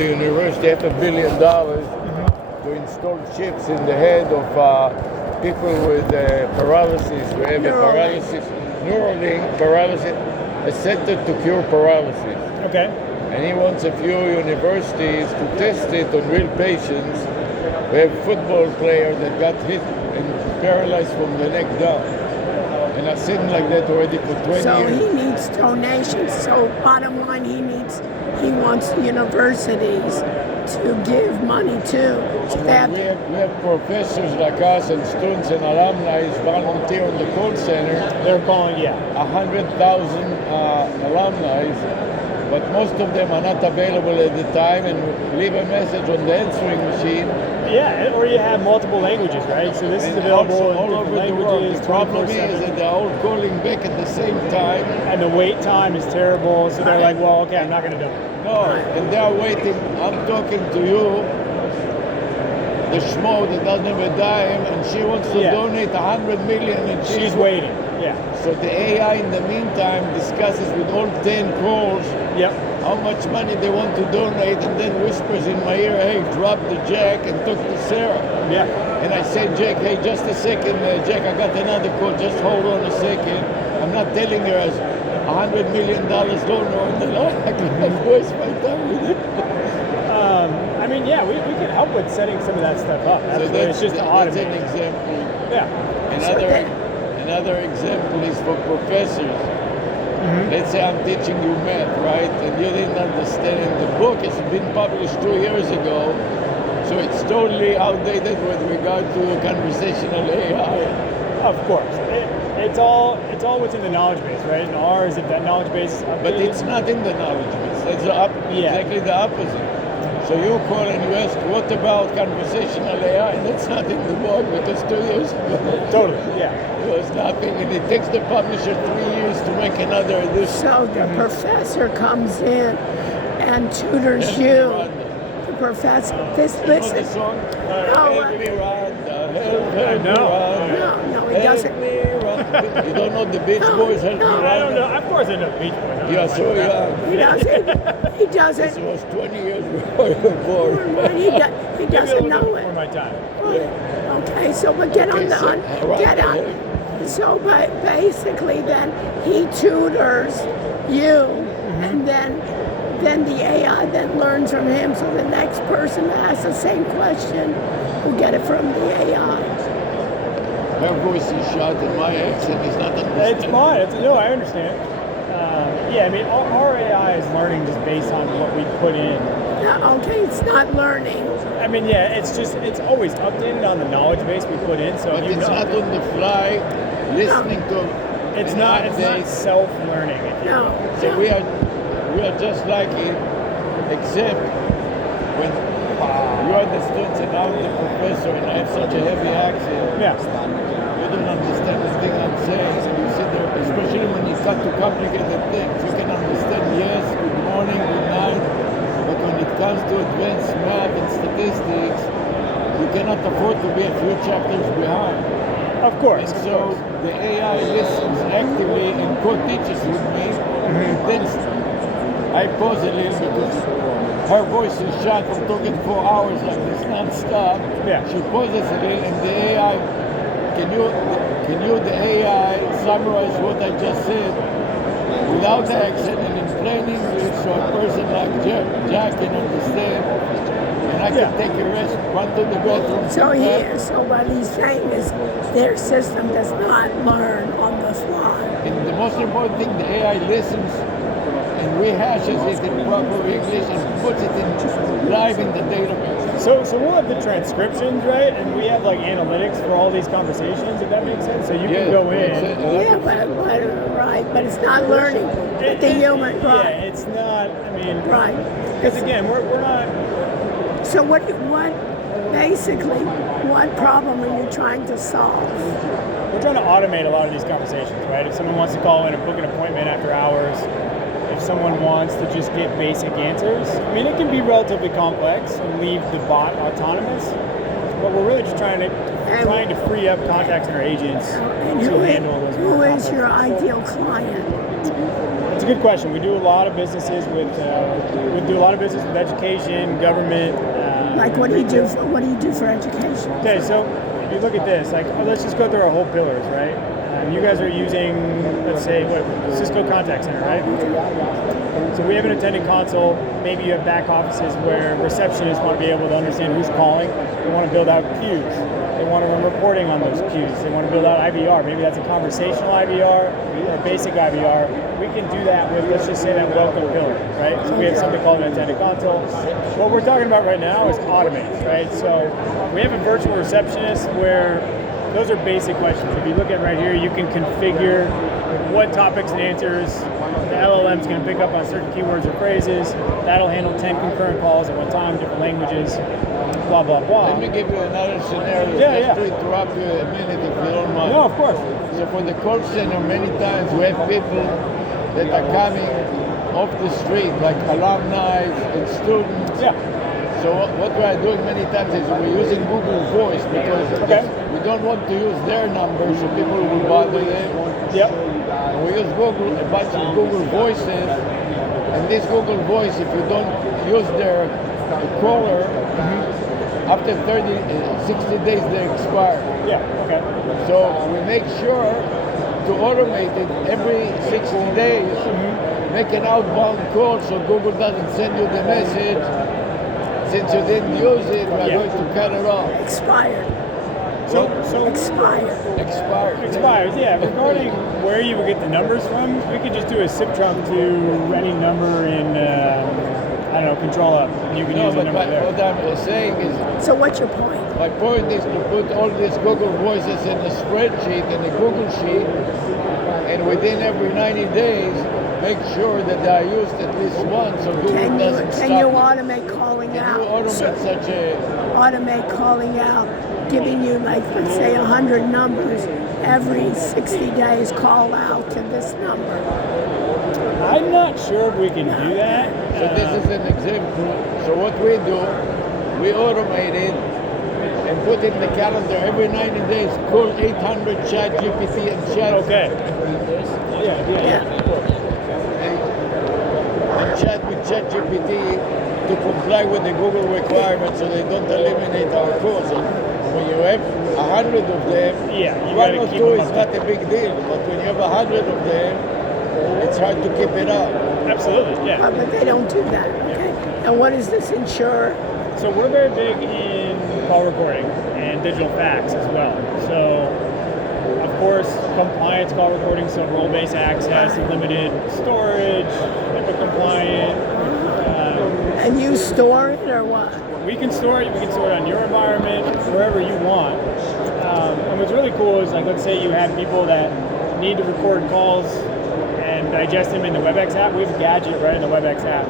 the university $500 million to install chips in the head of people with paralysis, who have a paralysis, Neuralink paralysis, a center to cure paralysis. Okay. And he wants a few universities to test it on real patients. We have a football player that got hit and paralyzed from the neck down. And I've seen like that already for 20 years. So he needs donations. So bottom line, he wants universities to give money to. So we have professors like us and students and alumni volunteer in the call center. They're calling, 100,000 alumni. But most of them are not available at the time and leave a message on the answering machine. Yeah, or you have multiple languages, right? So this is available in all different over the languages. world. The problem 24/7. is that they're all calling back at the same time. And the wait time is terrible, so they're like, well, okay, I'm not going to do it. No, and they're waiting. I'm talking to you, the schmo that doesn't have a dime, and she wants to donate 100 million, and she's waiting. Yeah. So the AI in the meantime discusses with all 10 calls how much money they want to donate, and then whispers in my ear, hey, drop the jack and talk to Sarah. Yeah. And I say, Jack, hey, just a second, Jack, I got another call, just hold on a second. I'm not telling her as $100 million donor on the line. I can't waste my time with it. I mean, we can help with setting some of that stuff up. So it's just that's an example. Yeah. Another example is for professors. Let's say I'm teaching you math, right? And you didn't understand. The book has been published 2 years ago, so it's totally outdated with regard to conversational AI. Of course. It's all within the knowledge base, right? And ours, if that knowledge base is updated. But it's not in the knowledge base. It's exactly the opposite. So you call and you ask, what about conversational AI? And that's not in the book because 2 years ago. Totally, There was nothing, and it takes the publisher 3 years to make another edition. So the professor comes in and tutors you. The professor, listen. The song? No, Help me run, help me run. No, he doesn't. You don't know the Beach Boys? Help me run? I don't know. Of course I know Beach Boys. You are so young. He doesn't. He doesn't. This was 20 years before you were born. He doesn't know it. Before my time. Okay, so but get on. So but basically then he tutors you, and then the AI then learns from him, so the next person that asks the same question will get it from the AI. Her voice is shot and my accent is not understandable. It's fine. No, I understand. I mean, our AI is learning just based on what we put in. Okay, it's not learning. I mean, it's always updated on the knowledge base we put in. So but it's not on the fly, listening to. It's not self-learning. No. So we are just like it, except when you are the students and I'm the professor and I have such a heavy accent. You don't understand the thing I'm saying, and you sit there, especially when you cut to complicated things. You can understand yes, good morning, good night, but when it comes to advanced math and statistics, you cannot afford to be a few chapters behind. Of course. And so the AI listens actively and co-teaches with me. Then I pause a little because her voice is shot from talking 4 hours like this non-stop. She pauses a little, and the AI, can you the AI summarize what I just said without the accent and in plain English so a person like Jack can understand, and I can take a rest, run to the bathroom. So what he's saying is their system does not learn on the fly. And the most important thing, the AI listens and rehashes it in proper English and puts it in live in the database. So we'll have the transcriptions, right? And we have like analytics for all these conversations, if that makes sense. So you can go in. But it's not learning. The human, Yeah, it's not. I mean, right. Because again, we're not. So what problem are you trying to solve? We're trying to automate a lot of these conversations, right? If someone wants to call in and book an appointment after hours, if someone wants to just get basic answers, I mean, it can be relatively complex and leave the bot autonomous, but we're really just trying to free up contact center agents to handle those. Who is your ideal client? It's a good question. We do a lot of businesses with education, government. Like what do you do for education? Okay, so if you look at this, like let's just go through our whole pillars, right? You guys are using, let's say, Cisco Contact Center, right? So we have an attendant console. Maybe you have back offices where receptionists want to be able to understand who's calling. They want to build out queues. They want to run reporting on those queues. They want to build out IVR. Maybe that's a conversational IVR or a basic IVR. We can do that with, let's just say, that welcome pillar, right? So we have something called an attendant console. What we're talking about right now is automate, right? So we have a virtual receptionist where those are basic questions. If you look at right here, you can configure what topics and answers the LLM's going to pick up on certain keywords or phrases. That'll handle 10 concurrent calls at one time, different languages, blah, blah, blah. Let me give you another scenario, just to interrupt you a minute if you don't mind. No, of course. So for the call center, many times we have people that are coming off the street, like alumni and students. Yeah. So what we are doing many times is we're using Google Voice because we don't want to use their numbers so people will bother them. Yep. And we use a bunch of Google Voices, and this Google Voice, if you don't use their caller, after 60 days they expire. Yeah, okay. So we make sure to automate it every 60 days, make an outbound call so Google doesn't send you the message. Since you didn't use it, we're going to cut it off. Expired. So Expired, yeah. Regarding where you would get the numbers from, we could just do a SIP trunk to any number in, I don't know, Control Up. And you can use a number there. What I'm saying is, So what's your point? my point is to put all these Google Voices in a spreadsheet, in a Google sheet, and within every 90 days, make sure that they are used at least once so Google doesn't stop. Can you automate calling out? Can you automate such a... Automate calling out, giving you, like, let's say 100 numbers, every 60 days call out to this number. I'm not sure if we can do that. So this is an example. So what we do, we automate it and put in the calendar every 90 days, call 800 chat GPT and chat. Okay. Yeah. And chat with ChatGPT to comply with the Google requirements so they don't eliminate our calls. When you have 100 of them, you one gotta or keep two them is up not a big deal, but when you have 100 of them, it's hard to keep it up. Absolutely, yeah. But they don't do that, okay? And what does this ensure? So we're very big in call recording and digital fax as well. So, of course, compliance call recording, so role-based access, limited storage, HIPAA compliant. And you store it or what? We can store it. We can store it on your environment, wherever you want. And what's really cool is, like, let's say you have people that need to record calls and digest them in the WebEx app. We have a gadget right in the WebEx app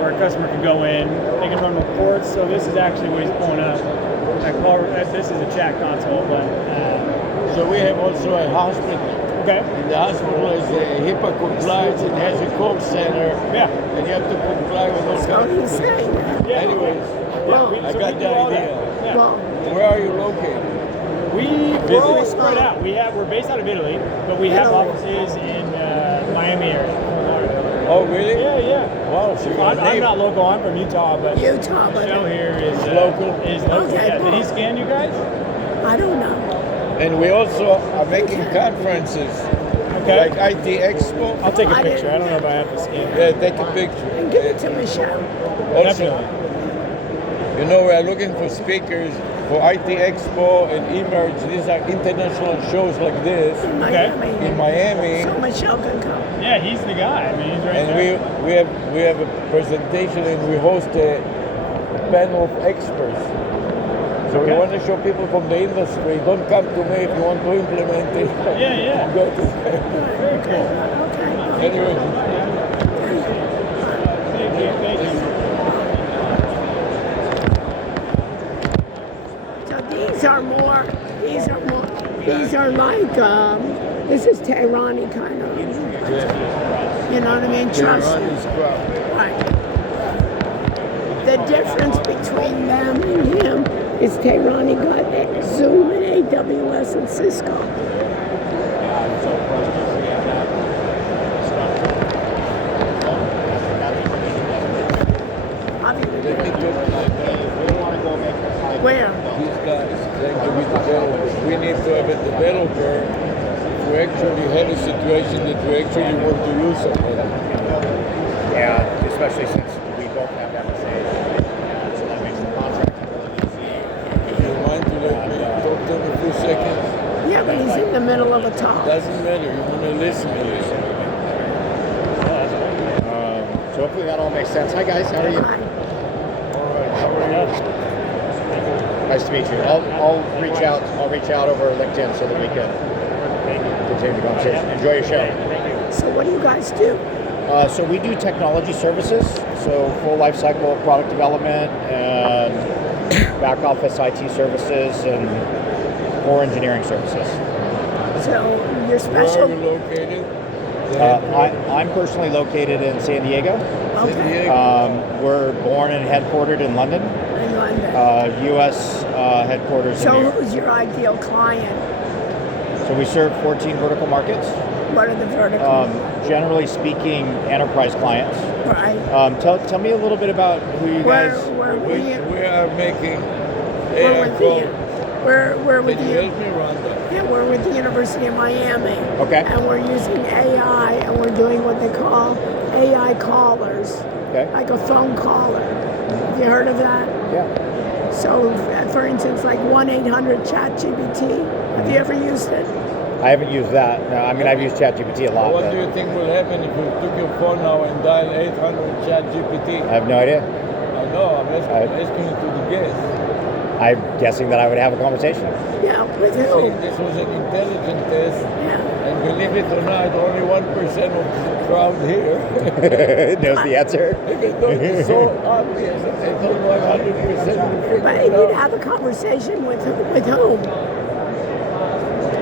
where a customer can go in, they can run reports. So this is actually what he's pulling up. This is a chat console, but So we have also a hospital. okay. And the hospital is a HIPAA compliance. It has a call center. Yeah. And you have to comply with all So kinds he's of things. saying that. Yeah. Anyways, I got the idea. Yeah. Well, Where are you located? We're all spread out. We're based out of Italy, but we have Italy. offices in Miami area. Oh, really? Yeah. Wow, so you're I'm not local. I'm from Utah, but Utah, but Michelle here is local. Is local. Okay, Yeah. cool. Did he scan you guys? I don't know. And we also are making conferences, Okay. like IT Expo. I'll take a I picture. didn't- I don't know if I have to scan. Yeah, take a picture. And give it to Michelle. Also, Definitely. you know, we are looking for speakers for IT Expo and Emerge. These are international shows like this Miami. in Miami. So Michelle can come. Yeah, he's the guy. I mean, he's right And there. we have a presentation and we host a panel of experts. So we Okay. want to show people from the industry. Don't come to me if you want to implement it. Yeah. Go to Very cool. Okay. anyway. Thank you. So these are like, this is Tehrani kind of. You know what I mean? Trust. Right. The difference between them and him is Tehrani got Zoom and AWS and Cisco. we actually want to use it. Yeah, especially since we both have MSAs. So that makes the contract really easy. If you mind to let me talk to him a few seconds. Yeah, but he's in the middle of a talk. Doesn't matter, you want to listen to this. So hopefully that all makes sense. Hi guys, how are you? Hi. Alright, how are you? Nice to meet you. I'll reach out. I'll reach out over LinkedIn so that we can continue the conversation. Enjoy your show. So what do you guys do? So we do technology services, so full life cycle product development and back office IT services and core engineering services. So you're Where special. are you located? I'm personally located in San Diego. San Okay. Diego. We're born and headquartered in London. In London. U.S. Headquarters in New So York. who's your ideal client? So we serve 14 vertical markets. What are the vertical? Generally speaking, enterprise clients. Right. Tell me a little bit about who you Where guys. We are making We're AI with call. we're with Can you you. help me, Rhonda? Yeah, we're with the University of Miami. Okay. And we're using AI and we're doing what they call AI callers, Okay. like a phone caller. Have you heard of that? Yeah. So, for instance, like 1-800-CHAT-GPT. Have you ever used it? I haven't used that. No, I mean I've used ChatGPT a lot. What But do you think will happen if you took your phone now and dial 800 chat GPT? I have no idea. I know, I'm asking you to the guess. I'm guessing that I would have a conversation. Yeah, with See, who? this was an intelligent test, Yeah. and believe it or not, only 1% of the crowd here. It knows the answer. Even though it's so obvious that they don't 100% will figure But it you'd out. have a conversation with whom?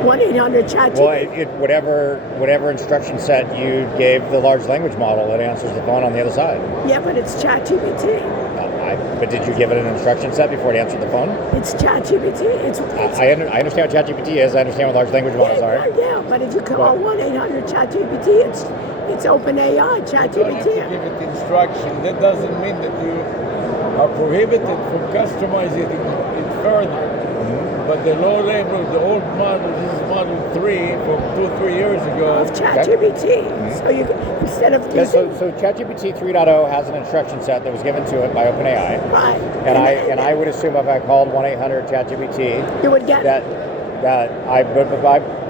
1-800-CHAT-GPT. Well, whatever instruction set you gave the large language model, it answers the phone on the other side. Yeah, but it's ChatGPT. But did you give it an instruction set before it answered the phone? It's ChatGPT. It's I understand what ChatGPT is. I understand what large language models are. Yeah, but if you call 1-800-CHAT-GPT, it's open AI, You don't have to ChatGPT. give it instruction. That doesn't mean that you are prohibited from customizing it further. But the low level, the old model, this is Model 3 from 2-3 years ago. Of ChatGPT. So you can, instead of Yeah, using so ChatGPT 3.0 has an instruction set that was given to it by OpenAI, right, and I would assume if I called 1-800-ChatGPT you would get that I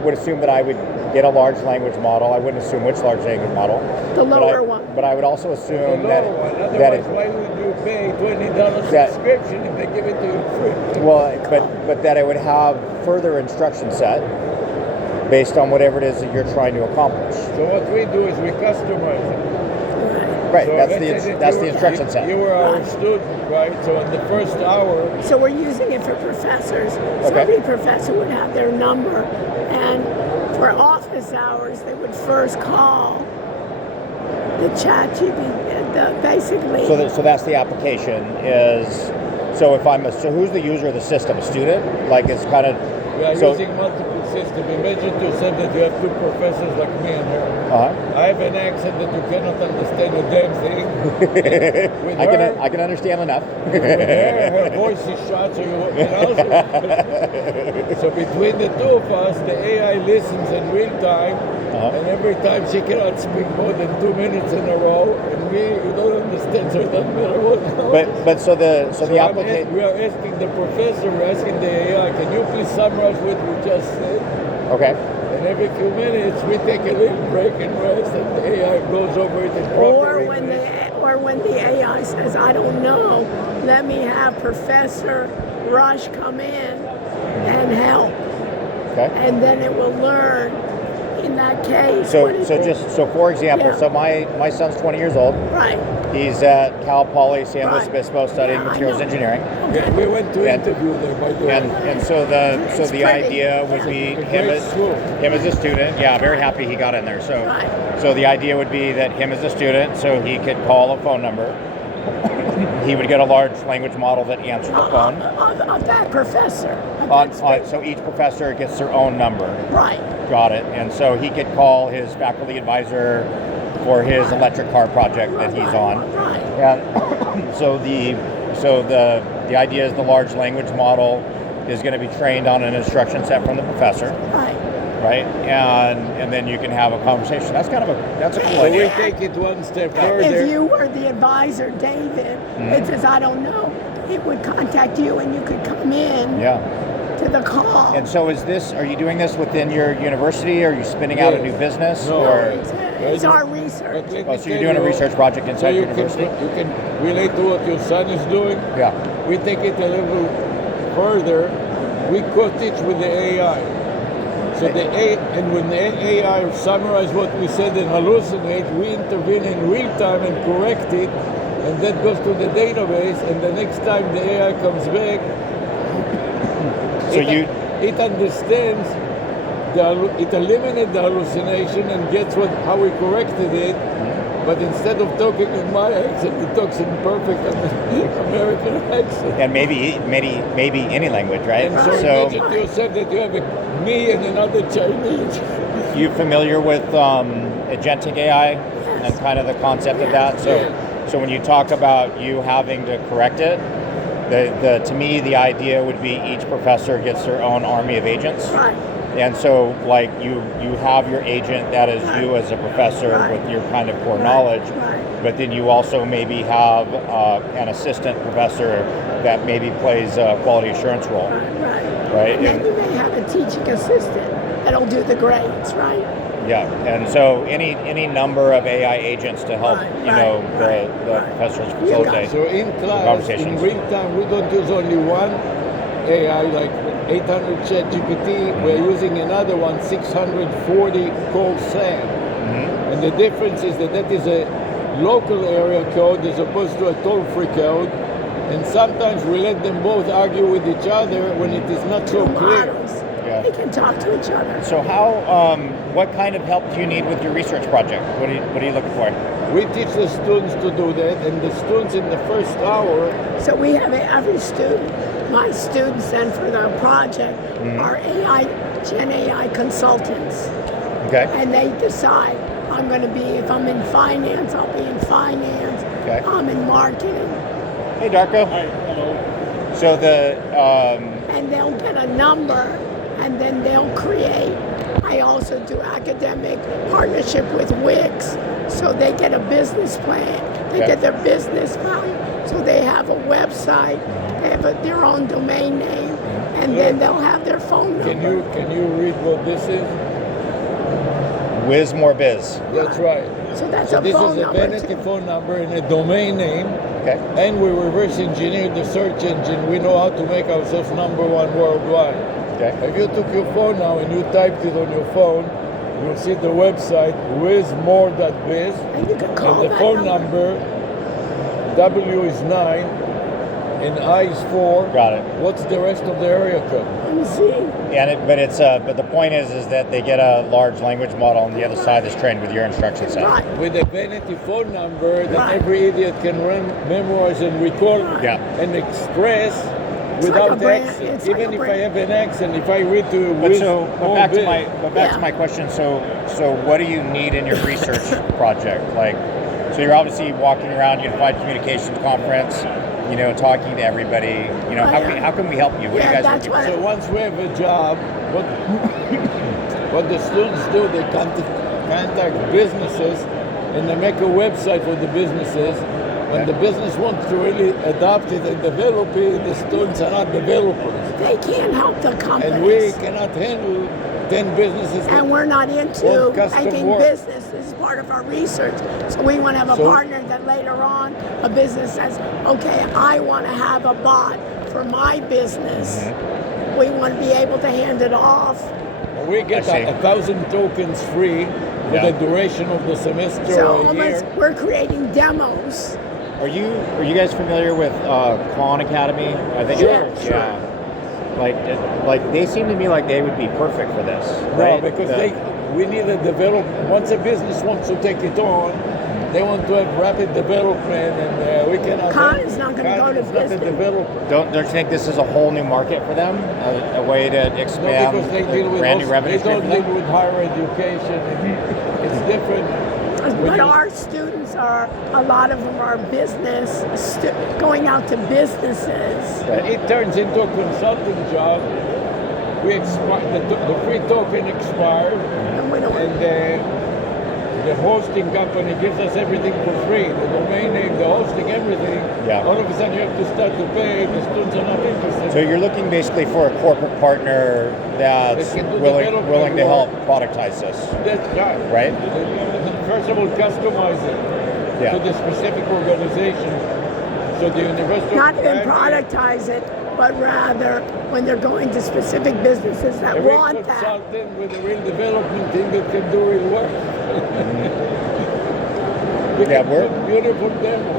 would assume that I would get a large language model. I wouldn't assume which large language model. the lower one. But I would also assume The that lower one. that Otherwise, why would you pay $20 That- subscription if they give it to you free? well, but that it would have further instruction set based on whatever it is that you're trying to accomplish. So what we do is we customize it. Right. So That's let's say that that's you the were- instruction set. You were our student, right? So in the first hour, So we're using it for professors. So Okay. every professor would have their number, and for office hours, they would first call the ChatGPT. Basically, So that's the application is. So so who's the user of the system? A student? Like it's kind of. we are So- using multiple systems. Imagine to yourself that you have two professors like me and her. Uh-huh. I have an accent that you cannot understand a damn thing. With I can understand enough. her voice is shot, so you can also. So between the two of us, the AI listens in real time, Uh-huh. and every time she cannot speak more than 2 minutes in a row, and you don't understand, so it doesn't matter what. But so the application. We are asking the professor, we're asking the AI, can you please summarize what we just said? Okay. And every few minutes we take a little break and rest, and the AI goes over it in proper when the AI says, "I don't know," let me have Professor Rush come in and help, Okay. and then it will learn. In that case, what is it? So for example, Yeah. so my son's 20 years old. Right. He's at Cal Poly San Luis Right. Obispo studying Yeah, I materials know. engineering. Yeah, we went to And- interview there, by the way. And so the It's pretty. idea would be him Great school. as a student. Yeah, very happy he got in there. So Right. so the idea would be that him as a student, so he could call a phone number. He would get a large language model that answered the phone. Of that professor. Of that So each professor gets their own number. right. Got it. And so he could call his faculty advisor for his electric car project that he's on. Right. And so the idea is the large language model is going to be trained on an instruction set from the professor. Right. right? And then you can have a conversation. That's a cool So we idea. take it one step If further. you were the advisor, David, it says, I don't know, it would contact you and you could come in Yeah. to the call. And so are you doing this within your university? Are you spinning out a new business? No. Or It's our research. But let oh, me so you're tell doing a you, research project so inside you university? you can relate to what your son is doing. Yeah. We take it a little further. We co-teach with the AI. So and when the AI summarize what we said and hallucinate, we intervene in real time and correct it, and that goes to the database. And the next time the AI comes back, So it understands. It eliminates the hallucination and gets how we corrected it. But instead of talking in my accent, it talks in perfect American accent. and maybe any language, right? And so imagine to yourself that you have me and another Chinese. You familiar with agentic AI and kind of the concept of that? So when you talk about you having to correct it, to me the idea would be each professor gets their own army of agents. Right. And so, like, you have your agent that is you as a professor with your kind of core knowledge, but then you also maybe have an assistant professor that maybe plays a quality assurance role, right? And then you may have a teaching assistant that'll do the grades, right? Yeah, and so any number of AI agents to help, the professors facilitate So in class, in conversations. real time, we don't use only one AI like 800 ChatGPT. We're using another one, 640 called SAM. And the difference is that is a local area code as opposed to a toll-free code. And sometimes we let them both argue with each other when it is not so clear. Models. Yeah. They can talk to each other. So what kind of help do you need with your research project? What are you looking for? We teach the students to do that, and the students in the first hour. So we have every student, my students then for the project are Gen AI consultants. Okay. And they decide, I'm going to be, if I'm in finance, I'll be in finance. Okay. I'm in marketing. Hey, Darko. Hi, hello. So And they'll get a number, and then they'll create. I also do academic partnership with Wix, so they get a business plan. They get their business value, so they have a website, they have their own domain name, and then they'll have their phone number. Can you read what this is? Wiz more biz. That's right. So that's So a this phone is a number vanity too. phone number and a domain name. Okay. And we reverse engineer the search engine. We know how to make ourselves number one worldwide. Okay. If you took your phone now and you typed it on your phone, you'll see the website wizmore.biz. And you can call And the that phone number, W is 9 and I is 4. Got it. What's the rest of the area code? Z. But the point is that they get a large language model on the other side that's trained with your instruction set. Right. With a vanity phone number that Right. every idiot can memorize and record Yeah. and express It's like without a brand- accent. it's like Even a if I brand. have an accent, if I read to But Wiz back to Biz, my question. So what do you need in your research project? Like, so you're obviously walking around Unified Communications Conference, talking to everybody. How can we help you? What Yeah, are you guys that's looking for? So once we have a job, what the students do, they contact businesses and they make a website for the businesses. When the business wants to really adopt it and develop it, the students are not developers. They can't help the companies. And we cannot handle 10 businesses. And we're not into Well, custom making work. business. This is part of our research. So we want to have a So- partner that later on a business says, okay, I want to have a bot for my business. We want to be able to hand it off. We get I see. 1,000 tokens free for Yeah. the duration of the semester So or a year. we're creating demos. Are you guys familiar with Khan Academy? I think Sure, sure. yeah. Like they seem to me like they would be perfect for this, No, right? because we need a once a business wants to take it on, they want to have rapid development, and we cannot. Khan is not gonna Khan go to is not a business. developer. Don't you think this is a whole new market for them? A way to No, expand because they deal with brand new revenue they stream don't for them? deal with higher education. It's different. But our students a lot of them are business, going out to businesses. And it turns into a consulting job we expired, the free token expired, And we don't. and the hosting company gives us everything for free. The domain name, the hosting, everything. Yeah. All of a sudden you have to start to pay. The students are not interested. So you're looking basically for a corporate partner that's That can do willing development to help work. productize this. That's right. Right? First of all, customize it Yeah. to the specific organization. So the university Not even brand name, productize it, but rather when they're going to specific businesses that a real want that. consultant with a real development team that can do real work. We Yeah, can we're- do beautiful demo.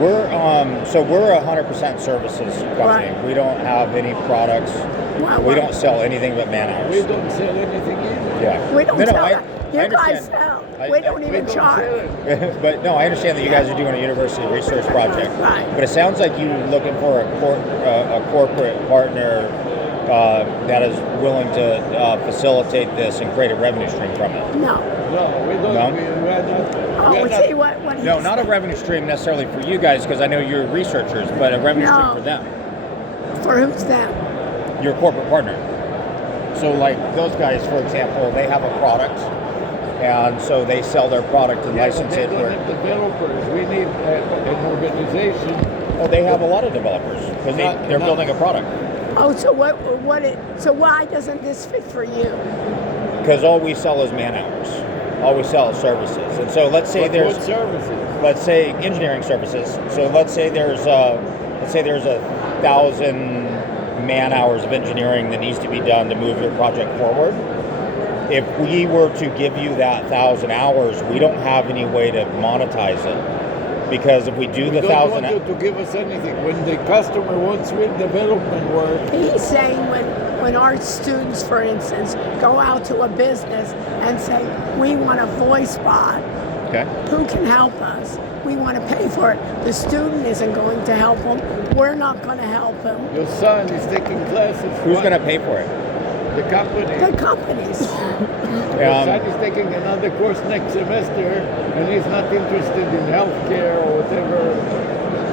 We're 100% services company. Right. We don't have any products. Why- We why- don't sell anything but man We hours. don't sell anything either. Yeah. We don't No, no, sell I- that. I You guys understand. sell. We don't We even don't charge. sell it. But no, I understand that you guys are doing a university research project. Right. But it sounds like you're looking for a corporate partner that is willing to facilitate this and create a revenue stream from it. No. No, we don't. No? We are not. Oh, we are see not what he No, not a said. revenue stream necessarily for you guys, because I know you're researchers, but a revenue No. stream for them, For who's them? your corporate partner. So, like those guys, for example, they have a product, and so they sell their product and Yeah, but license they it. don't have developers. We need an organization. Oh, they have a lot of developers because they're Not- building a product. Oh, so so why doesn't this fit for you? Because all we sell is man hours. All we sell is services. And so let's say What there's services? let's say engineering services. So let's say there's a 1,000 man hours of engineering that needs to be done to move your project forward. If we were to give you that 1,000 hours, we don't have any way to monetize it. Because if we do We the don't 1,000 want you to give us anything. When the customer wants real development work, He's saying when our students, for instance, go out to a business and say, we want a voice bot, okay. who can help us? We want to pay for it. The student isn't going to help him. We're not going to help him. your son is taking classes. Who's What? going to pay for it? The company. The companies. Your son is taking another course next semester, and he's not interested in healthcare or whatever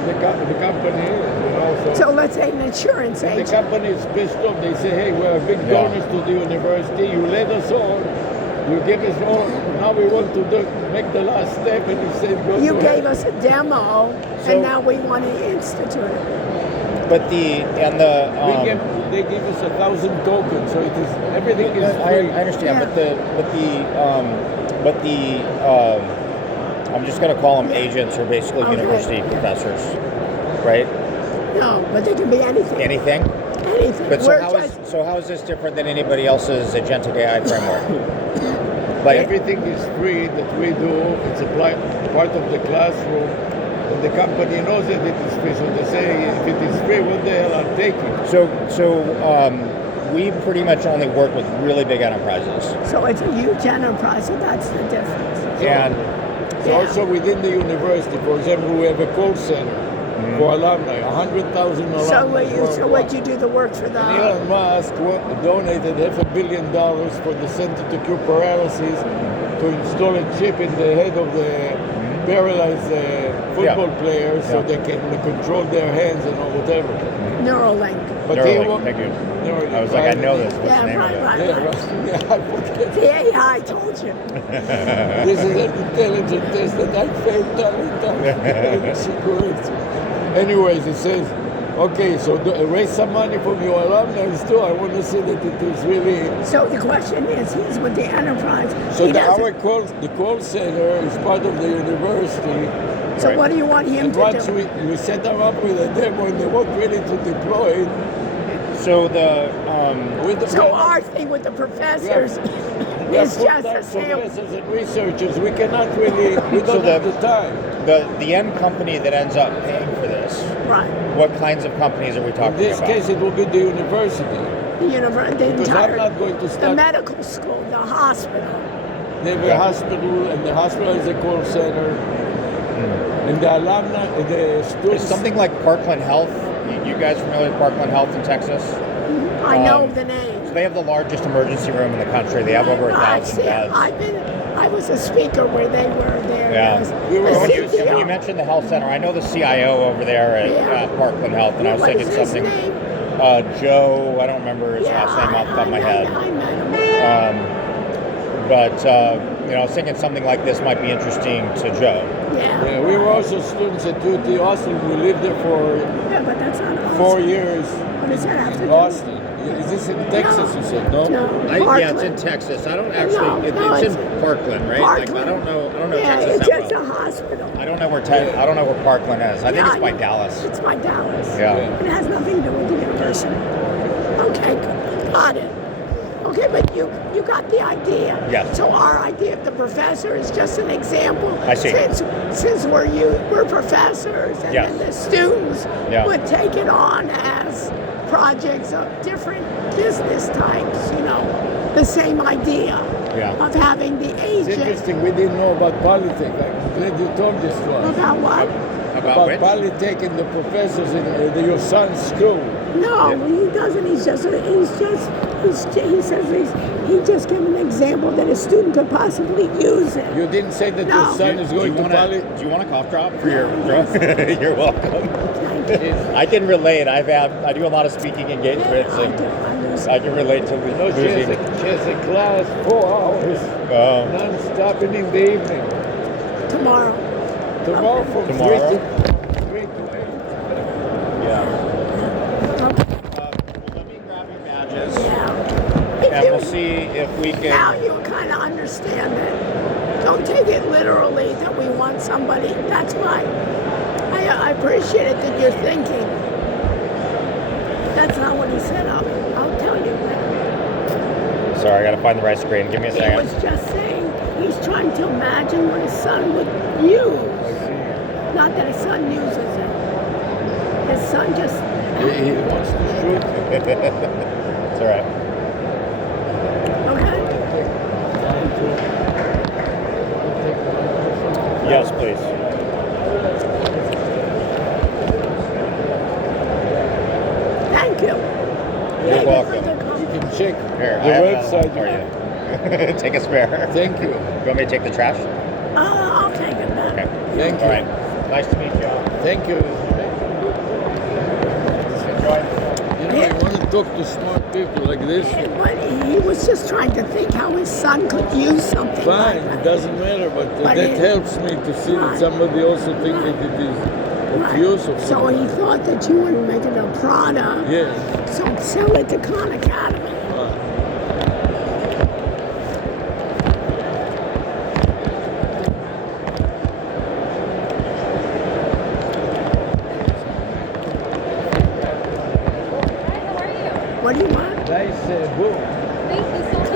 the company is. You know, So let's say an insurance the agent. company is pissed off. They say, "Hey, we're big Yeah. donors to the university. You let us on. You give us all. Now we want to make the last step." And you said, "Go You to gave hell." us a demo, So- and now we want to institute it. But They give us 1,000 tokens, so it is everything is free. I understand, Yeah. but the I'm just going to call them agents or basically Okay. university professors, right? No, but they can be anything. Anything. Anything. But We're so how is this different than anybody else's agentic AI framework? Like Everything is free that we do. It's a part of the classroom. And the company knows that it is free, so they say, if it is free, what the hell are taking? we pretty much only work with really big enterprises, So it's a huge enterprise, so that's the difference. and So Yeah. also within the university, for example, we have a call center for alumni, 100,000 alumni. So what you do the work for the Elon Musk donated $500 million for the Center to Cure Paralysis to install a chip in the head of the paralyzed football players so Yeah. they can control their hands and whatever. Neuralink. But Neuralink, thank you. Neuralink, I was like, I know this. What's Yeah, the name right, of it? right. Yeah, right. Yeah, I forget. The AI told you. This is an intelligent test that I failed time and time. Security. Anyways, it says, okay, so raise some money from your alumni too. I want to see that it is really. So the question is, he's with the enterprise. So He doesn't- the call center is part of the university. So what do you want him And to once do? we set them up with a demo and they weren't ready to deploy it, So the with the So our thing with the professors we have is just full-time a sale. professors and researchers. We cannot really. We don't have the time. the end company that ends up paying for this, Right. what kinds of companies are we In talking this about? case, it will be the university. The university, the Because I'm entire, not going to the start. medical school, the hospital. They have a hospital, and the hospital is a call center. And the alumni, the Is students. something like Parkland Health? You guys familiar with Parkland Health in Texas? I know Um, the name. So they have the largest emergency room in the country. They have over 1,000 beds. I was a speaker where they were there. Yeah. We were The on- CTO. When you mentioned the health center, I know the CIO over there Yeah. at Parkland Health, and I was What thinking is his something. name? Joe, I don't remember his last name off the top of my head. I met him. But I was thinking something like this might be interesting to Joe. Yeah, we were also students at UT Austin. We lived there for but that's not Austin. 4 years. What does that have to in do? Austin. Is this in Texas, you said, no? No. Yeah, it's in Texas. I don't actually. It's in Parkland, right? Parkland. Like I don't know Yeah, Texas it's that just well. a hospital. I don't know where I don't know where Parkland is. I think it's by Dallas. It's by Dallas. Yeah. It has nothing to do with the university. Okay, got it. Okay, but you got the idea. Yes. So our idea of the professor is just an example. I see. Since we're professors, and Yes. then the students Yeah. would take it on as projects of different business types. The same idea Yeah. of having the It's agent. interesting, we didn't know about politics. I'm glad you told this to us. About what? About which? politics and the professors in your son's school. No, he doesn't. He says he just gave an example that a student could possibly use it. You didn't say that No. your son is going to politics? Do you want a cough drop for your drunk? You're welcome. Thank you. I can relate. I do a lot of speaking engagements, I and do. I lose I can relate to She has a class 4 hours non-stop and in the evening. tomorrow. Tomorrow from Tomorrow? 3 to 8. Yeah. Okay. Let me grab your badges, Yeah. and we'll see if we Now can. you kind of understand it. Don't take it literally that we want somebody. That's why I appreciate it that you're thinking. That's not what he said. I'll tell you that. Sorry, I gotta find the right screen. Give me a He second. was just saying he's trying to imagine what his son would use. Not that his son uses it. His son just. He wants to shoot. It's all right. Okay. Yes, please. Thank you. You're welcome. You can check Here, the I have website. that for you. Take a spare. Thank you. You want me to take the trash? I'll take it then. Okay. Thank All you. right. Nice to meet you. Thank you. You want to talk to smart people like this? But he was just trying to think how his son could use something Fine, like it that. doesn't matter, but But that it- helps me to see Right. that somebody also thinks that it is of Right. use of So something. he thought that you would make it a product. Yes. So sell it to Khan Academy. What do you want? Nice book. Thank you so much.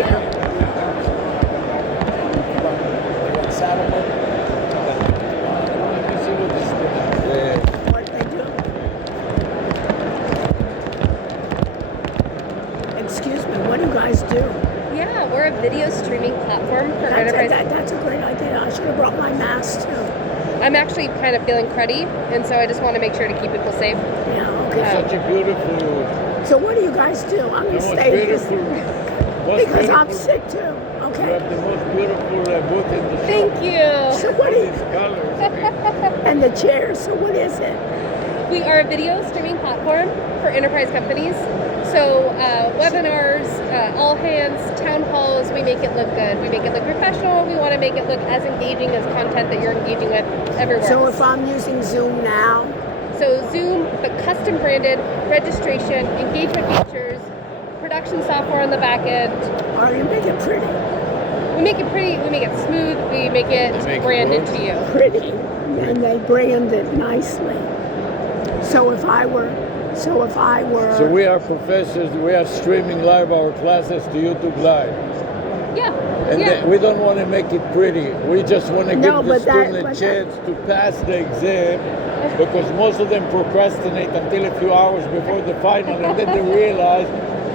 Let me see what this book is. What they do? Excuse me, what do you guys do? Yeah, we're a video streaming platform for enterprise. That's a great idea. I should have brought my mask too. I'm actually kind of feeling cruddy, and so I just want to make sure to keep people safe. Yeah, okay. Such a beautiful, So what do you guys do? I'm the gonna most stay beautiful, because I'm beautiful- sick too. You Okay. have the most beautiful book in the Thank shop. you. So what is These colors. and the chairs? So what is it? We are a video streaming platform for enterprise companies. So webinars, all hands, town halls, we make it look good. We make it look professional. We want to make it look as engaging as content that you're engaging with everywhere. So else. if I'm using Zoom now, So Zoom, but custom branded, registration, engagement features, production software on the back end. or you make it pretty, We make it pretty, we make it smooth, we make it You make it branded work. to you. pretty, and they brand it nicely. So if I were, So we are professors, we are streaming live our classes to YouTube Live. Yeah. And yeah. we don't want to make it pretty. We just want to No, give the but that- student a but chance to pass the exam because most of them procrastinate until a few hours before the final and then they realize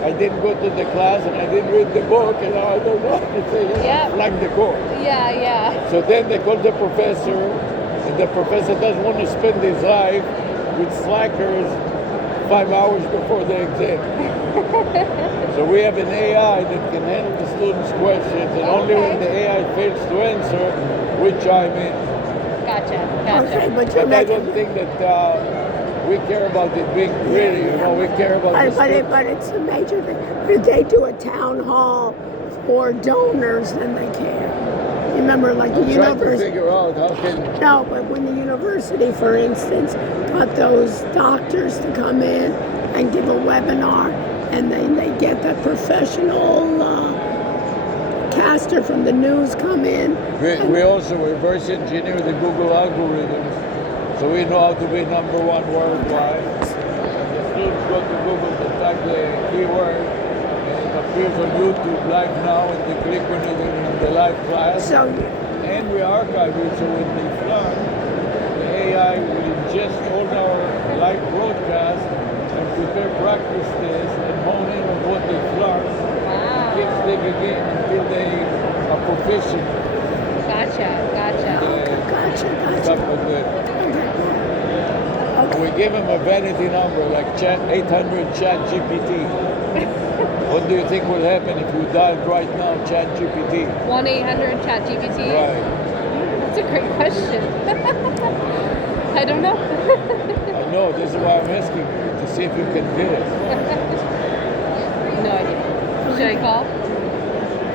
I didn't go to the class and I didn't read the book and now I don't know what to say. Yeah. Like the course. Yeah. So then they call the professor and the professor doesn't want to spend his life with slackers 5 hours before the exam. So we have an AI that can handle the students' questions, and only when the AI fails to answer, we chime in. Gotcha. okay, but you're But I making don't think that We care about it being pretty, you know. We care about the script. But it's a major thing. But if they do a town hall for donors, then they care. You remember, like the I'm trying to university. figure out how can. No, but when the university, for instance, got those doctors to come in and give a webinar, and then they get the professional caster from the news come in. We also reverse engineer the Google algorithms, so we know how to be number one worldwide. And the students go to Google to type the keyword, and it appears on YouTube live now, and they click on it in the live class. So, And we archive it, so when they learn, the AI will ingest all our live broadcast and prepare practice tests and hone in on what they've learned. Keep digging in until they are proficient. Gotcha. gotcha. Stuff like that. Okay. We give them a vanity number like 800 chat GPT. What do you think will happen if you dial right now chat GPT? 1-800-CHAT-GPT? Right. That's a great question. I don't know. I know, this is why I'm asking you, to see if you can get it. No idea. Should I call?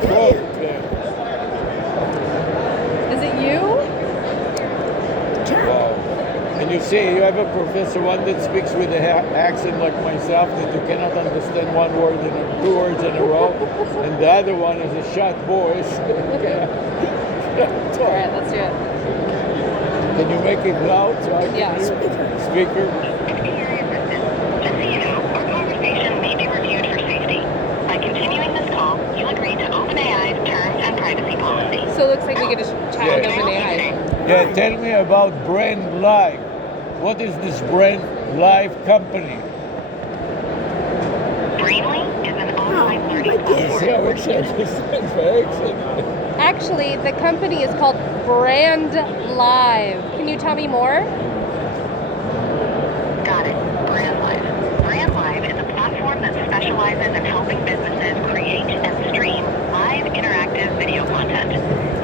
Okay. Is it you? Wow. And you see, you have a professor, one that speaks with an accent like myself, that you cannot understand one word in two words in a row, and the other one is a short voice. All right, let's do it. Can you make it loud so I can Yeah. hear? Speaker. Just so you know, our conversation may be reviewed for safety. By continuing this call, you agree to OpenAI's terms and privacy policy. So it looks like we get a chat with OpenAI. Yeah, tell me about Brand Live. What is this Brand Live company? Brainly is an online learning platform. See how it says accent? Actually, the company is called Brand Live. Can you tell me more? Got it. Brand Live. Brand Live is a platform that specializes in helping businesses create and stream live interactive video content.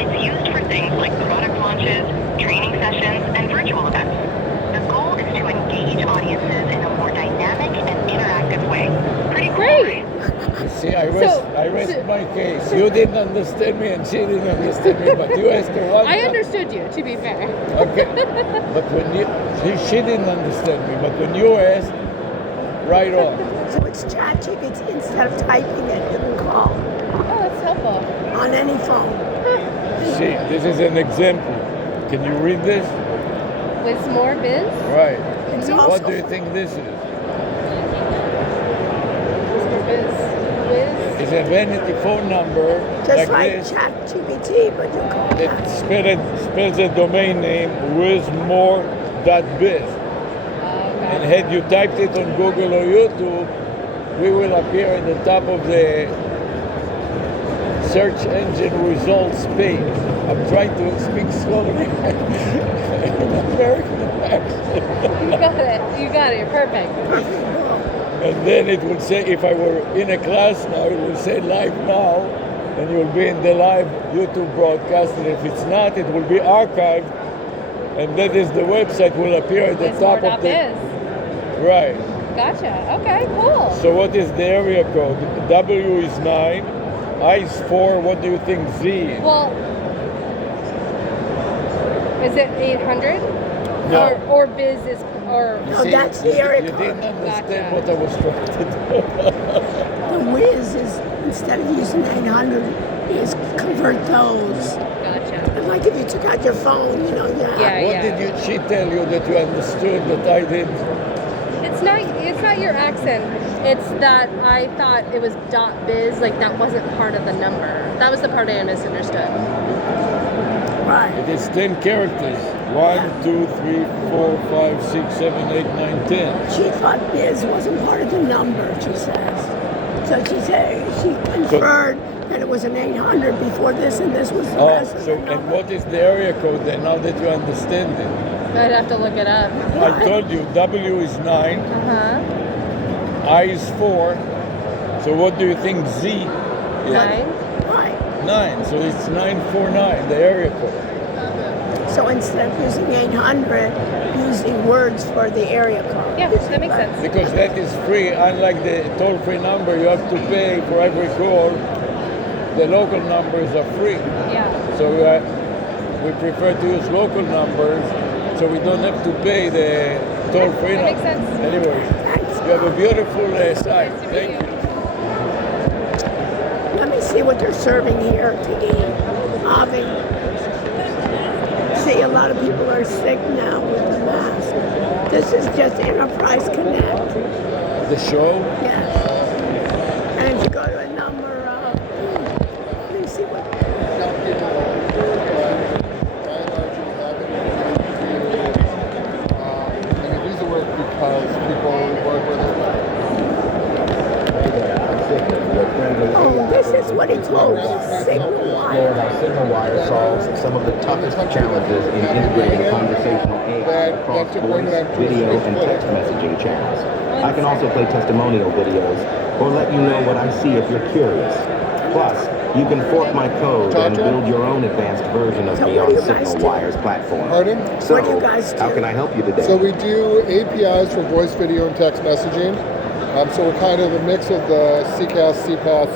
It's used for things like product launches, training sessions, and virtual events. The goal is to engage audiences in a more dynamic and interactive way. Pretty cool, Great. right? See, I rest my case. You didn't understand me and she didn't understand me, but you asked her one I time. understood you, to be fair. Okay, but when she didn't understand me, but when you asked, right on. So it's ChatGPT. Instead of typing it, you can call Oh, that's helpful. on any phone. See, this is an example. Can you read this? Wismore Biz? Right. It's What also do you think this is? Wismore Biz. Wiz? It's a vanity phone number just like this ChatGPT, but you call that that. spells a domain name wismore.biz. And had you typed it on Google or YouTube, we will appear at the top of the search engine results page. I'm trying to speak slowly. American accent. You got it. You're perfect. And then it will say, if I were in a class now, it will say live now, and you'll be in the live YouTube broadcast. And if it's not, it will be archived, and that is the website will appear at the top of the. Wismore.biz. Right. Gotcha. Okay, cool. So what is the area code? W is 9, I is 4. What do you think Z is? Well, is it 800? No. Or biz is, or... No, that's the area You code. didn't understand Gotcha. what I was trying to do. The whiz is, instead of using 800, is convert those. Gotcha. Like if you took out your phone, you know, Yeah. What did she tell you that you understood that I didn't? It's not your accent. It's that I thought it was .biz, like that wasn't part of the number. That was the part I misunderstood. Right. It is 10 characters. 1, 2, 3, 4, 5, 6, 7, 8, 9, 10. She thought biz wasn't part of the number, she says. So she inferred that it was an 800 before this and this was the rest of So the number. and what is the area code then? Now that you understand it, I'd have to look it up. I told you W is 9, Uh-huh. I is 4. So what do you think Z is? 9? Right. 9. So it's 949, the area code. So instead of using 800, using words for the area code. Yeah, that makes sense. Because that is free, unlike the toll-free number, you have to pay for every call. The local numbers are free. Yeah. So we prefer to use local numbers so we don't have to pay the toll-free That number. makes sense. Anyway, you have a beautiful site. Nice to meet Thank you. you. Let me see what they're serving here to eat. Avi. See, a lot of people are sick now with the mask. This is just Enterprise Connect. The show? Yes. And if you go to a number, let me see what. And it is a work because people work with it. Oh, this is what he told us. Signal wire. How Signal Wire solves some of the toughest challenges in integrating conversational AI across voice, video, and text messaging channels. I can also play testimonial videos or let you know what I see if you're curious. Plus, you can fork my code and build your own advanced version of me on Signal Wire's platform. Pardon? So, What do you guys do? how can I help you today? So we do APIs for voice, video, and text messaging. So we're kind of a mix of the CCAS, CPAS,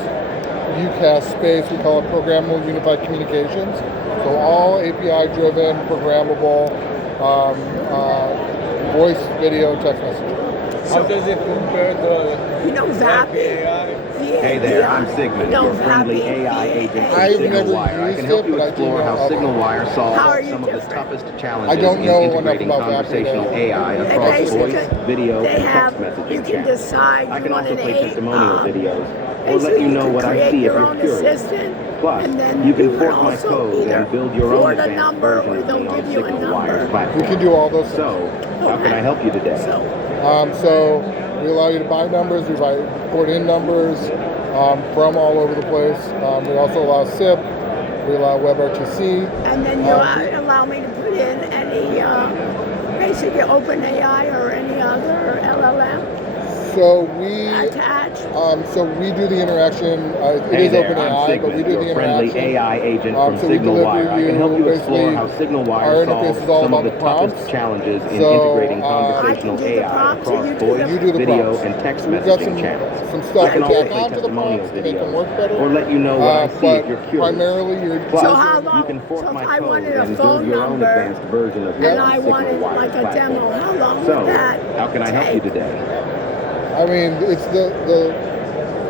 UCAS space. We call it Programmable Unified Communications. So all API-driven, programmable voice, video, text messaging. How does it compare to You know Vappy? AI? Hey there, I'm Sigmund, No, your friendly Vappy. AI agent from I've Signal never Wire. I can used help it, you but I do explore know how of Signal it. Wire How are solves you some of the different? toughest I challenges don't in know enough integrating about Vappy conversational to- AI They across basically, voice, video, they and have, text messaging you can channels. decide I you can want also an play eight, testimonial videos or basically let you know can what I create see if your you're own curious. assistant, Plus, and then you can would fork my also code either and build your own record a advanced number version or of they'll me on give you a Signal Wire's number. platform. We can do all those things. So, how can I help you today? So, So we allow you to buy numbers, we port in numbers from all over the place. We also allow SIP, we allow WebRTC. and then you allow me to put in any, basically OpenAI or any other LLM So we attached. we do the interaction. It Hey is there, I'm OpenAI, but we Sigmund, do your the friendly interaction. AI agent from So we Signal deliver Wire. I can help you explore basically, how Signal our Wire solves interface is all some of about the the toughest prompts. challenges in So, integrating I conversational can do the AI prompts, across you do voice, You do the video, prompts. and text We've got messaging channels. some I stuff can to also tack play onto the testimonial prompts to make them videos work better. or let you know what I see But if you're curious. primarily you're Plus, So how long? you can fork So if my I code wanted a and phone build your own number advanced version of me and on I Signal wanted Wire's like a platform. demo, how long So, would that how can I help you take? today? I mean, it's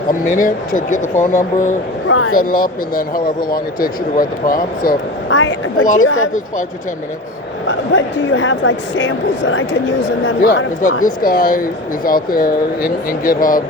a minute to get the phone number, Right. set it up, and then however long it takes you to write the prompt. So a But lot do of you stuff have, is 5 to 10 minutes. but do you have like samples that I can use and then Yeah, modify? but this guy is out there in GitHub.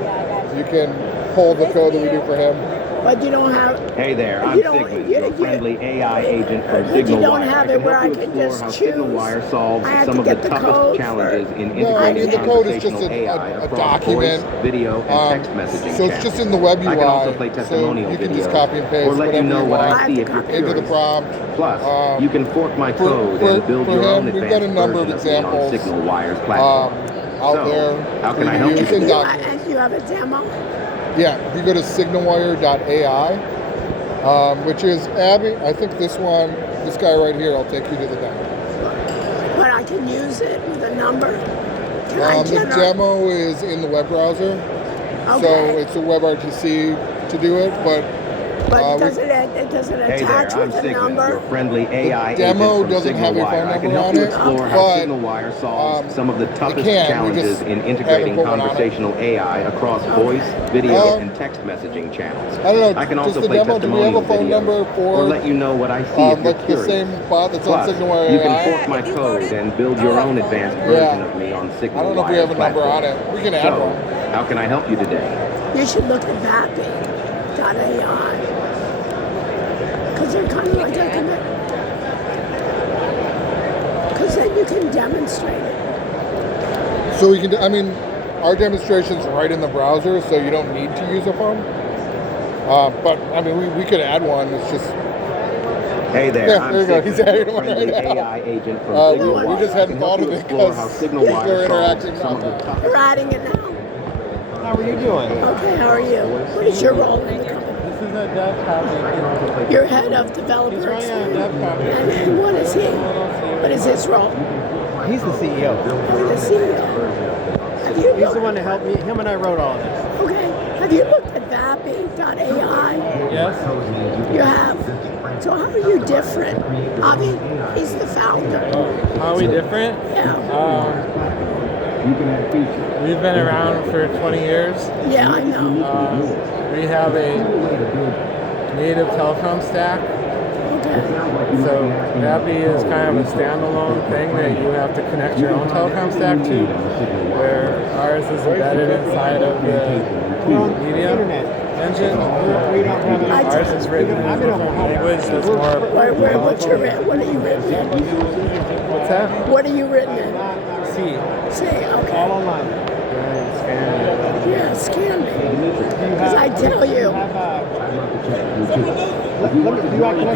You can pull the code that we do for him. But you don't have. Hey there, I'm You don't- Sigmund, you- your you- friendly AI agent from But you Signal don't Wire. have I it can where help I you can explore just how Signal choose. Wire solves I have some to of the get the toughest code challenges for- in No, I integrating mean, the code is just conversational AI a across document. voice, video, and text messaging So it's channels. just in the web UI. I can also play testimonial so you can videos just copy and paste or let you whatever know you what want I see if you're into into the curious. prompt. Plus, you can fork my code and build for your own him, we've got a advanced number of version of me on examples, Signal Wire's platform. out So, there. how for can I to help you use in today? documents. And you have a demo? Yeah, if you go to signalwire.ai, which is Abby, I think this guy right here, I'll take you to the demo. But I can use it with a number? Can I The generate? demo is in the web browser, so Okay. it's a WebRTC to do it, but But we- does it doesn't Hey there, attach I'm with a Sigmund, your number? friendly AI demo agent from doesn't Signal have a phone Wire. I can number help on you it, explore how but, Signal Wire solves some of the toughest can, we challenges just in haven't integrating put one on it. conversational AI across voice, video, and text messaging channels. I don't know, I can does also the play demo, do we have testimonial a phone videos number for or let you know what I see if you're like the curious. same bot that's on Plus, Signalwire you can AI? fork my code and build your own advanced version of me on Signal I don't know if we Wire's have a number on platform. it. We can add So, one. how can I help you today? You should look at Vappy.ai. Because they're kind of like because then you can demonstrate it. So we can, I mean, our demonstration's right in the browser, so you don't need to use a phone. But I mean, we could add one. It's just Hey there, Yeah, I'm there you go. He's Sigmund, adding your one friendly right now. AI agent from we Signal Wire. just hadn't I can help thought of you it explore because how Signal they're Wire solves interacting some of now. the toughest You're adding it now. How are you doing? Okay, how are you? What is your role in the company? is a dev copy. You're head of developer He's running on a experience. dev copy. And what is he? What is his role? He's the CEO. Oh, the CEO. Have you He's the one that helped me. Him and I wrote all of this. Okay. Have you looked at Vappy.ai? Yes. You have. So how are you different? Avi, he's the founder. How are we different? Yeah. We've been around for 20 years. Yeah, I know. We have a native telecom stack. Okay. So Vappy is kind of a standalone thing that you have to connect your own telecom stack to, where ours is embedded inside of the media engine. Ours is written in a different language that's more. What are you written in? What's that? What are you written in? C. C, okay. All online. Yeah, scan me. Because I tell you,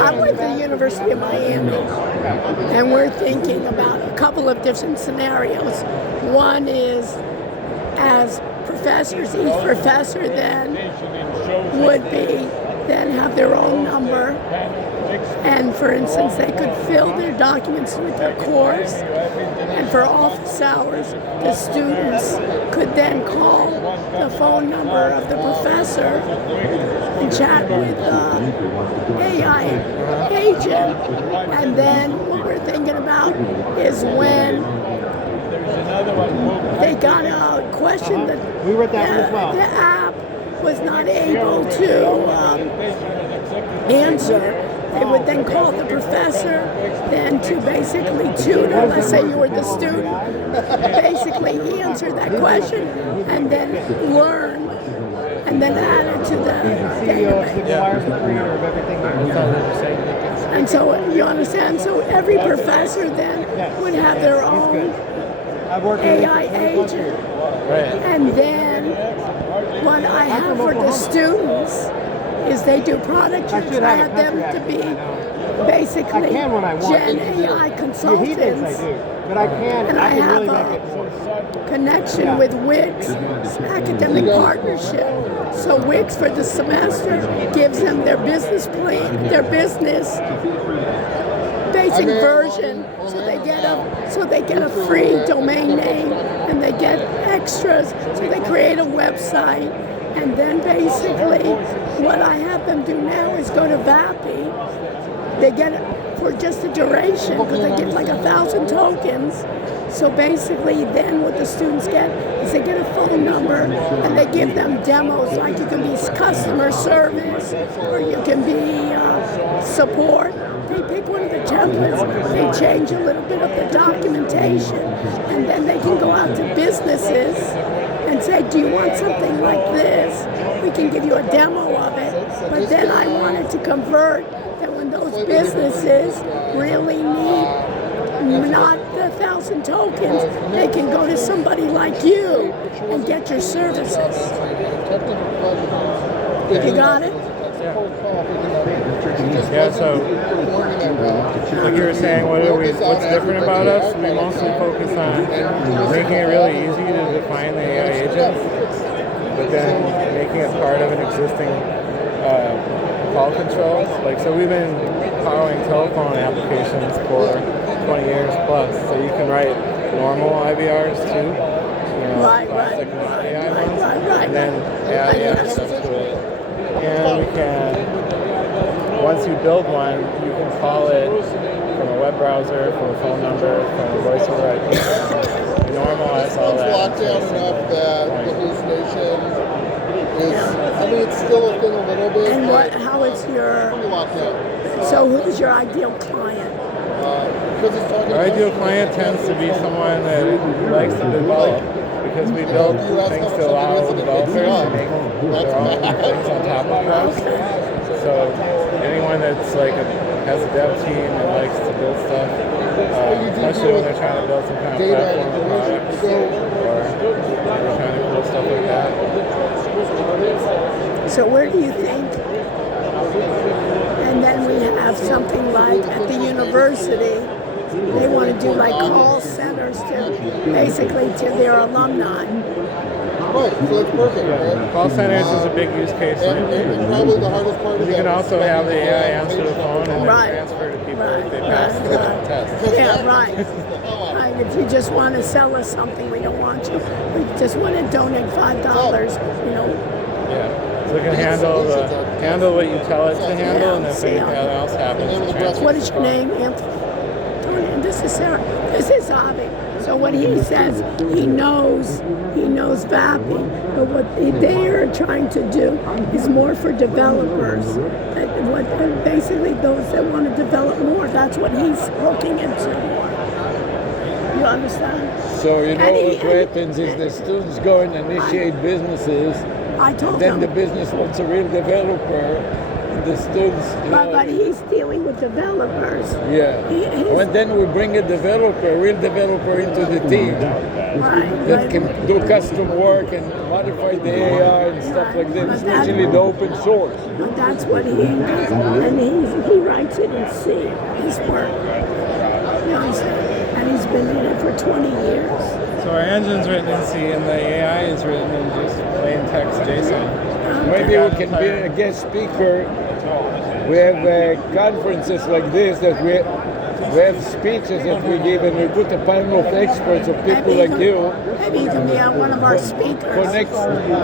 I'm with the University of Miami, and we're thinking about a couple of different scenarios. One is, as professors, each professor then would have their own number, and for instance, they could fill their documents with their course, and for office hours, the students could then call the phone number of the professor and chat with the AI agent. And then what we're thinking about is when they got a question that the app was not able to answer, they would then call the professor then to basically tutor. Let's say you were the student, basically answer that question and then learn and then add it to the database. And so you understand, so every professor then would have their own AI agent. And then what I have for the students is they do product training. I have them to be basically Gen AI consultants. But I can. And I have a connection with Wix, academic partnership. So Wix for the semester gives them their business plan, their business basic version. So they get a free domain name and they get extras. So they create a website. And then basically, what I have them do now is go to Vappy. They get it for just a duration because they get like 1,000 tokens. So basically, then what the students get is they get a phone number and they give them demos like you can be customer service or you can be support. They pick one of the templates, they change a little bit of the documentation, and then they can go out to businesses and say, do you want something like this? We can give you a demo of it. But then I wanted to convert that when those businesses really need not the 1,000 tokens, they can go to somebody like you and get your services. You got it? Yeah, so like you were saying, what's different about us? We mostly focus on making it really easy to define the AI agents, but then making it part of an existing call control. Like, so we've been powering telephone applications for 20 years plus, so you can write normal IVRs too, classic AI ones, and then add AI stuff to it. And we can, once you build one, you can call it from a web browser, from a phone number, from a voice over IP. We normalize all that. It's locked down enough that the hallucination is, I mean, it's still a thing a little bit. And how is your, pretty locked down. so who's your ideal client? Our ideal client tends to be someone that likes to develop, because we build things to allow developers to make their own things on top of us. So anyone that's like has a dev team and likes to build stuff, especially when they're trying to build some kind of platform or product, or they're trying to build stuff like that. So where do you think? And then we have something like at the university, they want to do like call centers to basically to their alumni. Right, so it's perfect, right? Call centers is a big use case. And probably the hardest part of You can that also is have the AI answer the phone and Right. then transfer to people Right. if they pass the test. Yeah, right. Right. If you just want to sell us something, we don't want you. We just want to donate $5. You know. Yeah. So it can handle what you tell it to handle, and if anything else happens, it transfers. What is your name, Anthony? Tony, this is Sarah. This is Avi. So what he says, he knows VAPI, but what they are trying to do is more for developers. Basically those that want to develop more, that's what he's looking into. You understand? So you know what happens is the students go and initiate businesses, I told then the him. business wants a real developer, and the students, But he's dealing with developers. yeah. And then we bring a real developer into the team that can do custom work and modify the AI and stuff like that, especially the open source. But that's what he does, and he writes it in C, his work. You understand? And he's been in it for 20 years. So our engine's written in C and the AI is written in just plain text JSON. Maybe we can be a guest speaker. We have conferences like this that we have speeches that we give, and we put a panel of experts of people like you. Maybe you can be one of our speakers. For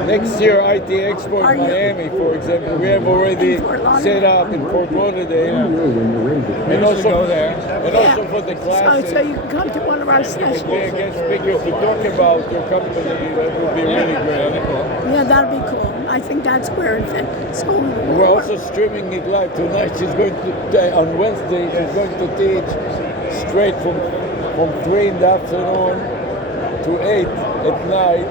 next year, IT Expo in Miami, for example, we have already set up in Fort Lauderdale, and also go there. and also for the classes. So you can come to one of our sessions. Be a guest speaker to talk about your company. That would be really great. Yeah, that'd be cool. I think that's where it's at. So We're also streaming it live tonight. She's going to on Wednesday. She's going to teach straight from 3 in the afternoon to 8 at night,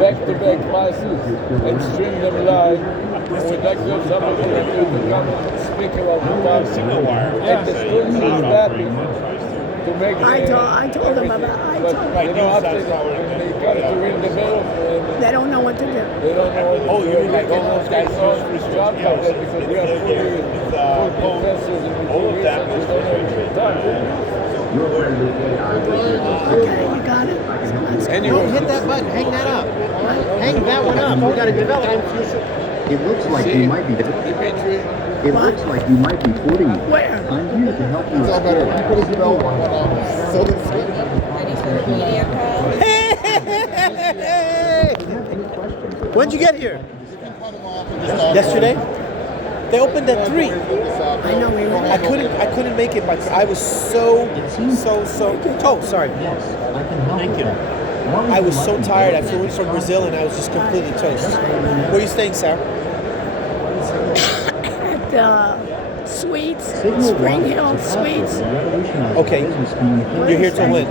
back-to-back classes, and stream them live. And we'd like to have somebody like you to come and speak about the topic. And the students is happy to make I told them about. But you know, after when they come to real development, They don't know what to do. they don't know what to do. You like all those guys job like that because we are full professors and we do research. We don't have time. Okay, you got it. So that's Anyway, Don't hit that button. Hang that up. Hang that one up. We got to develop. It looks like you might be. Dimitri, It looks like you might be quitting. Where? I'm here to help you. It's all better. You put his belt on. So that's When'd you get here? Yesterday? They opened at 3. I know we were. I couldn't make it, but I was so. Oh, sorry. Thank you. I was so tired. I flew in from Brazil and I was just completely toast. Where are you staying, Sarah? At Suites, Spring Hill Suites. Okay. You're here till when?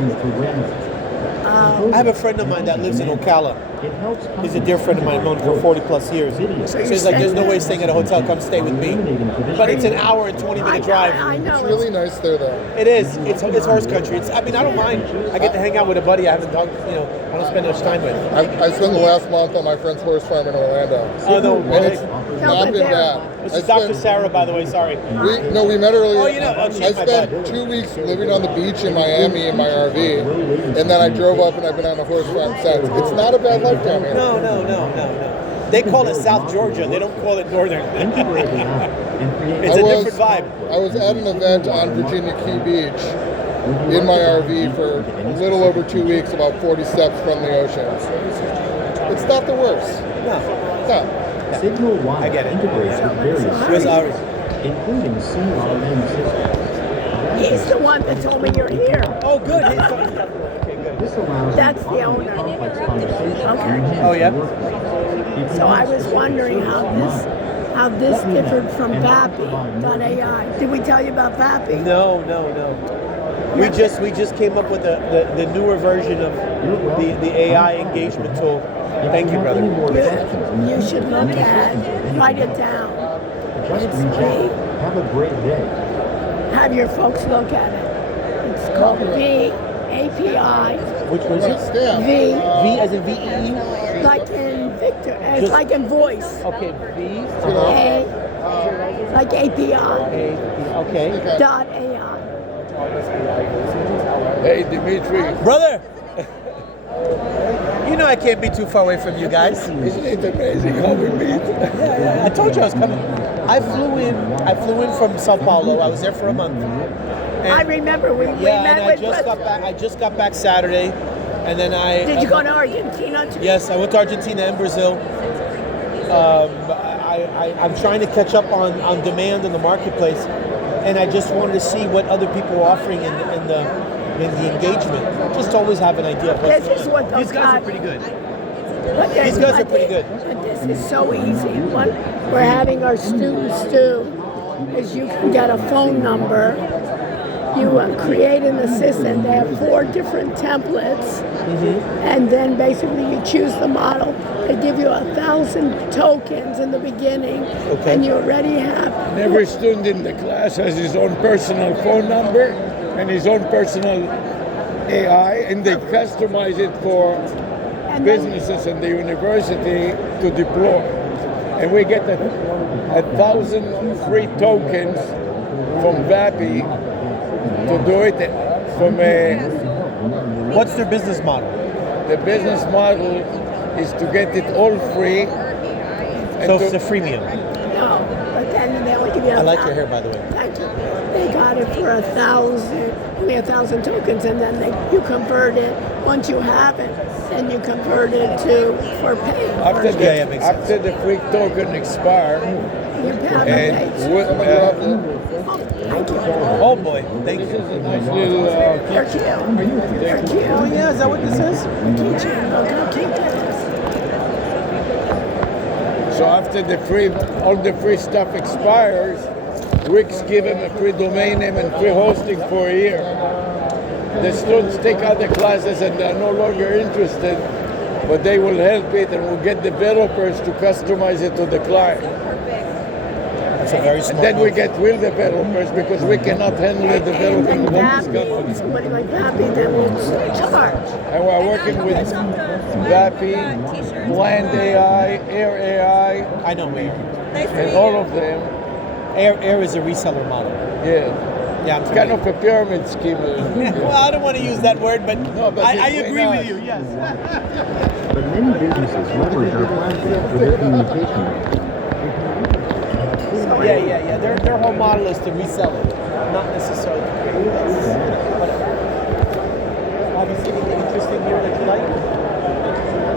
I have a friend of mine that lives in Ocala. He's a dear friend of mine. I've known him for 40 plus years. So he's like, there's no way staying at a hotel. Come stay with me. But it's an hour and 20 minute drive. I know. It's really nice there, though. It is. It's horse country. I don't mind. I get to hang out with a buddy I haven't talked, I don't spend much time with. I spent the last month on my friend's horse farm in Orlando. Oh, no. And it's not been bad. This is Dr. Sarah, by the way. Sorry. We met earlier. Oh, you know. Oh, she's I my spent bad. 2 weeks living on the beach in Miami in my RV, and then I drove up and I've been on a horse farm since. It's not a bad life down here. No. They call it South Georgia. They don't call it Northern. It's a different vibe. I was at an event on Virginia Key Beach in my RV for a little over 2 weeks, about 40 steps from the ocean. It's not the worst. No. No. Signal One I get it. integrates with various Where's Ari? including CRM systems. He's the one that told me you're here. Oh, good. Okay, good. This allows That's you the to owner. automate complex conversations. Okay. Oh, yeah? So I was wondering how this differed from VAPI.ai. Did we tell you about VAPI? No. We just came up with the newer version of the AI engagement tool. Thank you, brother. You should look at it. Write it down. It's V. Have a great day. Have your folks look at it. It's called VAPI. Which was it? Yeah. V. V as in VEE? Like in Victor. It's like in voice. Okay, V. A. Like API. Okay. Dot AI. hey Dimitri, Brother! You know I can't be too far away from you guys. Isn't it amazing how we meet? Yeah, I told you I was coming. I flew in from Sao Paulo. I was there for a month. And, I remember we met and with. I just got back Saturday, and then Did you go to Argentina too? Yes, I went to Argentina and Brazil. I'm trying to catch up on demand in the marketplace, and I just wanted to see what other people are offering in the engagement. Just always have an idea of what's This is what These guys are pretty good. These guys are pretty good. But this is so easy. What we're having our students do is you can get a phone number. You create an assistant. They have 4 different templates, and then basically you choose the model. They give you 1,000 tokens in the beginning, and you already have. And every student in the class has his own personal phone number and his own personal AI, and they customize it for businesses in the university to deploy. And we get 1,000 free tokens from VAPI to do it from a... What's their business model? The business model is to get it all free. So it's a freemium. No, but then they only give you. I like your hair, by the way. Thank you. They got it for 1,000, only 1,000 tokens, and then you convert it. Once you have it, then you convert it for pay. After the free token expire, you have and thank you. Oh boy, thank you. This is a nice little They're cute. They're cute. Oh yeah, is that what this is? Look how cute that is. So after all the free stuff expires, Rick's give him a free domain name and free hosting for a year. The students take other classes and they're no longer interested, but they will help it and will get developers to customize it to the client. That's a very smart And then we get real developers because we cannot handle the developing of all these companies. Somebody like Vappy that will charge. And we're working with Vappy, Bland AI, Air AI. I know where you are. And all of them. Air is a reseller model. Yeah. Yeah, it's kind of a pyramid scheme. Well, I don't want to use that word, but, I agree with you, yes. But many businesses leverage our platform for their communication. Yeah. Their whole model is to resell it, not necessarily to create it. Have you seen anything interesting here that you like?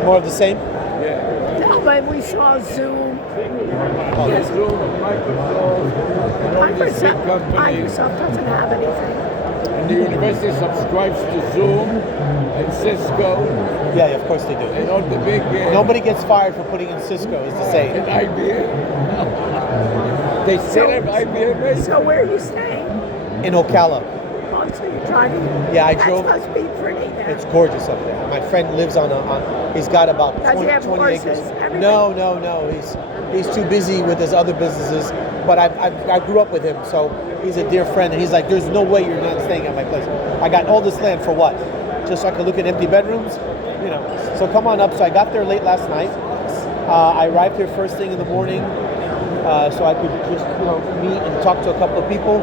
More of the same? Yeah. No, but we saw Zoom. Yes. Zoom, Microsoft, and all these big companies. Microsoft doesn't have anything. And the university subscribes to Zoom and Cisco. Yeah, of course they do. And all the big... Nobody gets fired for putting in Cisco, is to say. And IBM. They still have IBM. So where are you staying? In Ocala. Oh, so you're driving? Yeah, I that drove. Must be pretty there. It's gorgeous up there. My friend lives on he's got about 20 acres. No. He's too busy with his other businesses. But I grew up with him, so he's a dear friend. And he's like, there's no way you're not staying at my place. I got all this land for what? Just so I could look at empty bedrooms? You know. So come on up. So I got there late last night. I arrived here first thing in the morning, so I could just meet and talk to a couple of people.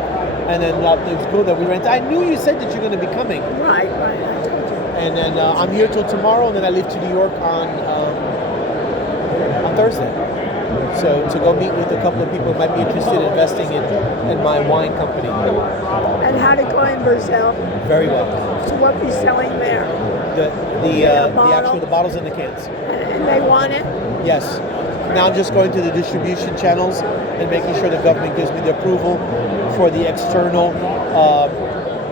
And then it was cool that we went. I knew you said that you're going to be coming. Right. I told you. And then I'm here till tomorrow, and then I leave to New York on Thursday. So to go meet with a couple of people who might be interested in investing in my wine company. And how to go in Brazil? Very well. So what are you selling there? The bottles and the cans. And they want it? Yes. Now I'm just going to the distribution channels and making sure the government gives me the approval for the external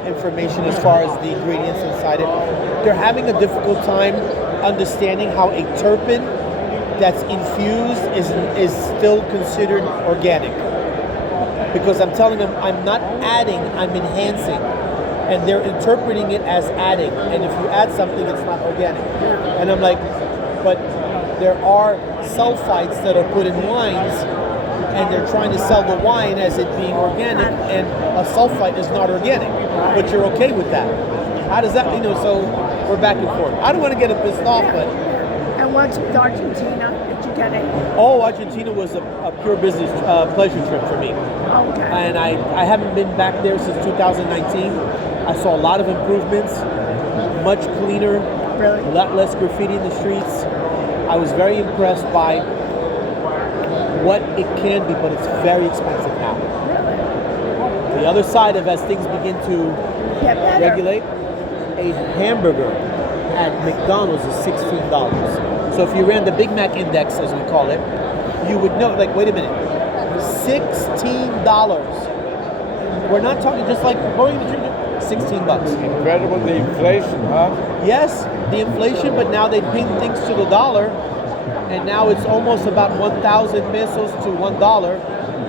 information as far as the ingredients inside it. They're having a difficult time understanding how a terpene that's infused is still considered organic. Because I'm telling them I'm not adding, I'm enhancing. And they're interpreting it as adding. And if you add something, it's not organic. And I'm like, but there are sulfites that are put in wines, and they're trying to sell the wine as it being organic, and a sulfite is not organic. But you're okay with that. How does that, so we're back and forth. I don't want to get them pissed off, but... And what's with Argentina? Did you get it? Oh, Argentina was a pure business pleasure trip for me. Okay. And I haven't been back there since 2019. I saw a lot of improvements, much cleaner, Really? A lot less graffiti in the streets. I was very impressed by what it can be, but it's very expensive now. Really? The other side of as things begin to Get better. regulate, a hamburger at McDonald's is $16. So if you ran the Big Mac index, as we call it, you would know, like, wait a minute, $16. We're not talking just like going to $16. Incredible, the inflation, huh? Yes, the inflation, but now they ping things to the dollar, and now it's almost about 1,000 pesos to $1,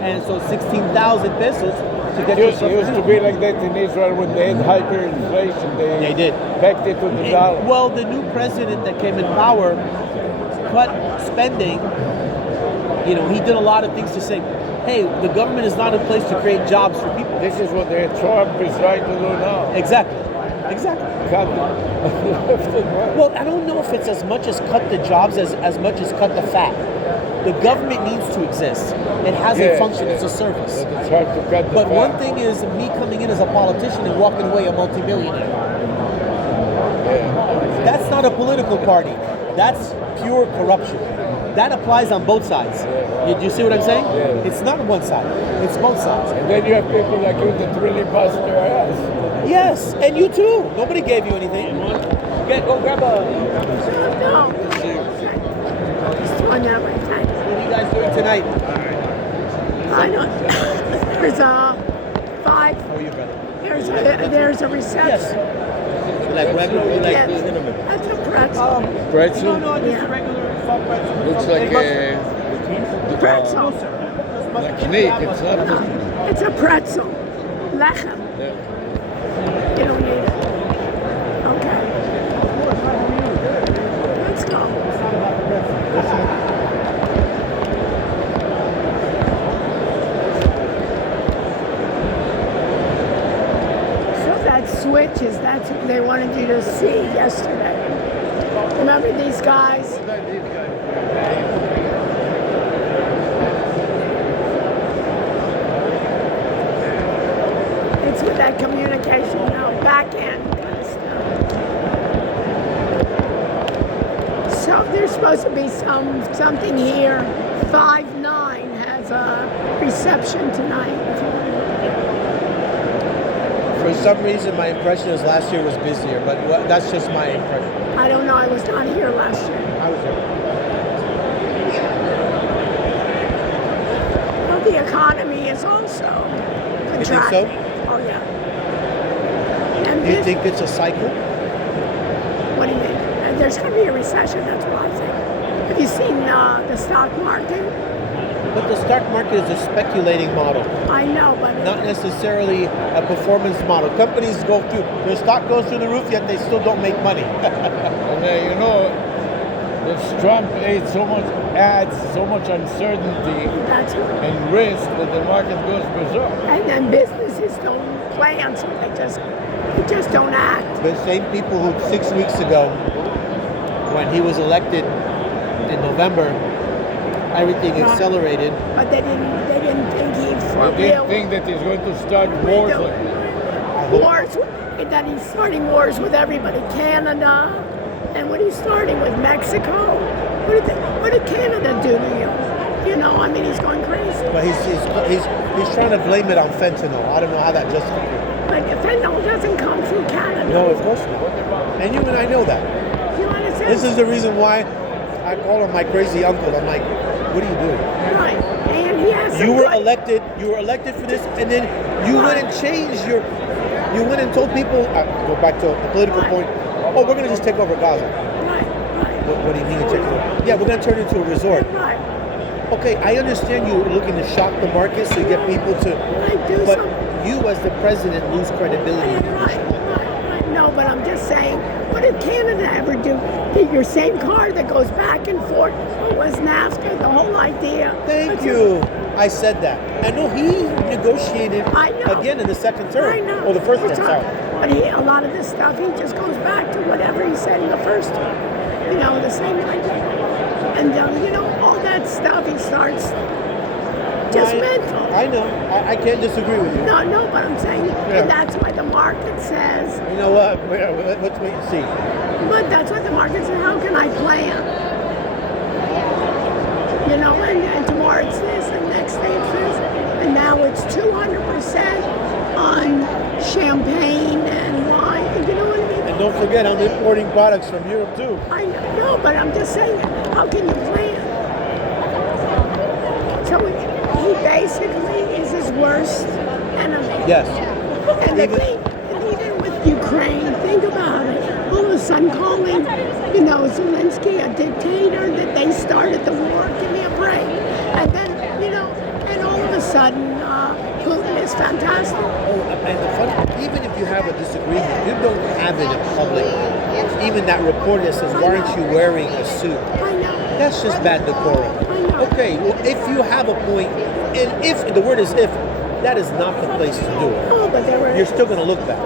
and so 16,000 pesos to get It yourself. used to be like that in Israel when they had hyperinflation. They did. Pegged it to the dollar. Well, the new president that came in power cut spending. You know, he did a lot of things to say, hey, the government is not in place to create jobs for people. This is what Trump is trying to do now. Exactly. Cut left and right. Well, I don't know if it's as much as cut the jobs as much as cut the fat. The government needs to exist. It has a function. It's a service. But it's hard to cut the But fat. one thing is me coming in as a politician and walking away a multimillionaire. That's not a political party. That's pure corruption. That applies on both sides. Do you see what I'm saying? It's not one side. It's both sides. And then you have people like you that really bust their ass. Yes, and you too. Nobody gave you anything. Go grab a... No. Just one hour time. What are you guys doing tonight? I don't. There's a 5. How are you, brother? There's a reception. Yes. You like regular? You like Yes. cinnamon? That's a pretzel. Pretzel? No, just Yeah. regular soft pretzel. Looks like Pretzel. like cake. It's not. It's a pretzel. Lechem. You don't need it. Okay. Let's go. So that switch that's what they wanted you to see yesterday. Remember these guys? It's with that communication, back end kind of stuff. So there's supposed to be something here. 5-9 has a reception tonight. For some reason, my impression is last year was busier, but that's just my impression. I don't know. I was not here last year. I was there. Well, the economy is also You think so? Oh yeah. And Do you think it's a cycle? What do you mean? There's going to be a recession. That's what I think. Have you seen the stock market? But the stock market is a speculating model, I know, but not necessarily a performance model. Companies go through, their stock goes through the roof, yet they still don't make money. And you know, this Trump ate so much ads, so much uncertainty that's right. and risk that the market goes berserk. And then businesses don't plan, so they just don't act. The same people who 6 weeks ago, when he was elected in November, everything accelerated. But they didn't think he'd for I real. didn't think that he's going to start wars. Wars, and then he's starting wars with everybody. Canada, and what he's starting with Mexico. What did Canada do to you? You know, I mean, he's going crazy. But he's trying to blame it on fentanyl. I don't know how that justifies. Like fentanyl doesn't come through Canada. No, of course not. And you and I know that. You understand? This is the reason why I call him my crazy uncle. I'm like, what are you doing? Right, and he has. You were elected for this, and then you went and changed you went and told people, go back to a political point, oh, we're going to just take over Gaza. Right. What do you mean to take over? Yeah, we're going to turn it into a resort. Right. Okay, I understand you were looking to shock the market so you get people to, but you as the president lose credibility. Right. No, but I'm just saying, what did Canada ever do? Your same car that goes back and forth. What was NAFTA? The whole idea. Thank you. I said that. I know he negotiated again in the second term. I know. Or the first term, sorry. But a lot of this stuff, he just goes back to whatever he said in the first term. You know, the same idea. And, you know, all that stuff he starts just mental. I know. I can't disagree with you. No, but I'm saying and that's why the market says. You know what? Let's wait and see. But that's what the market says. How can I plan? You know, and tomorrow it's this, and next day it's this, and now it's 200% on champagne and wine. You know what I mean? And don't forget, I'm importing products from Europe too. I know, but I'm just saying, how can you plan? So he basically is his worst enemy. Yes. And even with Ukraine, think about it. All of a sudden calling, Zelensky a dictator, that they started the war, give me a break. And then, and all of a sudden, Putin is fantastic. And the fun, even if you have a disagreement, you don't have it in public. Even that reporter that says, why aren't you wearing a suit? I know. That's just bad decorum. Okay, well, if you have a point, and if, the word is if, that is not the place to do it. Oh, but there were... You're still going to look bad.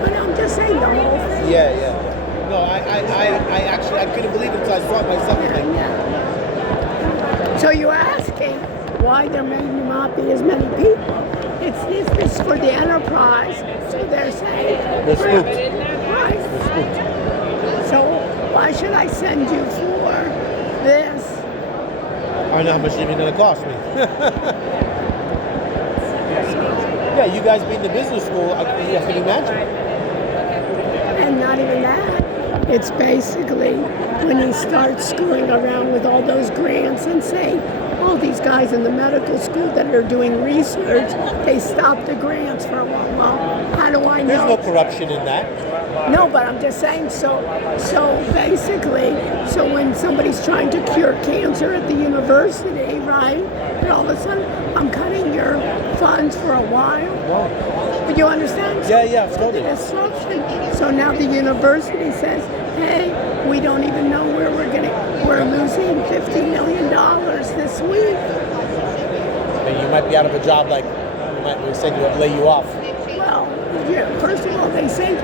But I'm just saying the whole thing. Yeah. No, I actually, I couldn't believe it until I saw it myself. So you're asking why there may not be as many people. It's this for the enterprise. So they're saying... They're spooked. Right. They're spooked. So why should I send you for this? I don't know how much it's even going to cost me. Yeah, you guys being the business school, I can imagine. And not even that. It's basically when you start screwing around with all those grants and saying, all these guys in the medical school that are doing research, they stop the grants for a while. Well, how do I know? There's no corruption in that. No, but I'm just saying, so basically, so when somebody's trying to cure cancer at the university, right, and all of a sudden, I'm cutting your funds for a while. No. But you understand? Yeah, totally. Disruption. So now the university says, hey, we don't even know where we're losing $50 million this week. And you might be out of a job, like, we said lay you off. Well, yeah, first of all, they say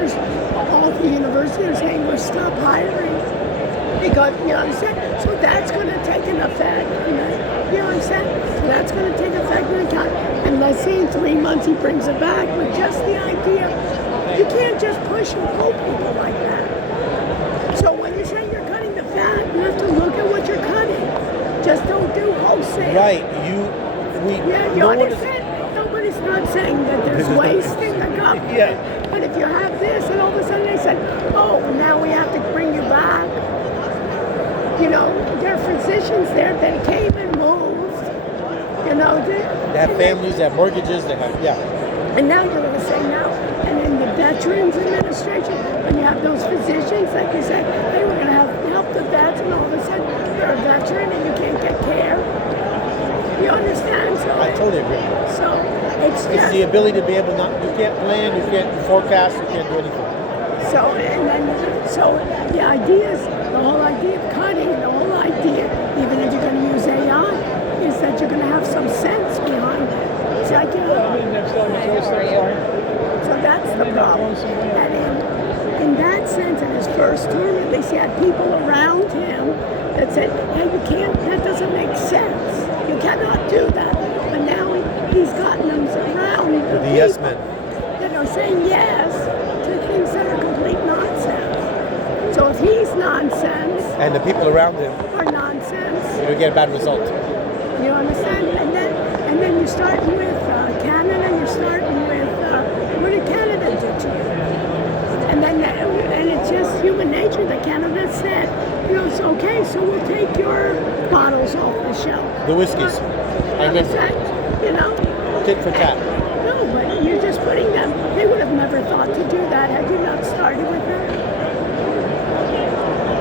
all the universities are saying we'll stop hiring. Because, you understand? So that's going to take an effect. You understand? So that's going to take effect in the account. And let's say in 3 months he brings it back with just the idea. You can't just push and pull people like that. So when you say you're cutting the fat, you have to look at what you're cutting. Just don't do wholesale. Right. You understand? Nobody's not saying that there's waste in the government. Yeah. But if you have this and all of a sudden they said, oh, now we have to bring you back. There are physicians there that came and moved. They have families, they have mortgages, they have, And now you're going to say no. And in the Veterans Administration, when you have those physicians that you say, hey, we're going to help the vets, and all of a sudden you're a veteran and you can't get care. You understand? So I totally agree. So it's the ability to be able you can't plan, you can't forecast, you can't do anything. So the whole idea of cutting, the whole idea, even if you're going to use AI, is that you're going to have some sense behind it. It's like, so that's the problem. And in that sense, in his first term, at least he had people around him that said, hey, that doesn't make sense. You cannot do that. But now he's gotten them around The yes men. that are saying yes to things that are complete nonsense. So if he's nonsense, and the people around him are nonsense, you get a bad result. you understand? And then you're starting with Canada, you're starting with what did Canada do to you? And it's just human nature that Canada said, it's okay, so we'll take your bottles off the shelf. The whiskeys. I remember. Tit for tat. No, but you're just putting them. They would have never thought to do that had you not started with them.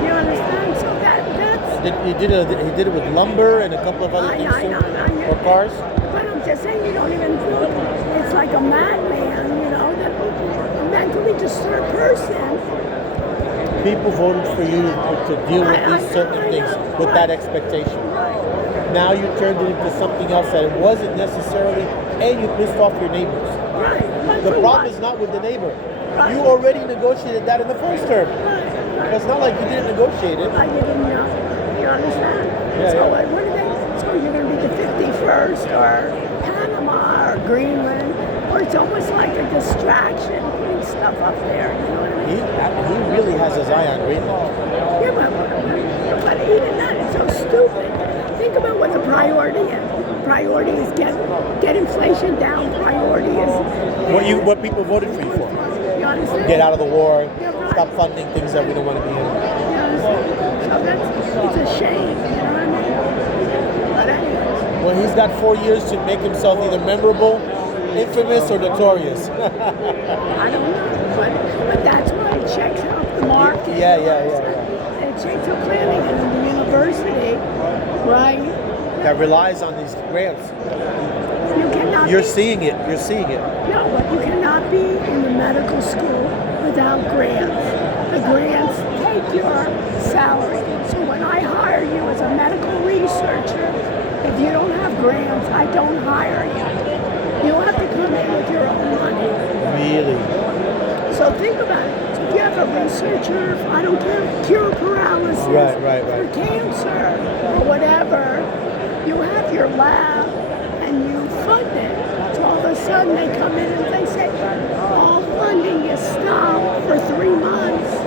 You understand? So that's. He did it with lumber and a couple of other things I know. or cars. But I'm just saying, you don't even feel it's like a madman, that a mentally disturbed person. People voted for you to deal with these certain things with that expectation. Now you turned it into something else that it wasn't necessarily, and you pissed off your neighbors. Right. The problem is not with the neighbor. You already negotiated that in the first term. It's not like you didn't negotiate it. I didn't know. You understand? Yeah, So what are they? So you're going to be the 51st or Panama Greenland, or it's almost like a distraction putting stuff up there. You know what I mean? He really has his eye on Greenland. Yeah, but even that is so stupid. Think about what the priority is. Priority is get inflation down. Priority is What people voted for you for. You understand? Get out of the war, Yeah, right. stop funding things that we don't want to be in. You understand? So it's a shame. You know what I mean? But anyways. Well, he's got 4 years to make himself either memorable, infamous, or notorious. I don't know, but that's why it checks out the market. Yeah. It checks out planning and the university, right? That relies on these grants. You cannot. You're seeing it. No, but you cannot be in the medical school without grants. The grants take your salary. So when I hire you as a medical researcher, if you don't have grants, I don't hire you. You have to come in with your own money. Really? So think about it. So if you have a researcher, I don't care, cure paralysis, Right. or cancer, or whatever, you have your lab and you fund it. So all of a sudden they come in and they say, all funding is stopped for 3 months.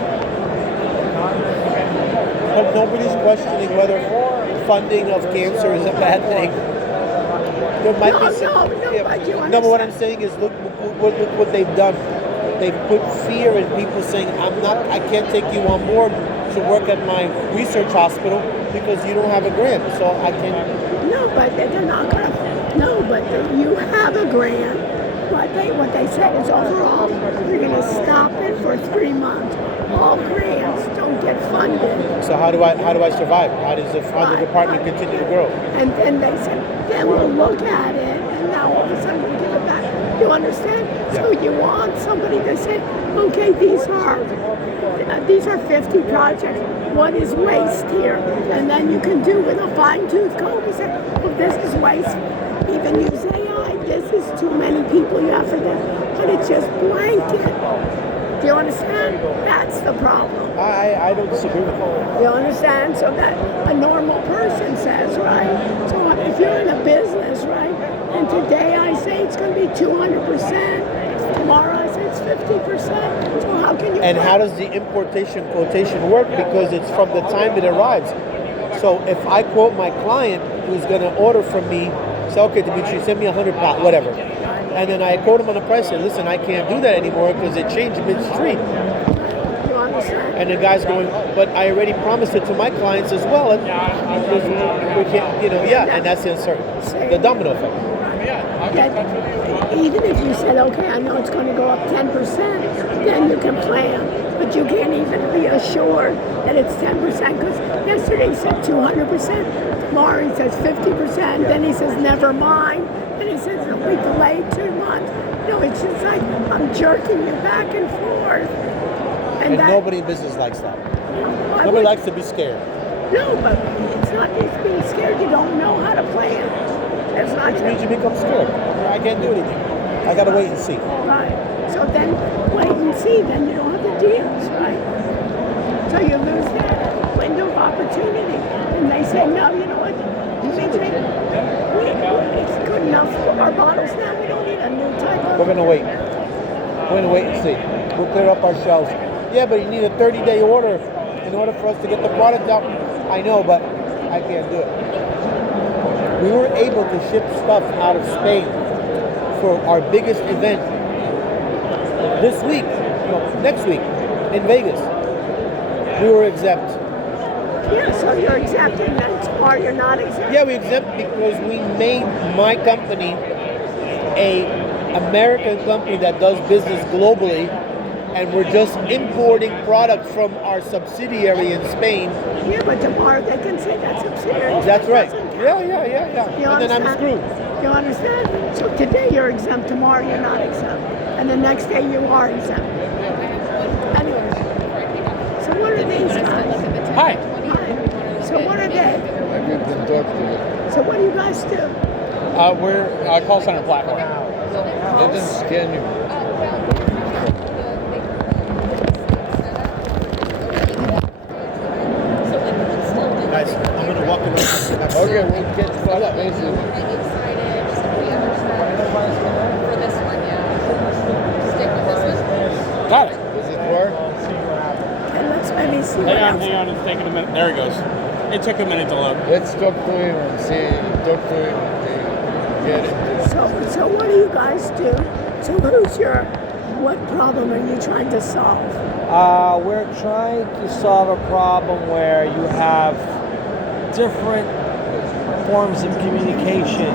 But nobody's questioning whether funding of cancer is a bad thing. There might be some. But you No, but what I'm saying is, look what they've done. They put fear in people saying, I can't take you on board to work at my research hospital because you don't have a grant. So I can. No, but they're not going to. No, but you have a grant. What they said is overall, you're going to stop it for 3 months. All grants don't get funded. So how do I survive? How does the department continue to grow? And then they said, then we'll look at it, and now all of a sudden we'll give it back. You understand? Yeah. So you want somebody to say, okay, these are 50 projects. What is waste here? And then you can do with a fine-tooth comb. You say, well, this is waste. Even use AI. This is too many people you have for this. But it's just blanket. Do you understand? That's the problem. I don't disagree with you. You understand? So that a normal person says, right? So if you're in a business, right? And today I say it's going to be 200%. Tomorrow I say it's 50%. So how can you? And how does the importation quotation work? Because it's from the time it arrives. So if I quote my client who's going to order from me, say, okay, Dimitri, send me 100 pounds, whatever. And then I quote him on the price and say, listen, I can't do that anymore because it changed midstream. You understand? And the guy's going, but I already promised it to my clients as well. And we can't, and that's the uncertainty, the domino effect. Even if you said, okay, I know it's going to go up 10%, then you can plan. But you can't even be assured that it's 10% because yesterday he said 200%, tomorrow he says 50%, then he says never mind, then he says it'll be delayed 2 months. It's just like I'm jerking you back and forth. And nobody in business likes that. Nobody likes to be scared. No, but it's not just being scared. You don't know how to plan. It's not. Which means you become scared. I can't do anything. I got to wait and see. Right. So then wait and see. Then you don't have the deals, right? So you lose that window of opportunity. And they say, no, you know what? It's good enough for our bottles now. We don't need a new type of. We're going to wait. We're going to wait and see. We'll clear up our shelves. Yeah, but you need a 30-day order in order for us to get the product out. I know, but I can't do it. We were able to ship stuff out of Spain for our biggest event next week in Vegas. We were exempt. Yeah, so you're exempt and then tomorrow you're not exempt. Yeah, we exempt because we made my company a American company that does business globally, and we're just importing product from our subsidiary in Spain. Yeah, but tomorrow they can say that subsidiary. That's right. Yeah. And then I'm screwed. You understand? So today you're exempt, tomorrow you're not exempt. And the next day you are exempt. Anyways, so what are these guys? Hi. So what are they? So what do you guys do? We're a call center platform. It doesn't scan you. Guys, I'm going to walk in. Okay, we'll get to that. For this one, yeah. Stick with this one. Got it. Does it work? Okay, let's maybe see what else. Hang on, it's taking a minute. There he goes. It took a minute to load. Let's talk to him and see. Talk to him and get it. So what do you guys do? So what problem are you trying to solve? We're trying to solve a problem where you have different forms of communication,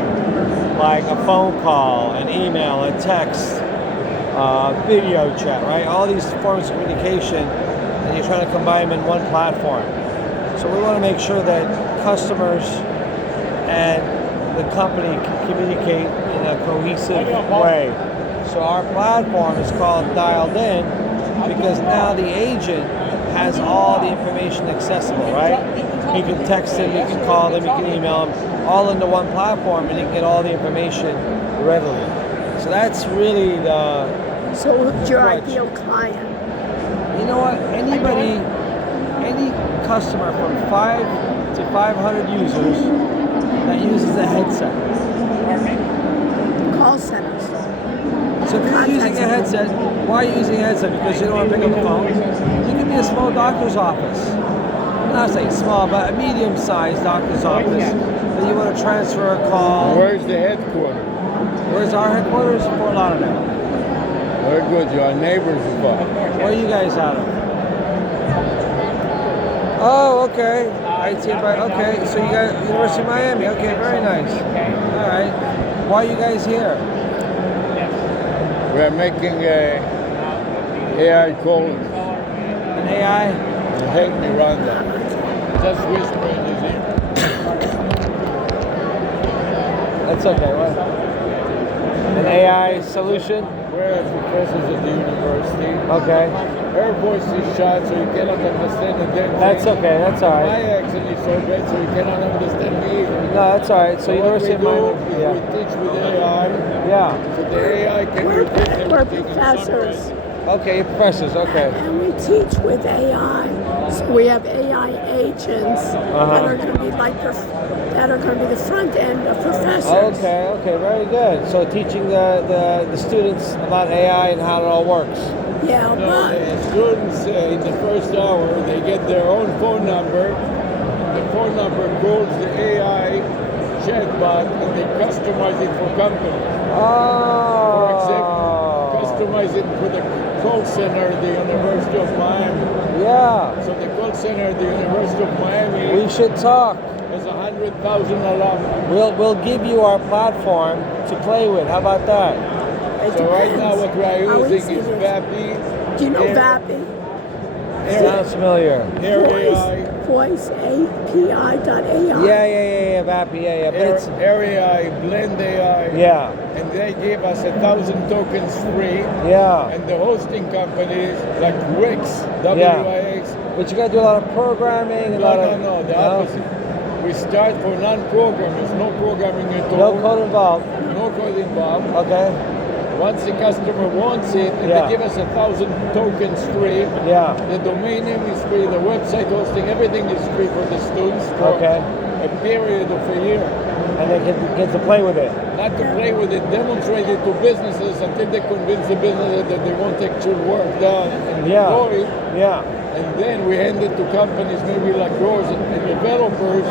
like a phone call, an email, a text, video chat, right? All these forms of communication, and you're trying to combine them in one platform. So we want to make sure that customers and the company can communicate in a cohesive way. So our platform is called Dialed In because now the agent has all the information accessible, right? You can text them, you can call them, you can email them, all into one platform, and you can get all the information readily. So that's really the... So who's your ideal client? You know what? Any customer from 5 to 500 users that uses a headset. Call centers. So if you're using a headset, why are you using a headset? Because you don't want to pick up the phone? You can be a small doctor's office. I'm not saying small, but a medium-sized doctor's office. And you want to transfer a call. Where's the headquarters? Where's our headquarters? Fort Lauderdale. Very good. You're neighbors of ours. Where are you guys out of? Oh, okay. Okay, so you got University of Miami. Okay, very nice. All right. Why are you guys here? We're making a AI call. An AI? Help me run that. Just whisper in his ear. That's okay. What? An AI solution? We're professors at the university. Okay. Her voice is shot, so you cannot understand the damn thing. That's okay. That's all right. My accent is so great, so you cannot understand me either. No, that's all right. So University of Miami. Yeah. We teach with AI. Yeah. So the AI can repeat everything. We're professors. Okay, you're professors. Okay. And we teach with AI. So we have AI agents that are going to be that are going to be the front end of professors. Okay, very good. So teaching the students about AI and how it all works. Yeah, No, the students in the first hour, they get their own phone number. The phone number calls the AI chatbot and they customize it for companies. Oh. For example, customize it for the call center at the University of Miami. Yeah. So the call center at the University of Miami. We should talk. Has 100,000 alumni. We'll give you our platform to play with. How about that? So right now what we're using is VAPI. Do you know VAPI? Sounds familiar. VoiceAPI.ai. Yeah, VAPI, yeah. But it's AI, Blend AI. Yeah. And they gave us 1,000 tokens free. Yeah. And the hosting companies like Wix, WIX. But you got to do a lot of programming. No, the opposite. We start for non-programmers, no programming at all. No code involved. No code involved. Okay. Once the customer wants it, and they give us 1,000 tokens free. Yeah. The domain name is free, the website hosting, everything is free for the students for a period of a year. And they get to play with it. Not to play with it, demonstrate it to businesses until they convince the business that they want actual work done and deploy it. Yeah. And then we hand it to companies maybe like yours and developers,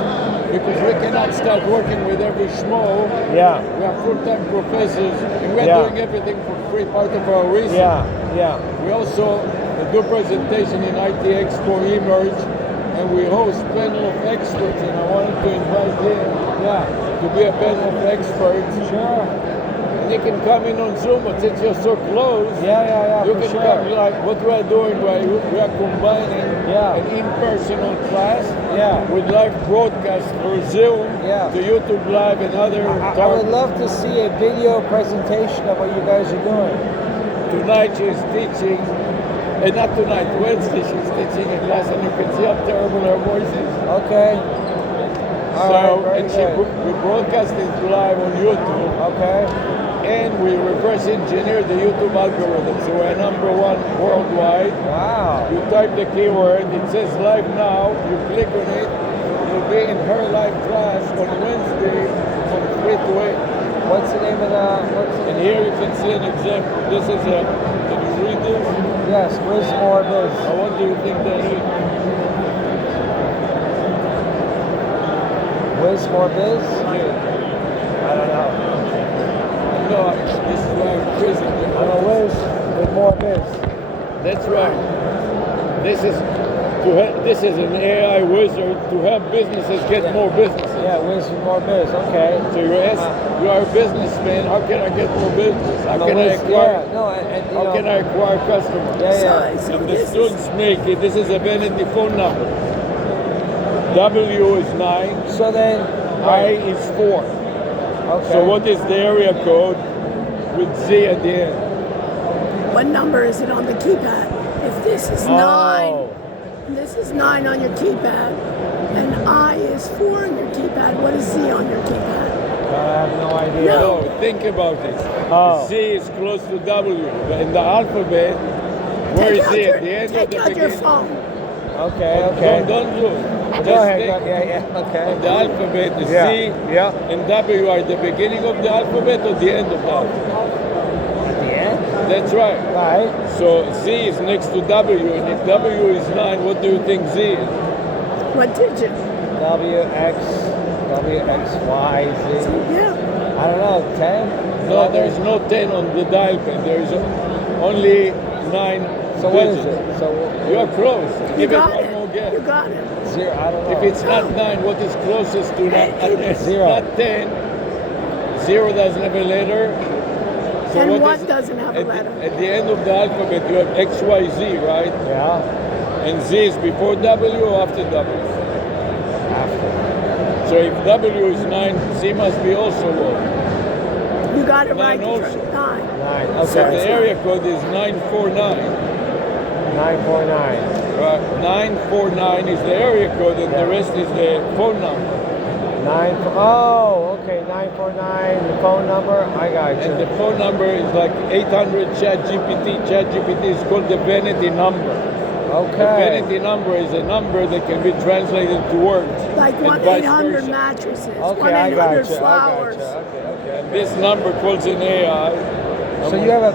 because we cannot start working with every schmo. Yeah. We are full-time professors and we're doing everything for free, part of our research. Yeah. We also do presentation in IT Expo Emerge, and we host panel of experts, and I wanted to invite him to be a panel of experts. Sure. And you can come in on Zoom, but since you're so close, you can come like what we are doing, we are combining an in-personal class with live broadcast for Zoom to YouTube Live and other I would love to see a video presentation of what you guys are doing. Tonight she's teaching, and not tonight, Wednesday she's teaching a class, and you can see how terrible her voice is. Okay. We broadcast it live on YouTube. Okay. And we reverse engineer the YouTube algorithm, so we're number one worldwide. Wow. You type the keyword, it says live now, you click on it, you'll be in her live class on Wednesday from 3 to 8. What's the name of the? And here you can see an example. This is a. Can you read this? Yes, Wiz More Biz. What do you think that is? Wiz More Biz? Yeah. I don't know. No, this is why I'm prison. I'm a Wiz with More Biz. That's right. This is an AI wizard to help businesses get more business. Yeah, Wiz with More Biz. Okay. So you are a businessman. How can I get more business? How can I acquire? Yeah, no, how can I acquire customers? Yeah. And the students make it. This is a vanity phone number. W is 9. So then I is 4. Okay. So what is the area code with Z at the end? What number is it on the keypad? If this is 9, this is 9 on your keypad, and I is 4 on your keypad, what is Z on your keypad? I have no idea. No, think about it. Z is close to W. In the alphabet, where is Z at the end of the Take out your phone. Okay. Don't look. Go ahead. Yeah. Okay. The alphabet, the Z and W are the beginning of the alphabet or the end of the alphabet? At the end? That's right. Right. So Z is next to W, and if W is 9, what do you think Z is? What digit? WXY, Z. Yeah. I don't know, 10? No, there's no 10 on the dial pad. There is only 9 So what digits. is it? So You're close. You Give it got one it. more guess. You got it. 0, I don't know. If it's not 9, what is closest to not? It's 0. not 10. 0 doesn't have a letter. So And what what is- doesn't have a letter? At the end of the alphabet, you have X, Y, Z, right? Yeah. And Z is before W or after W? After. So if W is 9, Z must be also low. You got it 9 right. also. 9. 9. So Okay. the area code is 949. 949. Right. 949 is the area code, and the rest is the phone number. 949, the phone number. I got you. And the phone number is like 800 ChatGPT. ChatGPT is called the vanity number. Okay. The vanity number is a number that can be translated to words. Like and 1-800 vice versa. mattresses, Okay, I got 1-800 you. flowers. Okay. And this number calls an AI. So you have a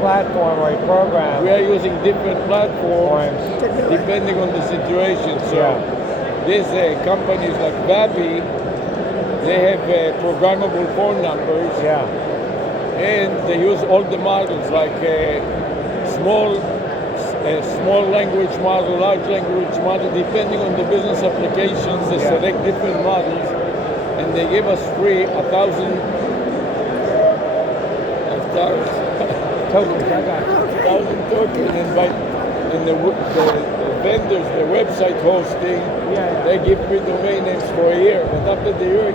platform or a program. We are using different platforms To do it. depending on the situation. So these companies like Vapi, they have programmable phone numbers. Yeah. And they use all the models like small language model, large language model, depending on the business applications. They select different models, and they give us free 1,000 tokens. I got you. 1,000 tokens, and the vendors, the website hosting, they give free domain names for a year. But after the year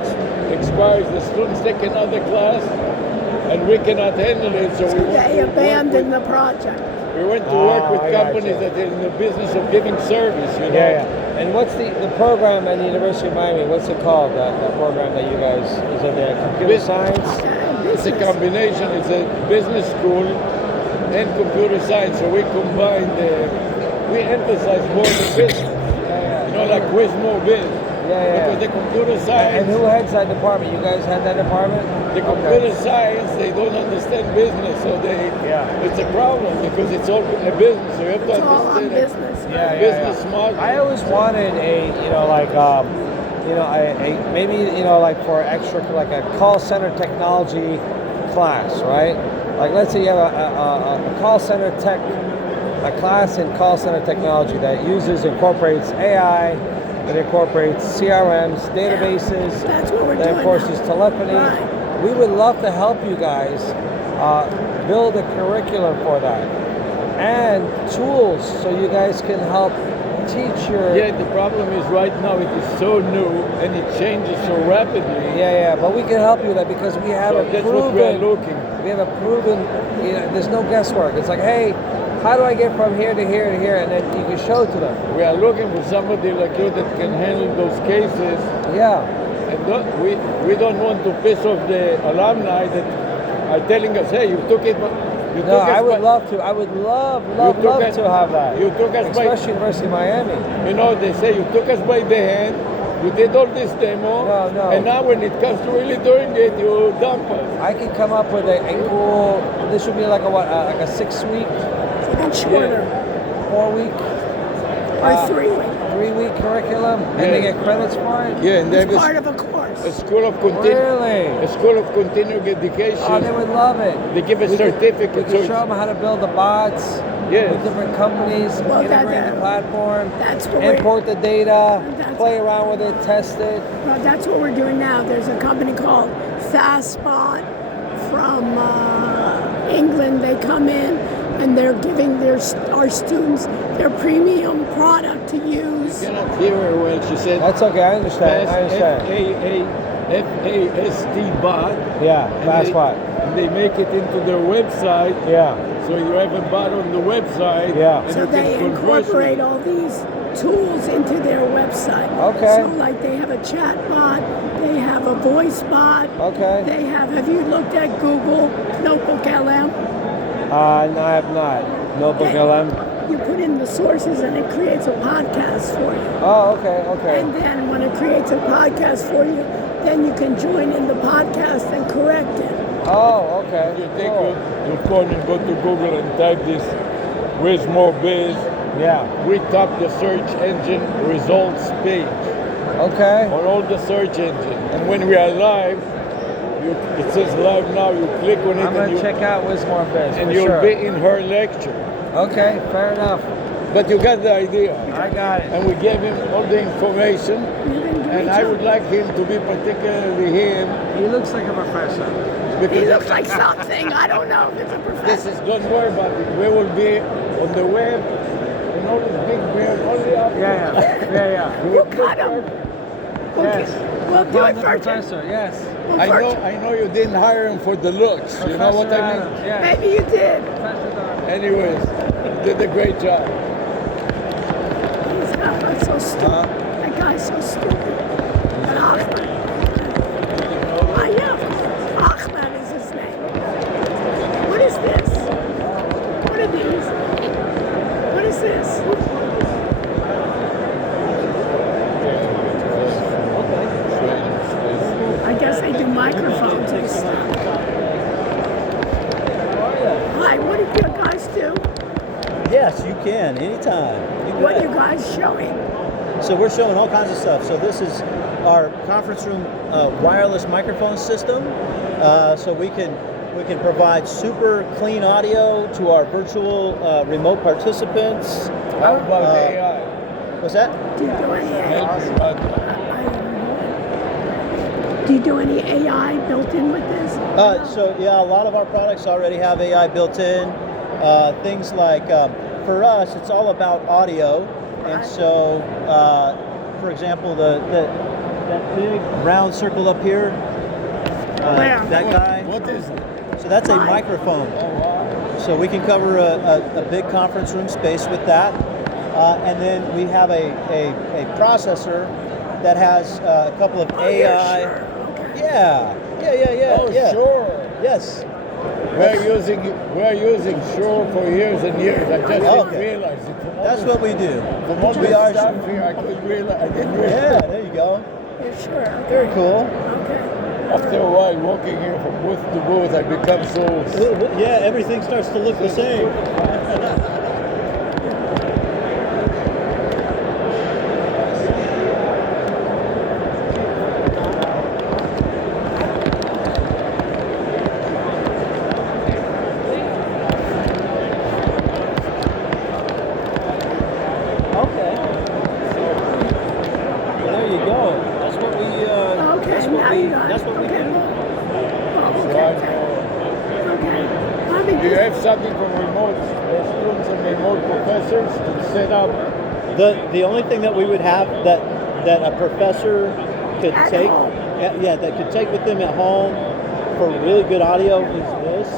expires, the students take another class, and we cannot handle it. So They abandoned the project. we went to work with companies that are in the business of giving service. You know. Yeah. And what's the program at the University of Miami? What's it called? The program that you guys, is it the computer science? It's a combination. It's a business school and computer science. So we combine we emphasize more the business. You know, like Wiz More Biz. Because the computer science. And who heads that department? You guys head that department? The computer science, they don't understand business, so it's a problem because it's all a business. So you have to understand business. Business model. I always wanted maybe for extra, like a call center technology class, right? Like let's say you have a call center tech, a class in call center technology that incorporates AI, that incorporates CRMs, databases, That's what we're that doing incorporates now. telephony. Right. We would love to help you guys build a curriculum for that and tools so you guys can help teach your... Yeah, the problem is right now it is so new and it changes so rapidly. Yeah, but we can help you with that because we have that's what we are looking. We have a proven, there's no guesswork. It's like, hey, how do I get from here to here to here? And then you can show it to them. We are looking for somebody like you that can handle those cases. Yeah. And we don't want to piss off the alumni that are telling us, hey, you took it. I would love to. I would love to have that. You took us especially University of Miami. You know, they say you took us by the hand, We did all this demo, No. and now when it comes to really doing it, you dump us. I can come up with a cool. This would be like a what? Like a 6 week, Even shorter. 4 week, Or 3 week. 3 week curriculum, and they get credits for it. Yeah, and then It's part of a course. a school of Really? a school of continuing education. Oh, they would love it. They give a We could- certificate. We so can it's- show them how to build the bots. Yes. With different companies, Well, integrate the platform, that's what we're- import the data, That's- play around with it, test it. Well, that's what we're doing now. There's a company called FastSpot from England. They come in and they're giving our students their premium product to use. I cannot hear her well. She said. That's okay. I understand. I understand. FAST bot. Yeah, and FastSpot. And they make it into their website. Yeah. So you have a bot on the website. Yeah. And So you can they converse incorporate with it. all these tools into their website. Okay. So like they have a chat bot, they have a voice bot. Okay. They have you looked at Google Notebook LM? No, I have not. Notebook LM. You put in the sources and it creates a podcast for you. Oh, okay, okay. And then when it creates a podcast for you, then you can join in the podcast and correct it. Oh, okay. You take your phone and go to Google and type this, where's more biz? Yeah. We top the search engine results page. Okay. On all the search engine. And when we are live, it says live now, you click on it I'm and gonna check out Wismore Biz. and for you'll sure. be in her lecture. Okay, fair enough. But you got the idea. I got it. And we gave him all the information. And I would like him to be particularly him. He looks like a professor. Because He looks like something. I don't know if it's a This professor. is, don't worry about it. We will be on the web. And all this big beard, only up. Yeah. We'll cut him. Yes. We'll do it the virtual. professor, yes. I know you didn't hire him for the looks. You know what I mean? Adams, yes. Maybe you did. Anyways, you did a great job. He's not so stupid. That guy's so stupid. But Ahmed. Yeah. Ahmed is his name. What is this? What are these? What is this? I guess they do microphones and stuff. Hi, what did you guys do? Yes, you can, anytime. What are you guys showing? So we're showing all kinds of stuff. So this is our conference room wireless microphone system. So we can provide super clean audio to our virtual remote participants. How about AI? What's that? Do you do any AI? Do you do any AI built in with this? So yeah, a lot of our products already have AI built in. Things like, for us, it's all about audio. And so, for example, that big round circle up here, that guy. What is it? So that's a microphone. So we can cover a big conference room space with that. And then we have a processor that has a couple of AI. Sure. Yeah. Oh, sure. Yes. We're using Shure for years and years. I just didn't realize it. That's what we do. From all We the are stuff Shure. here, I didn't realize. Yeah, there you go. Yeah, sure. Very cool. Okay. After a while, walking here from booth to booth, I become so. Yeah, everything starts to look the same. Okay. Well, there you go. That's what we. Okay, That's now what we. you got That's it. what we Okay. do. Okay. Do you have something for remote students and remote professors to set up? The only thing that we would have that a professor could At take, home. that could take with them at home for really good audio is this.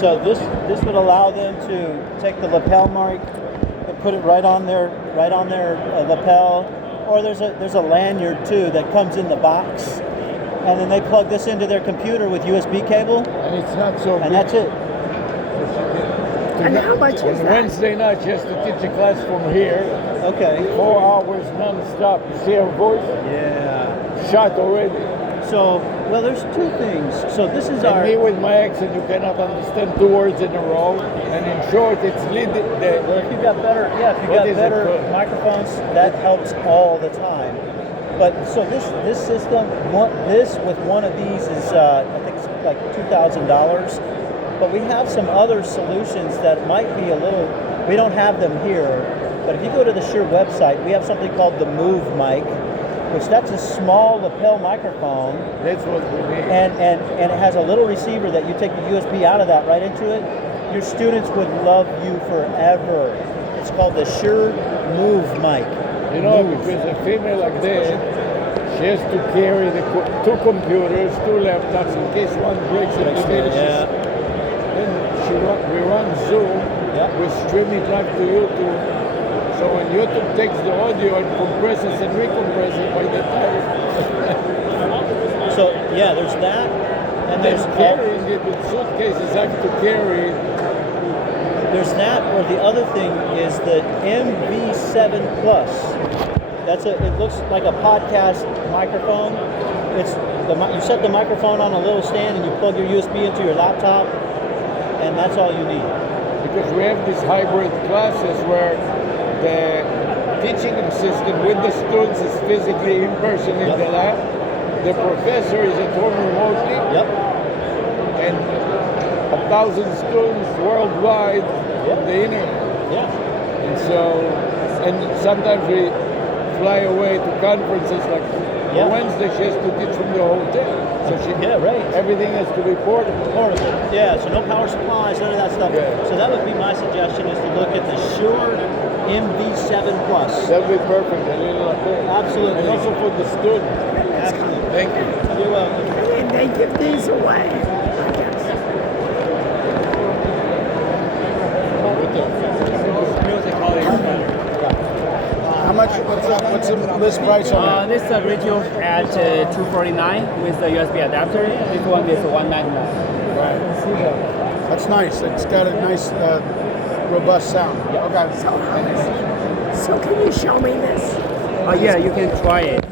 So this would allow them to take the lapel mic and put it right on their lapel. Or there's a lanyard too that comes in the box, and then they plug this into their computer with USB cable, And it's not so and big. that's it. To And how much is On that? Wednesday night, she has to teach a class from here. Okay. 4 hours non-stop. You see her voice? Yeah. Shot already. So, well, there's two things. So this is And our. me with my accent, you cannot understand 2 words in a row. And in short, it's leading. Well, if you got better, yeah, if you got better microphones, that helps all the time. But so this system, this with one of these is I think it's like $2,000. But we have some other solutions that might be a little. We don't have them here, but if you go to the Shure website, we have something called the Move mic, which that's a small lapel microphone. That's what we need. And it has a little receiver that you take the USB out of that right into it. Your students would love you forever. It's called the Shure Move mic. You know, because a female like that, she has to carry the 2 computers, 2 laptops in case one breaks it. Yeah. Then we run Zoom, we stream it live to YouTube. So when YouTube takes the audio and compresses and recompresses it by the time. So yeah, there's that, and there's carrying it with suitcases. I have to carry. There's that, or the other thing is the MV7 Plus. It looks like a podcast microphone. You set the microphone on a little stand and you plug your USB into your laptop, and that's all you need. Because we have these hybrid classes where the teaching assistant with the students is physically in person in the lab. The professor is at home remotely. Yep. And 1,000 students worldwide on the internet. Yeah. And so, and sometimes we fly away to conferences like Wednesday she has to teach from the hotel. So everything has to be portable. Yeah, so no power supplies, none of that stuff. Yeah. So that would be my suggestion, is to look at the Shure MV7 Plus. That would be perfect. A little Absolutely. And also for the student. Absolutely. Thank you. You're welcome. And they give these away. How much? What's the list price on that? This radio at $249 with the USB adapter. This one is $199. Right. That's nice. It's got a nice, robust sound. Okay. So can you show me this? Yeah, you can try it.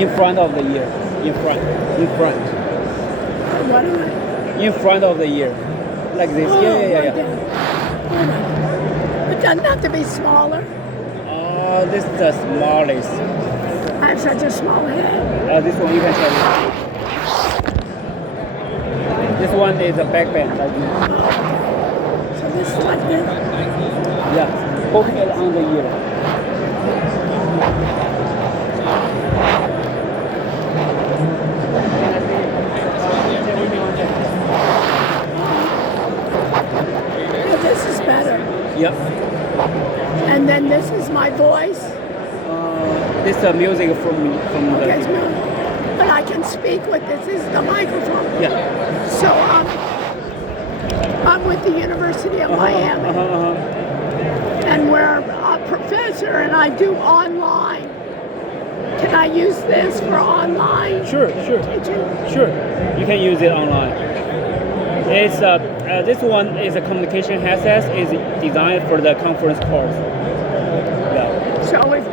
In front of the ear. In front. What am I? In front of the ear. Like this. Oh, Yeah. It doesn't have to be smaller. This is the smallest. I have such a small head. This one you can try it. This one is a back bend. Like this. So this is like this? Yeah. Both head on the ear. This is better. Yep. And then this is my voice. This is music from Okay, the. but I can speak with this. This is the microphone. Yeah. So I'm with the University of Miami, and we're a professor, and I do online. Can I use this for online? Sure. teaching? Sure. You can use it online. It's this one is a communication headset. Is designed for the conference calls. Yeah. So if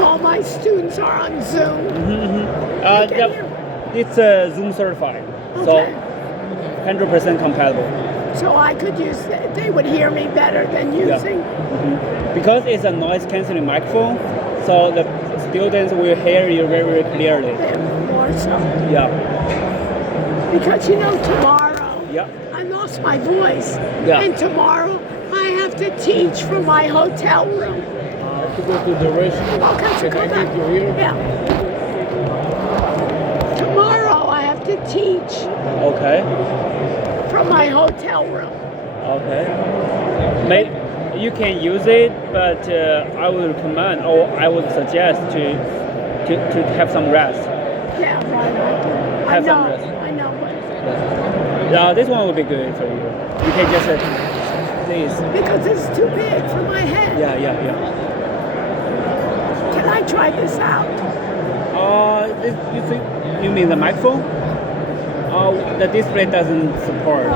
all my students are on Zoom, It's Zoom certified, so 100% compatible. So I could use they would hear me better than using. Because it's a noise canceling microphone, so the students will hear you very, very clearly. More so. Yeah. Because tomorrow Yeah. I lost my voice. Yeah. And tomorrow I have to teach from my hotel room. To go to the restroom. Okay, so go back. Yeah. Tomorrow I have to teach Okay. from my hotel room. Okay. You can use it, but I would recommend, or I would suggest to have some rest. Yeah, right. Have some rest. I know. This one will be good for you. You can just this. Because it's too big for my head. Yeah. Can I try this out? You mean the microphone? The display doesn't support,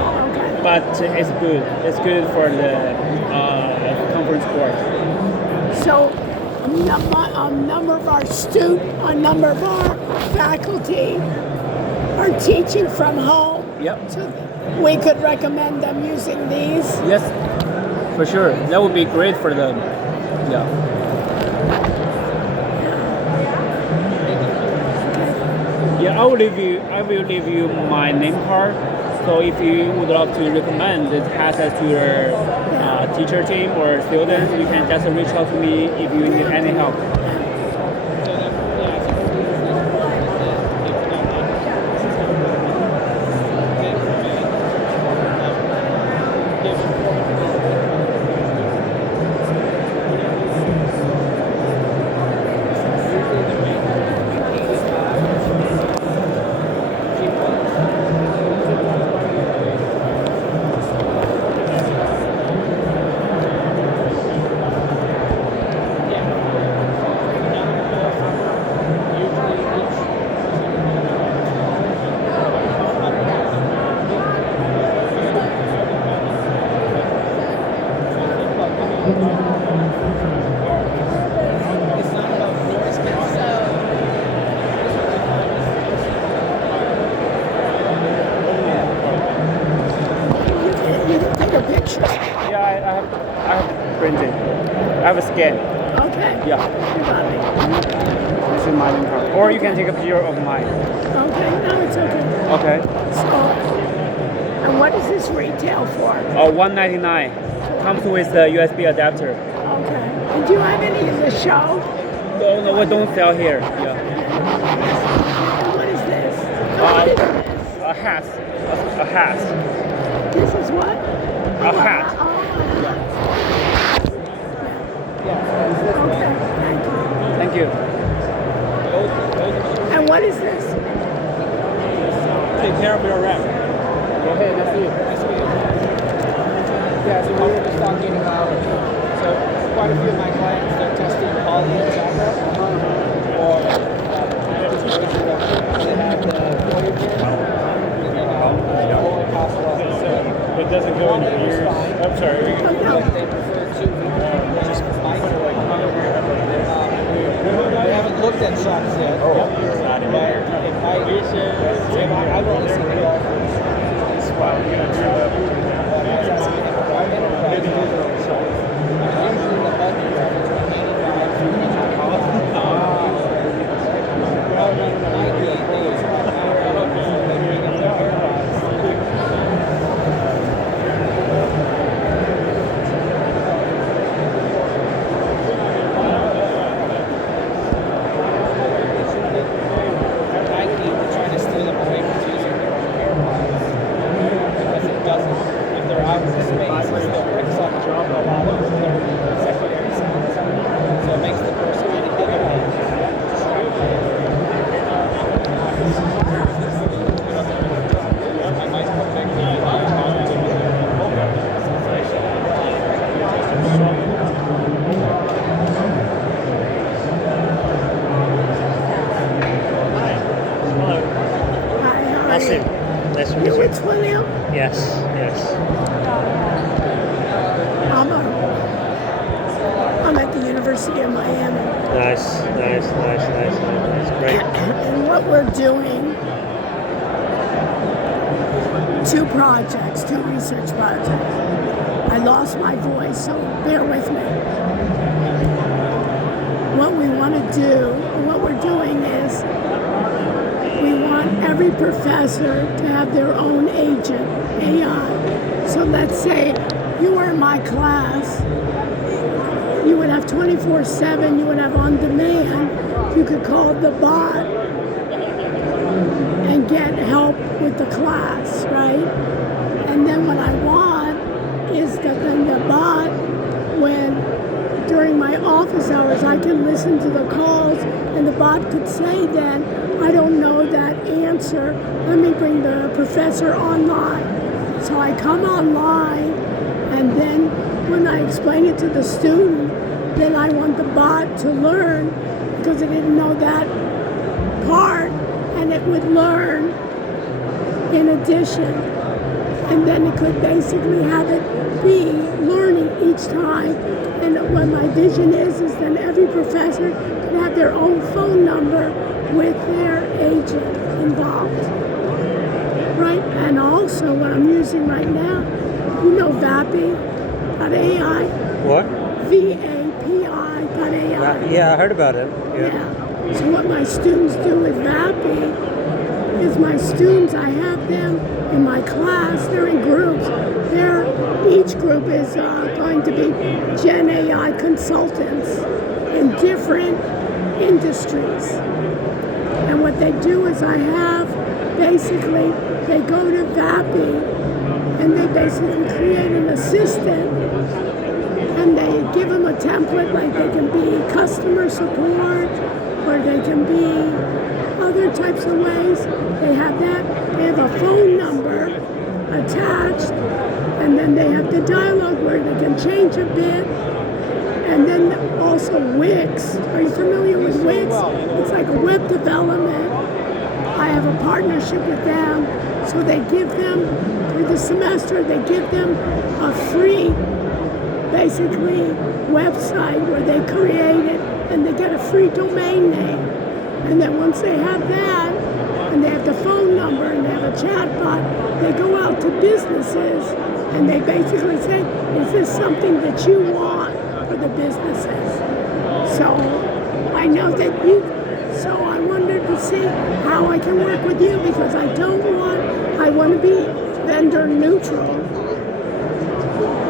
but it's good. It's good for the conference course. So a number of our faculty are teaching from home. Yep. So we could recommend them using these. Yes, for sure. That would be great for them. Yeah. Yeah, I will leave you my name card. So if you would love to recommend this access to your teacher team or students, you can just reach out to me if you need any help. Printed. I have a scan. Okay. Yeah. You got it. This is my name card. Or you can take a picture of mine. Okay. No, it's okay. Okay. So, and what does this retail for? $199. Comes with a USB adapter. Okay. And do you have any in the show? No, we don't sell here. Yeah. And what is this? A hat. A hat. This is what? A hat. Okay, thank you. And what is this? Take care of your rep. Go ahead, let's see it. Yeah, so we were just talking about, so quite a few of my clients, they're testing poly and chakra, or they have the void it doesn't go in your ears. I'm sorry. But they prefer to just mic. We haven't looked at shots yet. But it might. I've only seen the golfers. But I was asking if our enterprise users, usually the budget is between 85 to 98 days. Nice to meet you. You with William? Yes, yes. I'm at the University of Miami. Nice. Great. And what we're doing, two research projects. I lost my voice, so bear with me. What we want to do, what we're doing is, we want every professor to have their own agent, AI. So let's say you were in my class, you would have 24/7, you would have on demand, you could call the bot and get help with the class, right? And then what I want is that then the bot, during my office hours, I can listen to the calls and the bot could say then, I don't know that answer, let me bring the professor online. So I come online, and then when I explain it to the student, then I want the bot to learn, because it didn't know that part, and it would learn in addition. And then it could basically have it be learning each time. And what my vision is then every professor could have their own phone number with their agent involved. Right? And also what I'm using right now, you know VAPI.ai? What? VAPI.ai. Yeah, I heard about it. Yeah. So what my students do with VAPI is my students, I have them in my class, they're in groups. Each group is going to be Gen AI consultants in different industries. And what they do is basically, they go to VAPI and they basically create an assistant and they give them a template, like they can be customer support or they can be other types of ways. They have that. They have a phone number attached, and then they have the dialogue where they can change a bit. And then also Wix. Are you familiar with Wix? It's like a web development. I have a partnership with them. So they give them, through the semester, they give them a free, basically, website where they create it and they get a free domain name. And then once they have that, and they have the phone number and they have a chat bot, they go out to businesses and they basically say, is this something that you want for the businesses? So I know that so I wanted to see how I can work with you because I want to be vendor neutral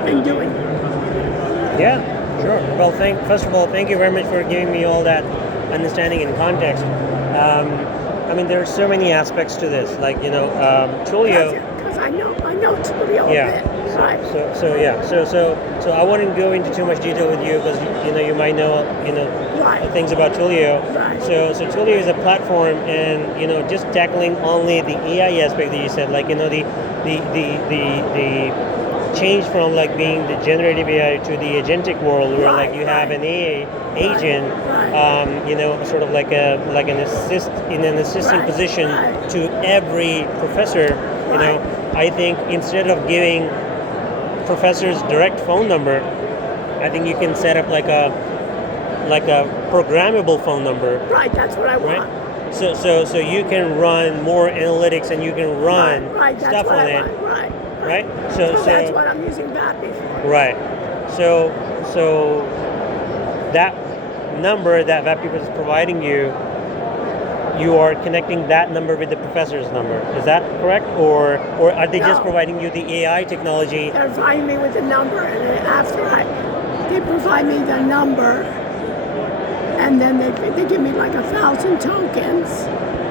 in doing it. Yeah, sure. Well, first of all, thank you very much for giving me all that understanding and context. I mean, there are so many aspects to this, like Twilio. Because I know Twilio a bit, right? So I wouldn't go into too much detail with you because you might know things about Twilio. Right. So Twilio is a platform, and just tackling only the AI aspect that you said, like the change from like being the generative AI to the agentic world, where like you have an AI agent, sort of like an assistant position to every professor. I think instead of giving professors direct phone number, I think you can set up like a programmable phone number. Right, that's what I want. Right? So you can run more analytics and you can run stuff on it. Right. So that's what I'm using VAPI for. Right. So that number that VAPI is providing you are connecting that number with the professor's number. Is that correct? Or are they just providing you the AI technology? They're providing me with the number, and then after they provide me the number, and then they give me like 1,000 tokens.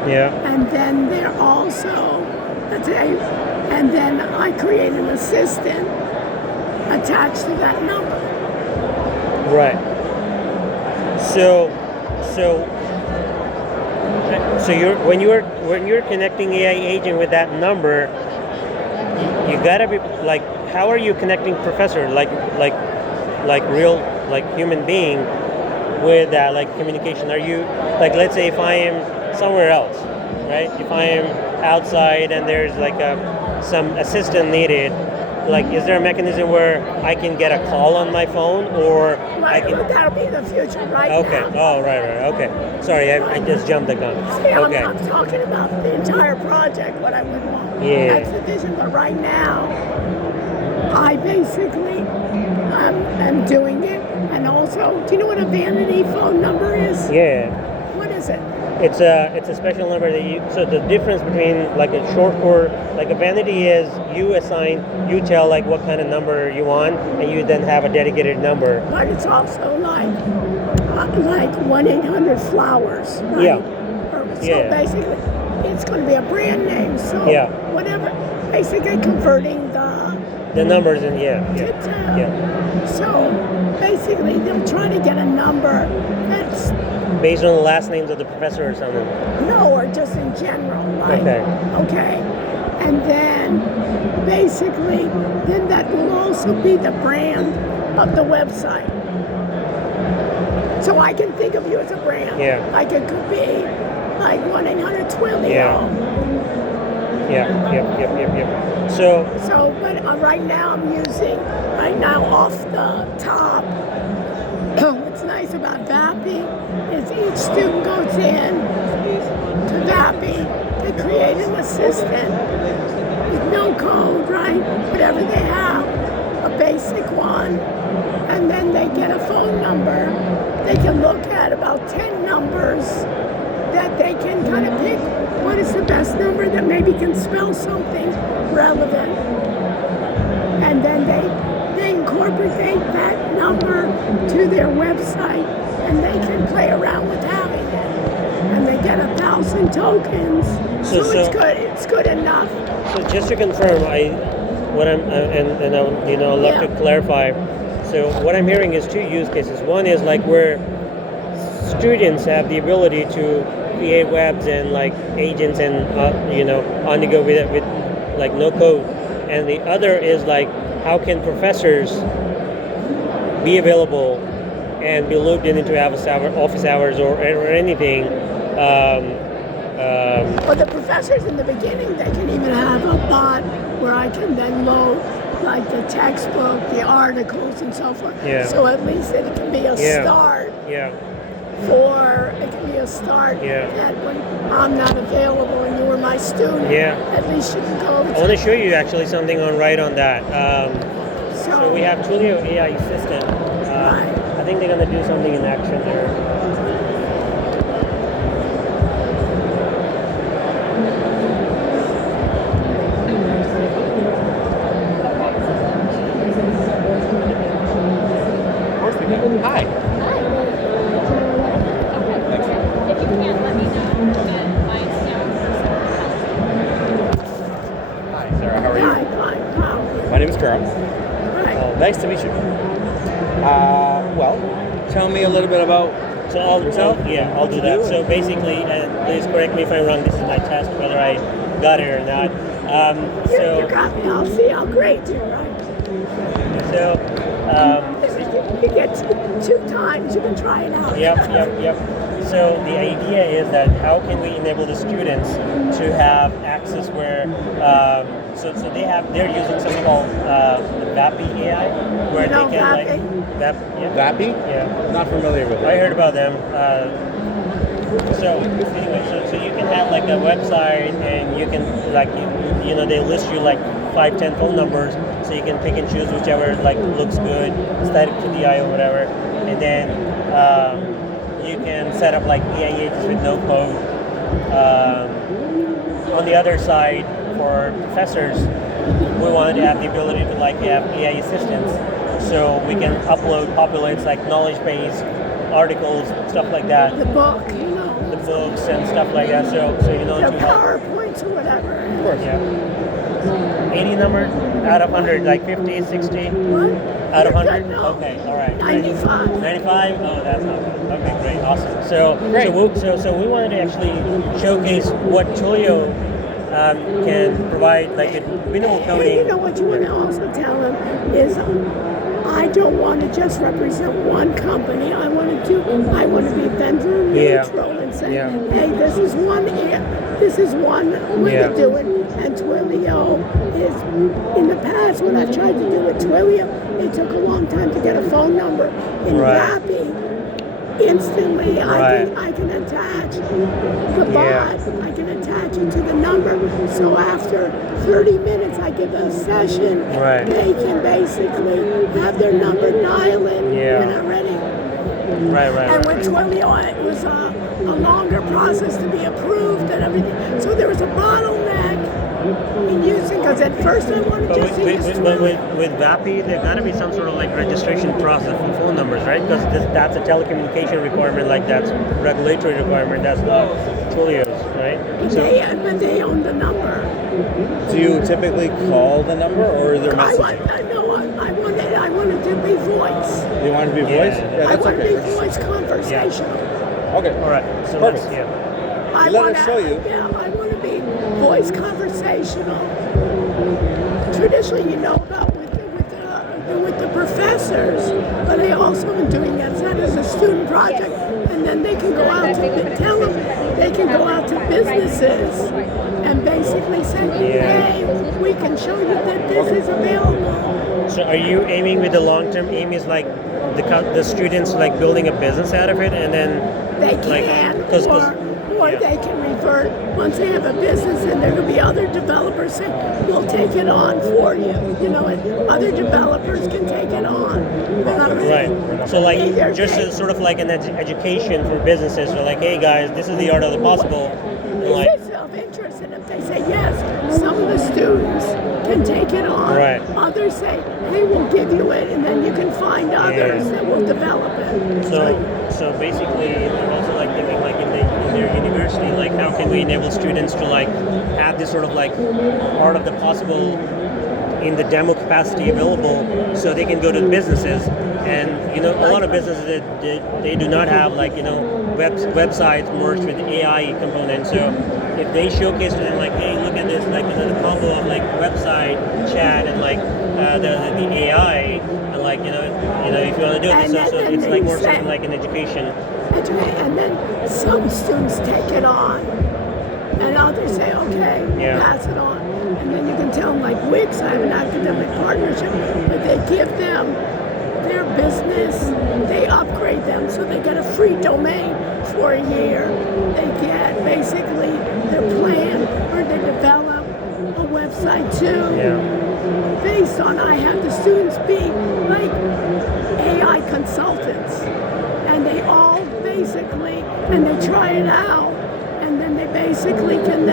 Yeah. And then they're also, and then I create an assistant attached to that number. Right. So when you're connecting AI agent with that number, you gotta be like, how are you connecting professor like real human being with that communication? Are you let's say if I am somewhere else, right? If I am outside and there's some assistant needed, is there a mechanism where I can get a call on my phone, or that'll be the future, right? Okay. Now. Oh, right. Okay. Sorry, I just jumped the gun. See, Okay. I'm talking about the entire project, what I would want. Yeah. That's the vision, but right now, I basically am doing it, and also, do you know what a vanity phone number is? Yeah. What is it? It's a special number that so the difference between a short core, a vanity is you tell what kind of number you want, and you then have a dedicated number. But it's also like 1-800-Flowers, right? Yeah. So basically, it's going to be a brand name. So whatever, basically converting the numbers in yeah. So basically, they'll try to get a number that's based on the last names of the professor or something. No, or just in general, right? Okay. And then basically, then that will also be the brand of the website. So I can think of you as a brand. Yeah. It could be 1-800-Twilio. Yep. So but right now I'm using, off the top, what's nice about VAPI is each student goes in to VAPI to create an assistant with no code, right? Whatever they have, a basic one, and then they get a phone number. They can look at about 10 numbers that they can kind of pick what is the best number that maybe can spell something relevant. And then they incorporate that number to their website, and they can play around with having it. And they get 1,000 tokens. So it's good. It's good enough. So just to confirm, I'd love to clarify. So what I'm hearing is two use cases. One is like where students have the ability to create webs and like agents and on the go with like no code, and the other is like how can professors be available and be looped into office hours or anything. For the professors in the beginning, they can even have a bot where I can then load like the textbook, the articles, and so forth. Yeah. So at least it can be a start. Yeah. It can be a start that when I'm not available and you were my student, at least you can go. I want to show you actually something on that. So we have Twilio AI Assistant. I think they're going to do something in action there. Hi. Hi, Sarah. How are you? My name is Carl. Nice to meet you. Well, tell me a little bit about. So I'll do that. So basically, and please correct me if I'm wrong. This is my test, whether I got it or not. You got me. I'll see how great you are. You get two times. You can try it out. Yep. So the idea is that how can we enable the students to have access where they're using something called VAPI AI, where they can VAPI? Yeah. Not familiar with it. I heard about them. So you can have like a website, and you can they list you like 5-10 phone numbers, so you can pick and choose whichever like looks good, aesthetic to the eye or whatever, and then you can set up like AI agents with no code. On the other side, for professors, we wanted to have the ability to like have AI assistants, so we can populate like knowledge base, articles, stuff like that. The book, the books and stuff like that. So the PowerPoints or whatever. Of course, yeah. 80 number out of 100, like 50, 60? What? Out of 100? Okay, all right. 95. 95? Oh, that's not good. Okay, great, awesome. So we wanted to actually showcase what Twilio can provide, like in minimal coding. You know what you want to also tell them is I don't want to just represent one company. I want to be vendor neutral and say, hey, this is one way to do it. And Twilio is, in the past, when I've tried to do it, Twilio, it took a long time to get a phone number. In VAPI, instantly I can attach the bot. I can attach it to the number. So after 30 minutes, I give a session. They can basically have their number dial in when I'm ready. And with Twilio, it was a longer process to be approved and everything. So there was a bottleneck in using, because at first I wanted just to use Twilio. With VAPI, there got to be some sort of like registration process for phone numbers, right? Because that's a telecommunication requirement, like that's regulatory requirement. That's not Twilio's, right? But they own the number. Do you typically call the number, or is there messaging? I wanted to be voice. You want to be voice? I want to be voice conversational. Okay. All right. So perfect. Let us show you. Yeah, I want to be voice conversational. Traditionally, about with the professors, but I also am doing that as a student project, and then they can go out to tell them, they can go out to businesses and basically say, hey, we can show you that this is available. So are you aiming with the long-term aim is like the students like building a business out of it, and then They like, can, or they can revert once they have a business, and there could be other developers saying, we'll take it on for you. You know, and other developers can take it on. Right. So like just sort of like an education for businesses. So like, hey guys, this is the art of the possible. And like, This is of interest, and if they say yes, some of the students can take it on. Right. Others say, hey, we'll give you it, and then you can find others that will develop it. So basically, they're also like thinking like in their university, like how can we enable students to like have this sort of like art of the possible in the demo capacity available, so they can go to businesses. And you know, a lot of businesses they do not have like, you know, websites merged with AI components. So if they showcase to them like, hey, look at this, like, you know, the combo of like website, chat, and like the AI, and like, you know, if you want to do it, so it's like more something like an education. And then some students take it on, and others say, okay, pass it on. And then you can tell them, like Wix, I have an academic partnership, but they give them their business, they upgrade them, so they get a free domain for a year. They get basically their plan, or they develop a website too. Based on, I have the students be like AI consultants, and they all basically, and they try it out, and then they basically can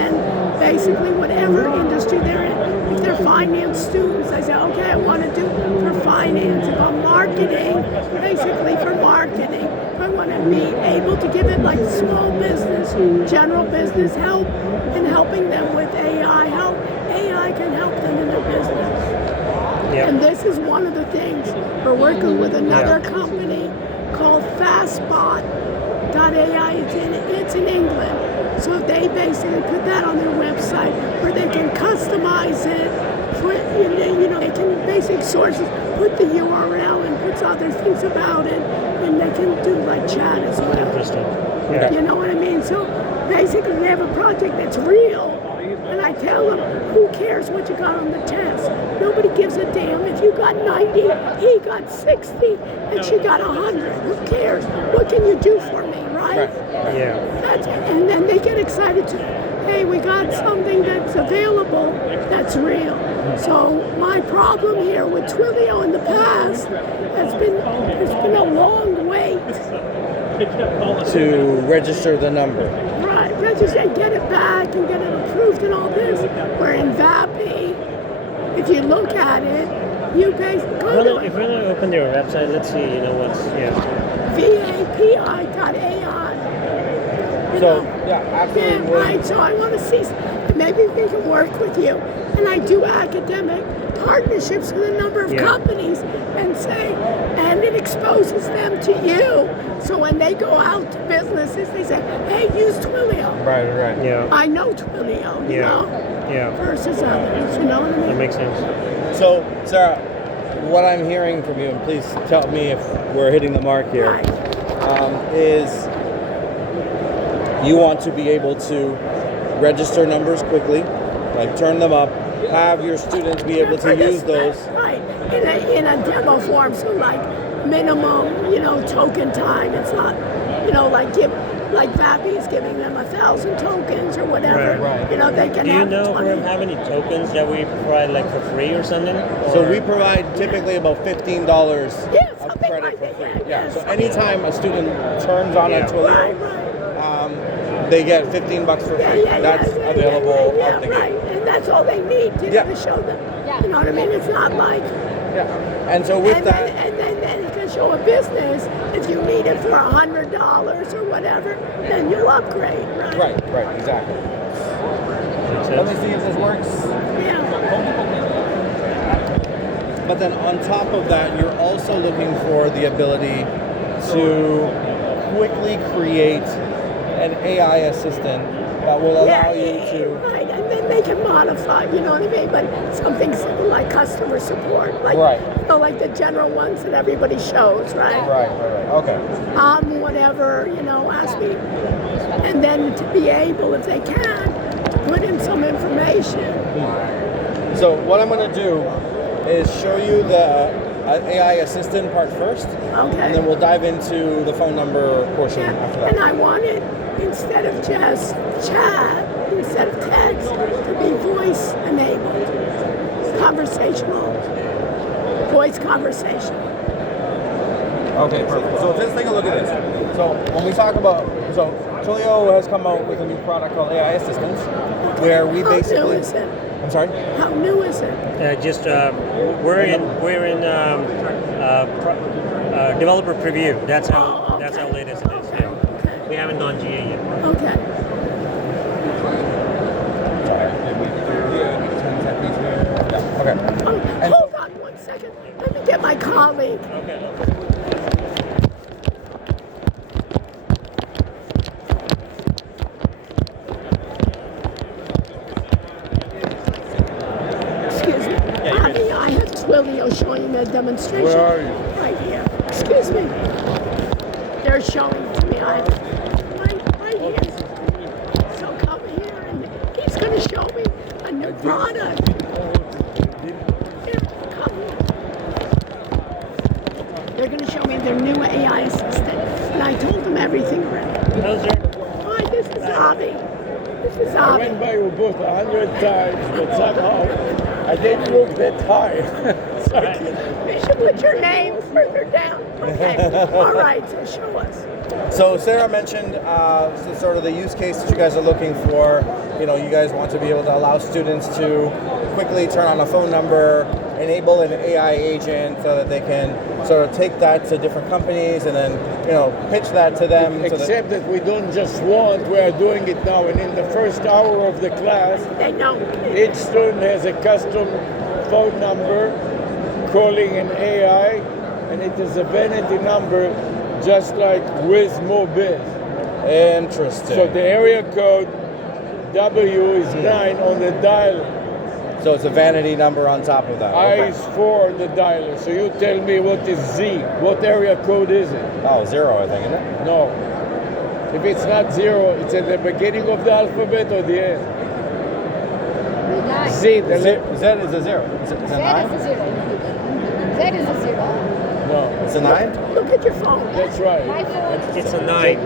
whatever industry they're in. If they're finance students, they say, okay, I want to do for finance. If I'm marketing, basically for marketing, I want to be able to give it like small business, general business help, and helping them with AI, how AI can help them in their business. And this is one of the things. We're working with another company called Fastbot.ai. It's in England. So they basically put that on their website where they can customize it. You know, they can basic sources, put the URL and puts other things about it, and they can do like chat as well. Interesting. You know what I mean? So basically they have a project that's real, and I tell them, who cares what you got on the test? Nobody gives a damn if you got 90, he got 60, and she got 100. Who cares? What can you do for me, right? And then they get excited too. Hey, we got something that's available that's real. So my problem here with Twilio in the past has been, there's been a long wait to register the number. Right, register and get it back and get it approved and all this. Where in VAPI, if you look at it, you basically go to If we're gonna open their website, let's see, you know what's VAPI.ai. Absolutely. Right, so I want to see, maybe we can work with you. And I do academic partnerships with a number of companies and and it exposes them to you. So when they go out to businesses, they say, hey, use Twilio. Right. I know Twilio, you know, versus others, you know what I mean? That makes sense. So, Sarah, what I'm hearing from you, and please tell me if we're hitting the mark here, is you want to be able to register numbers quickly, like turn them up, have your students be able to use those. Right, in a demo form, so like minimum, you know, token time. It's not, you know, like VAPI is giving them 1,000 tokens or whatever. Right. You know, they can Do you have know 20. how many tokens that we provide like for free or something? So we provide typically about $15 of credit for free. So anytime a student turns on a Twilio, they get $15 for free. That's available out the gate. And that's all they need to show them. You know what I mean? It's not like. And so with that. And then you can show a business, if you need it for $100 or whatever, then you'll upgrade, right? Right, exactly. Let me see if this works. But then on top of that, you're also looking for the ability to quickly create an AI assistant that will allow you to. Right, and then and they can modify, you know what I mean? But something simple like customer support, like you know, like the general ones that everybody shows, right? Right. Okay. Whatever, you know, ask me. And then to be able, if they can, to put in some information. So what I'm going to do is show you the AI assistant part first, and then we'll dive into the phone number portion after that. And I want it, instead of just chat, instead of text, to be voice enabled, conversational, voice conversation. Okay, perfect. So let's take a look at this. So when we talk about, so Twilio has come out with a new product called AI Assistants, where we basically. How new is it? I'm sorry. How new is it? We're in developer preview. That's how latest it is. Yeah. We haven't gone GA yet. Okay. Okay. Hold on 1 second. Let me get my colleague. Excuse me. Bobby, I have Twilio showing the demonstration. Where are you? Right here. Excuse me. They're showing to me. I have right here. So come here and he's going to show me a new product. They're going to show me their new AI assistant. And I told them everything already. Hi, this is Avi. This is I Avi. went by you both 100 times, but somehow I didn't look that high. You should put your name further down. Okay. All right, so show us. So Sarah mentioned sort of the use case that you guys are looking for. You know, you guys want to be able to allow students to quickly turn on a phone number, enable an AI agent so that they can sort of take that to different companies and then, you know, pitch that to them. Except that we don't just want, we are doing it now. And in the first hour of the class, each student has a custom phone number calling an AI, and it is a vanity number just like WizMoBiz. Interesting. So the area code W is 9 on the dialer. So it's a vanity number on top of that. I is for the dialer. So you tell me what is Z. What area code is it? Oh, 0, I think, isn't it? No. If it's not 0, it's at the beginning of the alphabet or the end? Z. The Z is a 0. It's a 9? Z is a 0. No. It's a 9? Look at your phone. That's right. My phone. It's a 9.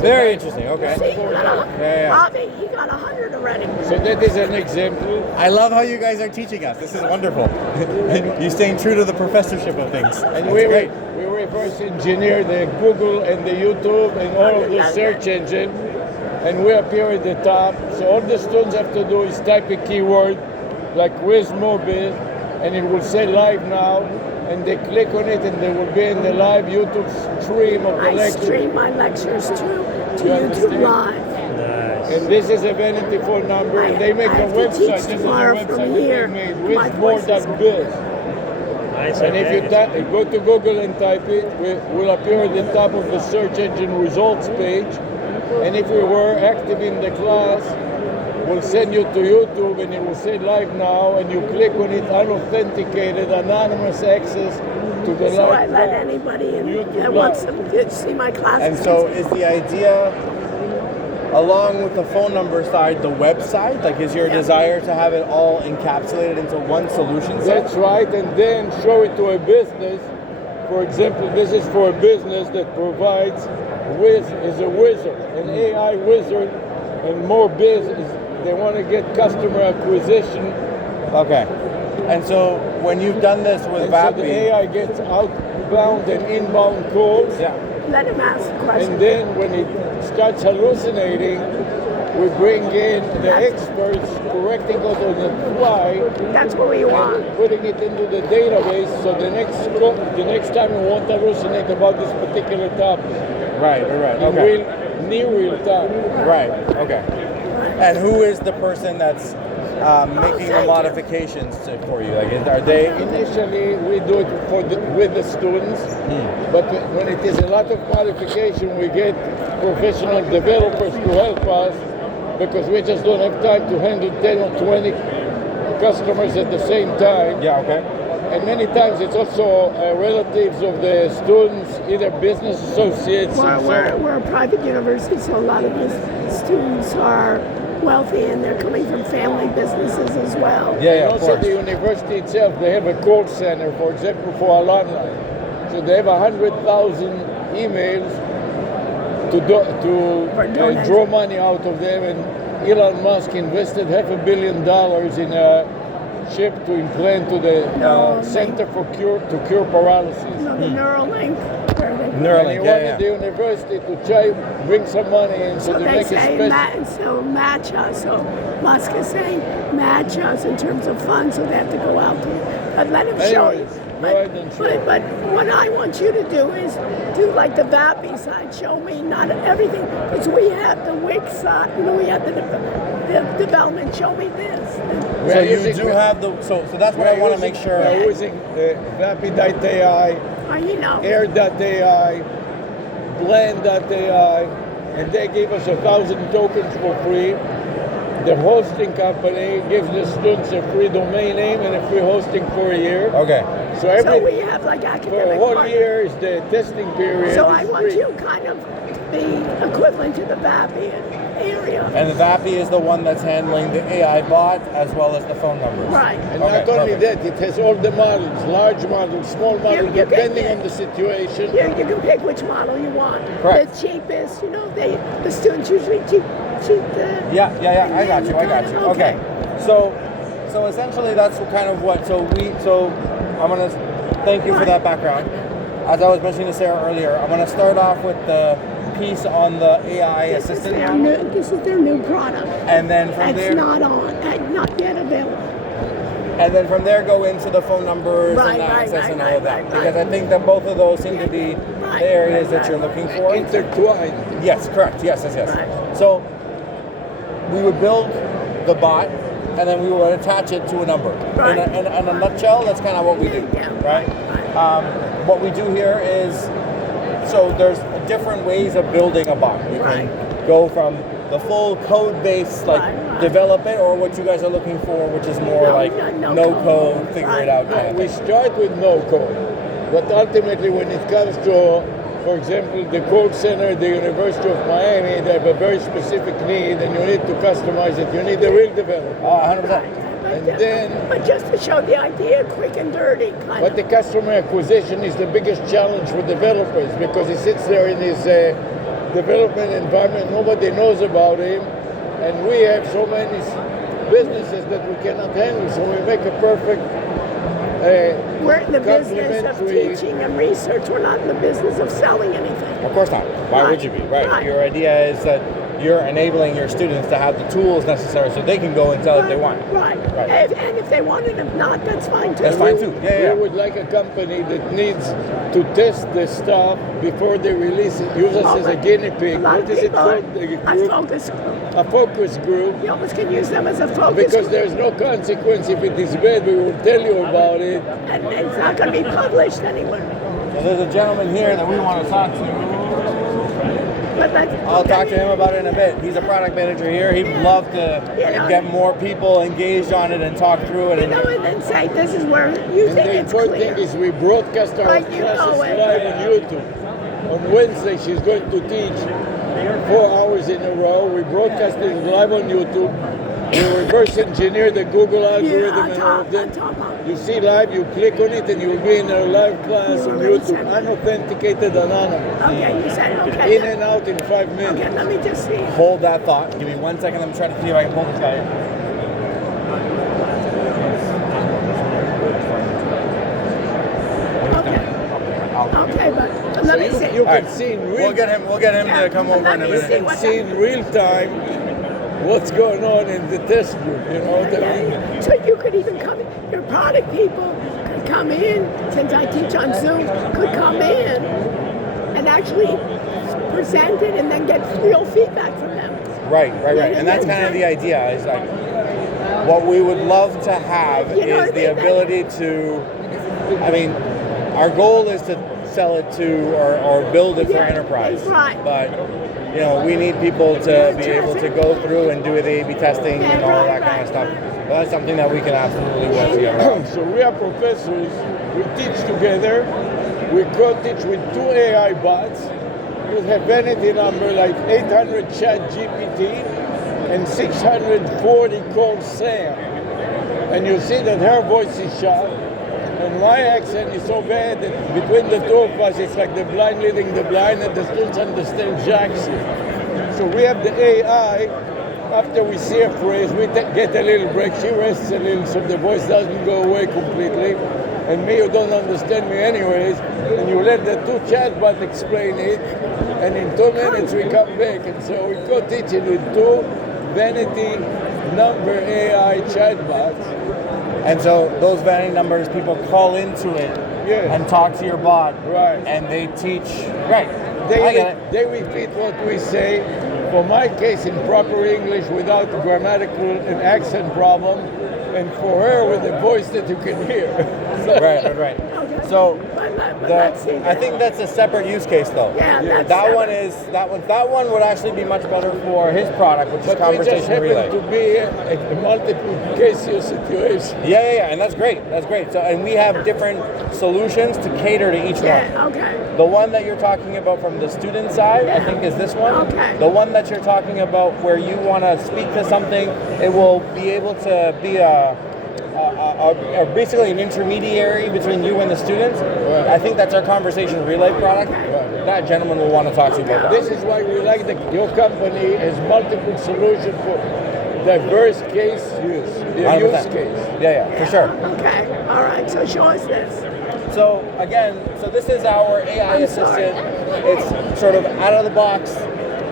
Very interesting. Okay. See, you got Bobby, he got 100 already. So that is an example. I love how you guys are teaching us. This is wonderful. You're staying true to the professorship of things. And we reverse engineer the Google and the YouTube and all of the search engine, and we appear at the top. So all the students have to do is type a keyword like WizMoBiz, and it will say live now, and they click on it, and they will be in the live YouTube stream of the lecture. I stream my lectures to YouTube Live. And this is a vanity phone number, and they make a website. This is a website that they made, WizMore.biz. And if you go to Google and type it, we'll appear at the top of the search engine results page. And if we were active in the class, we'll send you to YouTube, and it will say live now, and you click on it, unauthenticated, anonymous access to the So live. I let anybody in that wants to see my classes. And so is the idea, along with the phone number side, the website? Like, is your desire to have it all encapsulated into one solution set? That's right, and then show it to a business. For example, this is for a business that provides is a wizard, an AI wizard, and more business. They want to get customer acquisition. Okay. And so when you've done this with and VAPI, so the AI gets outbound and inbound calls. Yeah. Let him ask the question. And then when it starts hallucinating, we bring in the experts correcting it on the fly. That's what we want. Putting it into the database, so the next time we won't hallucinate about this particular topic. Right. Okay. Near real time. Right. Okay. And who is the person that's making the modifications for you? Like, are they? Initially, we do it with the students, but when it is a lot of modification, we get professional developers to help us, because we just don't have time to handle 10 or 20 customers at the same time. Yeah, okay. And many times it's also relatives of the students, either business associates. We're a private university, so a lot of the students are wealthy and they're coming from family businesses as well. Yeah, and also the university itself, they have a call center, for example, for alumni. So they have 100,000 emails to draw money out of them, and Elon Musk invested $500 million in a chip to implant to the Center for Cure Paralysis. No, the Neuralink. And he wanted the university to try bring some money in, so they make it special. Match us. So Musk is saying match us in terms of funds, so they have to go out to. But let him show you. But what I want you to do is do like the VAPI side. Show me not everything, because we have the Wix side. We have the development. Show me this. So you do have the. So that's what I want to make sure. We're using VAPI.ai, Air.ai, Blend.ai, and they give us 1,000 tokens for free. The hosting company gives the students a free domain name and a free hosting for a year. Okay. So we have like academic. For a whole year is the testing period. So I want you kind of to be equivalent to the VAPI area. And the VAPI is the one that's handling the AI bot as well as the phone numbers. Right. And not only that, it has all the models, large models, small models, depending on the situation. Yeah, you can pick which model you want. Correct. The cheapest, the students usually cheap. Yeah. I got you. Okay. So essentially that's kind of what. So I'm gonna thank you for that background. As I was mentioning to Sarah earlier, I'm gonna start off with the piece on the AI assistant. This is their new product. And then from there, not yet available. And then from there go into the phone numbers and access and all of that. Because I think that both of those seem to be the areas that you're looking for. Intertwined. Yes, correct. Yes. So we would build the bot, and then we would attach it to a number. Right. In a nutshell, that's kind of what we do, right? What we do here is, so there's different ways of building a bot. You can go from the full code base, develop it, or what you guys are looking for, which is more no code, figure it out kind of thing. We start with no code, but ultimately when it comes to, for example, the call center, the University of Miami, they have a very specific need, and you need to customize it. You need a real developer. 100%. And then, but just to show the idea, quick and dirty. But the customer acquisition is the biggest challenge for developers, because he sits there in his development environment, nobody knows about him, and we have so many businesses that we cannot handle, so we make a perfect we're in the business of teaching and research. We're not in the business of selling anything. Of course not. Why would you be? Right. Your idea is that you're enabling your students to have the tools necessary so they can go and sell if they want. Right. And if they want it, if not, that's fine too. That's fine too. Yeah. We would like a company that needs to test the stuff before they release it. Use us as a guinea pig. What is it called? A focus group. You almost can use them as a focus because group. There's no consequence if it is bad. We will tell you about it. And it's not going to be published anywhere. So there's a gentleman here that we want to talk to. I'll talk to him about it in a bit. He's a product manager here. He'd love to get more people engaged on it and talk through it. And then say, this is where you think it's clear. The important thing is we broadcast our classes live on YouTube. On Wednesday, she's going to teach 4 hours in a row. We broadcast it live on YouTube. We reverse engineer the Google algorithm and all of that. You see live, you click on it, and you'll be in a live class on YouTube, unauthenticated, anonymous. Okay, you said okay. In and out in 5 minutes. Okay, let me just see. Hold that thought. Give me 1 second. Let me try to see if I can pull this guy in. Okay, but let me see. You can see in real. We'll get him to come over in a minute. You can see in real time what's going on in the test group, So you could even come in, your product people could come in, since I teach on Zoom, could come in and actually present it and then get real feedback from them. Right. And that's kind of the idea, is like, what we would love to have is the ability to, our goal is to sell it to or build it for enterprise. Right. But we need people to be able to go through and do the A/B testing and all that kind of stuff. But that's something that we can absolutely work together. So we are professors. We teach together. We co-teach with 2 AI bots. We have vanity number like 800 chat GPT and 640 called Sam. And you see that her voice is sharp. And my accent is so bad that between the two of us, it's like the blind leading the blind, and the students understand Jackson. So we have the AI. After we see a phrase, we get a little break. She rests a little so the voice doesn't go away completely. And me, you don't understand me anyways. And you let the 2 chatbots explain it. And in 2 minutes, we come back. And so we go teaching with 2 vanity number AI chatbots. And so those vanity numbers, people call into it and talk to your bot, right? And they teach, right? They repeat what we say. For my case, in proper English, without grammatical and accent problem, and for her with a voice that you can hear. Right. So I think that's a separate use case, though. Yeah, that one would actually be much better for his product, which is conversation relay. To be a multiple case use situation. Yeah, and that's great. So, and we have different solutions to cater to each one. Okay. The one that you're talking about from the student side, I think, is this one. Okay. The one that you're talking about where you want to speak to something, it will be able to be basically an intermediary between you and the students. Right. I think that's our conversation relay product. Right. That gentleman will want to talk to you about that. This is why we like your company has multiple solutions for diverse case use. Use case. Yeah, for sure. Okay. All right. So show us this. So again, this is our AI assistant. It's sort of out of the box.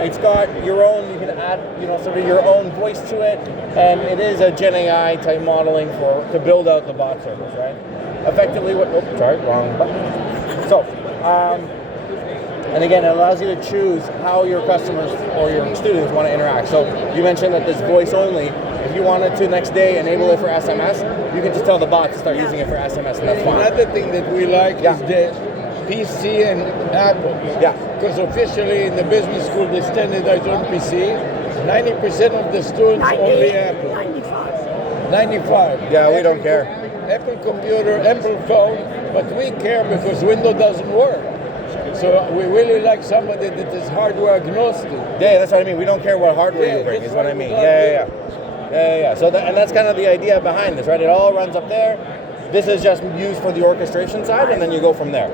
It's got your own, you can add, sort of your own voice to it, and it is a Gen AI type modeling to build out the bot service, right? Effectively, wrong button. So, and again, it allows you to choose how your customers or your students want to interact. So you mentioned that this voice only. If you wanted to next day enable it for SMS, you can just tell the bot to start using it for SMS, and that's fine. Another thing that we like is the PC and Apple. Yeah. Because officially in the business school they standardize on PC. 90% of the students only Apple. 95. Yeah, we don't care. Apple computer, Apple phone, but we care because Windows doesn't work. So we really like somebody that is hardware agnostic. Yeah, that's what I mean. We don't care what hardware you bring, is what I mean. Yeah. So and that's kind of the idea behind this, right? It all runs up there. This is just used for the orchestration side, and then you go from there.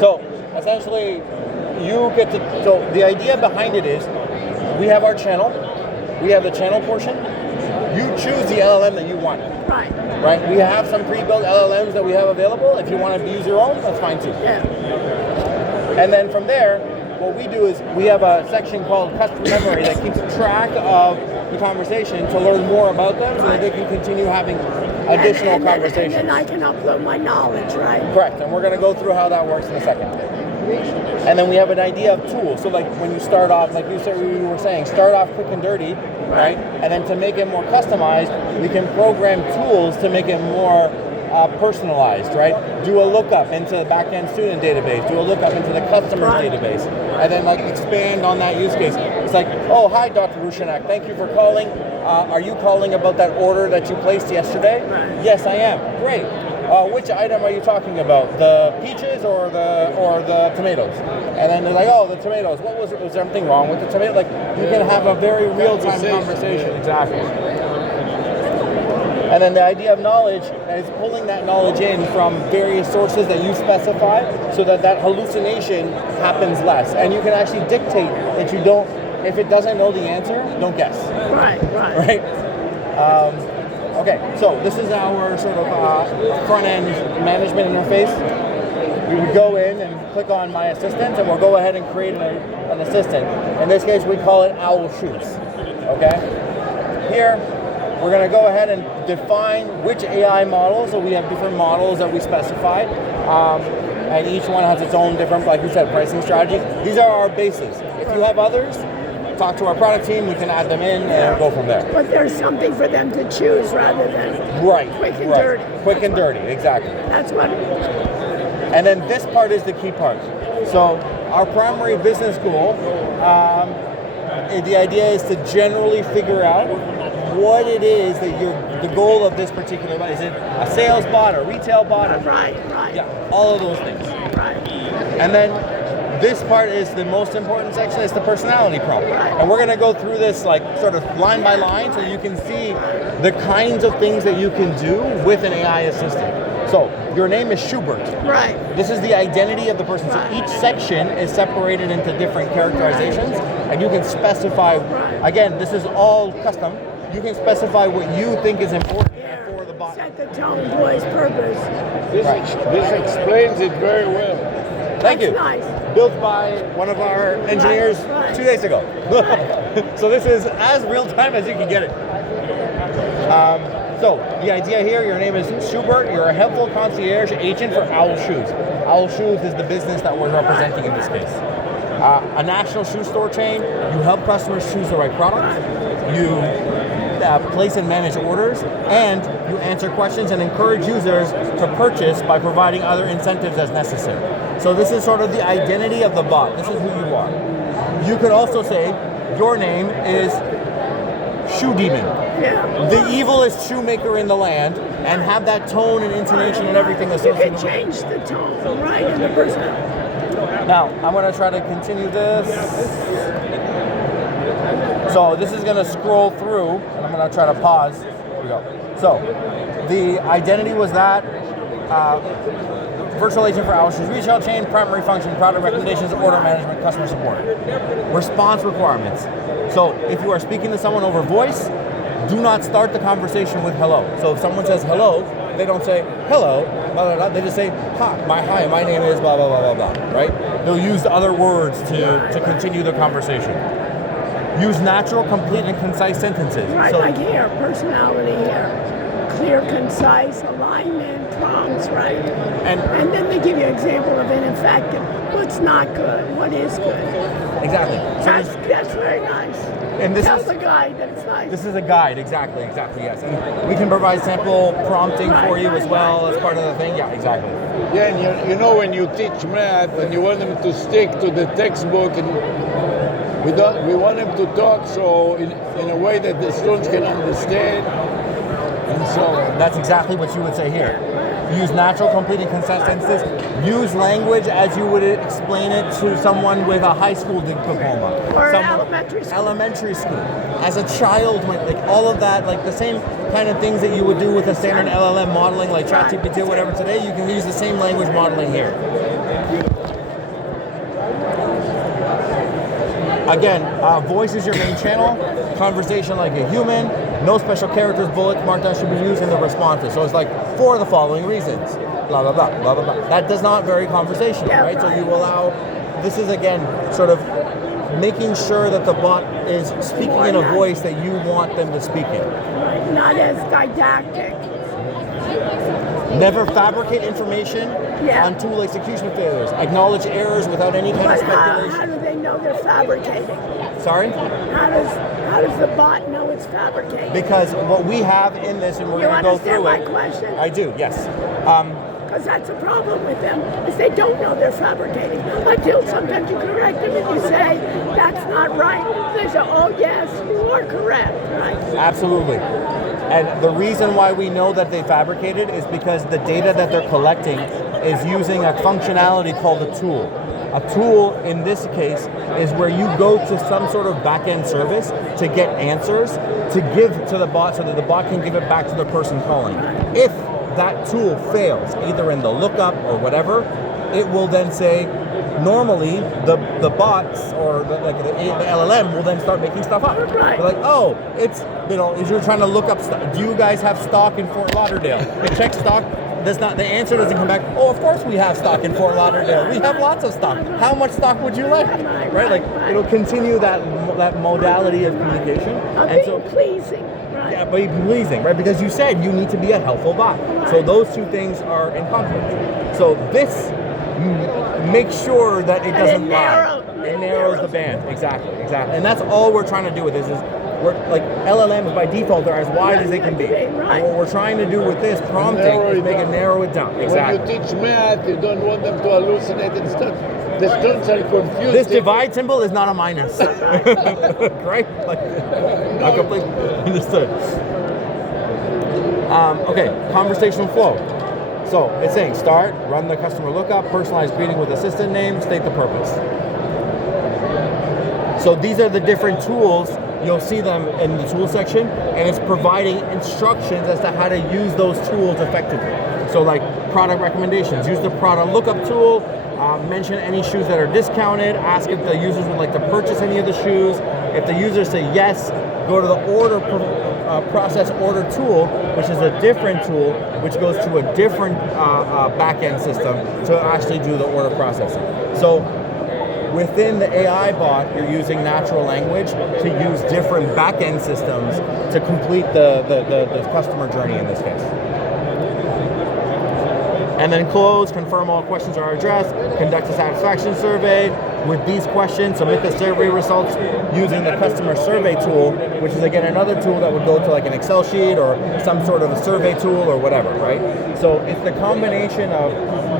So essentially, you get to. So the idea behind it is, we have our channel, we have the channel portion. You choose the LLM that you want. Right. We have some pre-built LLMs that we have available. If you want to use your own, that's fine too. Yeah. And then from there, what we do is we have a section called custom memory that keeps track of the conversation to learn more about them, so that they can continue having additional conversations. And then I can upload my knowledge, right? Correct, and we're going to go through how that works in a second. And then we have an idea of tools. So like when you start off, like you were saying, start off quick and dirty, right? And then to make it more customized, we can program tools to make it more personalized, right? Do a lookup into the back-end student database, do a lookup into the customer's database, and then like expand on that use case. It's like, oh, hi, Dr. Rushanak, thank you for calling. Are you calling about that order that you placed yesterday? Yes, I am. Great. Which item are you talking about? The peaches or the tomatoes? And then they're like, oh, the tomatoes. What was it? Was there something wrong with the tomato? Like, you can have a very real-time conversation. Exactly. And then the idea of knowledge is pulling that knowledge in from various sources that you specify, so that hallucination happens less. And you can actually dictate that you don't, if it doesn't know the answer, don't guess. Right. Okay, so this is our sort of front-end management interface. We would go in and click on My Assistant, and we'll go ahead and create an assistant. In this case, we call it Owl Shoots. Okay? Here, we're going to go ahead and define which AI model. So we have different models that we specify, and each one has its own different, like you said, pricing strategy. These are our bases. If you have others, talk to our product team, we can add them in and go from there. But there's something for them to choose rather than quick and dirty. Quick and dirty, exactly. That's what. And then this part is the key part. So our primary business goal, the idea is to generally figure out what it is that the goal of this particular bot. Is it a sales bot, a retail bot? Right. Yeah, all of those things. Right. And then this part is the most important section, is the personality prompt. And we're going to go through this like sort of line by line so you can see the kinds of things that you can do with an AI assistant. So your name is Schubert. Right. This is the identity of the person. So each section is separated into different characterizations, and you can specify, again, this is all custom. You can specify what you think is important for the bot. Set the tone, voice, purpose. This explains it very well. Thank you. Nice. Built by one of our engineers 2 days ago. So this is as real time as you can get it. So the idea here, your name is Schubert. You're a helpful concierge agent for Owl Shoes. Owl Shoes is the business that we're representing in this case. A national shoe store chain. You help customers choose the right product. You place and manage orders, and you answer questions and encourage users to purchase by providing other incentives as necessary. So this is sort of the identity of the bot. This is who you are. You could also say your name is Shoe Demon, the evilest shoemaker in the land, and have that tone and intonation and everything associated with it. You can change the tone, right, in the personality. Now, I'm going to try to continue this. So this is going to scroll through, and I'm going to try to pause. Here we go. So the identity was that virtual agent for Owl Shoes retail chain, primary function, product recommendations, order management, customer support. Response requirements. So if you are speaking to someone over voice, do not start the conversation with hello. So if someone says hello, they don't say hello, blah, blah, blah. They just say hi, my name is blah, blah, blah, blah, blah, right? They'll use other words to continue the conversation. Use natural, complete, and concise sentences. Right, so, like here, personality here. Clear, concise, alignment, prompts, right? And then they give you an example of ineffective. What's not good? What is good? Exactly. So that's very nice. And this Tell is the guide that it's nice. This is a guide, exactly, yes. And we can provide sample prompting for you as well as part of the thing. Yeah, exactly. Yeah, and you know when you teach math and you want them to stick to the textbook, and we want them to talk so in a way that the students can understand. And so that's exactly what you would say here. Use natural, complete, and concise sentences. Use language as you would explain it to someone with a high school diploma. Or elementary school. Elementary school. As a child, like all of that, like the same kind of things that you would do with a standard LLM modeling like ChatGPT or whatever today, you can use the same language modeling here. Again, voice is your main channel. Conversation like a human. No special characters, bullets, markdown should be used in the responses. So it's like, for the following reasons. Blah, blah, blah, blah, blah, blah. That does not very conversational, right? So you allow, this is again, sort of making sure that the bot is speaking in a voice that you want them to speak in. Not as didactic. Never fabricate information on tool execution failures. Acknowledge errors without any kind of speculation. How do they know they're fabricating? Sorry? How does the bot know it's fabricating? Because what we have in this, and we're going to go through it. You understand my question? I do, yes. Because that's a problem with them, is they don't know they're fabricating. Until sometimes you correct them and you say, that's not right. They say, oh yes, you are correct, right? Absolutely. And the reason why we know that they fabricated is because the data that they're collecting is using a functionality called a tool. A tool, in this case, is where you go to some sort of back-end service to get answers to give to the bot so that the bot can give it back to the person calling. If that tool fails, either in the lookup or whatever, it will then say, normally the bots or the LLM will then start making stuff up. They're like, oh, it's, if you're trying to look up stuff, do you guys have stock in Fort Lauderdale? It checks stock. The answer doesn't come back, oh, of course we have stock in Fort Lauderdale. We have lots of stock. How much stock would you like? Right? Like, it'll continue that modality of communication. And so, pleasing. Right. Yeah, but pleasing, right? Because you said you need to be a helpful bot. So those two things are in conflict. So this makes sure that it doesn't lie. It narrows the band. Exactly. And that's all we're trying to do with this is like LLMs by default are as wide as they can be. Right. And what we're trying to do with this prompting is make it narrow it down. Exactly. When you teach math, you don't want them to hallucinate and stuff. The students are confused. This divide symbol is not a minus. Right? Like, I completely understood. Okay, conversational flow. So it's saying start, run the customer lookup, personalized greeting with assistant name, state the purpose. So these are the different tools. You'll see them in the tool section, and it's providing instructions as to how to use those tools effectively. So like product recommendations, use the product lookup tool, mention any shoes that are discounted, ask if the users would like to purchase any of the shoes. If the users say yes, go to the order process order tool, which is a different tool, which goes to a different back-end system to actually do the order processing. So within the AI bot, you're using natural language to use different back-end systems to complete the customer journey in this case. And then close, confirm all questions are addressed, conduct a satisfaction survey. With these questions, submit the survey results using the customer survey tool, which is again another tool that would go to like an Excel sheet or some sort of a survey tool or whatever, right? So it's the combination of,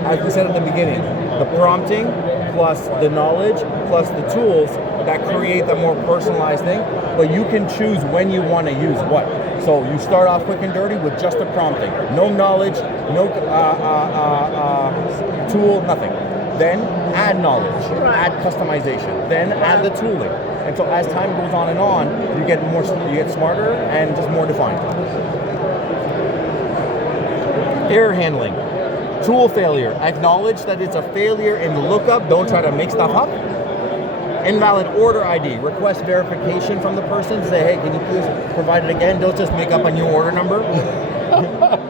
as we said at the beginning, the prompting plus the knowledge plus the tools that create the more personalized thing, but you can choose when you want to use what. So you start off quick and dirty with just the prompting. No knowledge, no tool, nothing. Then add knowledge, add customization, then add the tooling. And so as time goes on, you get smarter and just more defined. Error handling. Tool failure. Acknowledge that it's a failure in the lookup. Don't try to make stuff up. Invalid order ID. Request verification from the person. Say, hey, can you please provide it again? Don't just make up a new order number.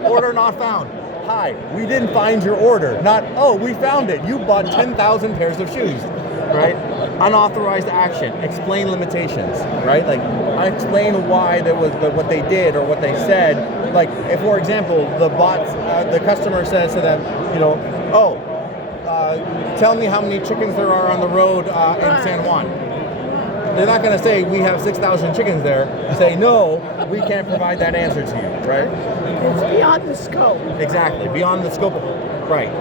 Order not found. Hi, we didn't find your order. Not, oh, we found it. You bought 10,000 pairs of shoes, right? Unauthorized action. Explain limitations, right? Like, explain why there was what they did or what they said. Like, if, for example, the bots, the customer says to them, tell me how many chickens there are on the road in San Juan. They're not going to say, we have 6,000 chickens there. Say, no, we can't provide that answer to you, right? It's beyond the scope. Exactly, beyond the scope. Right.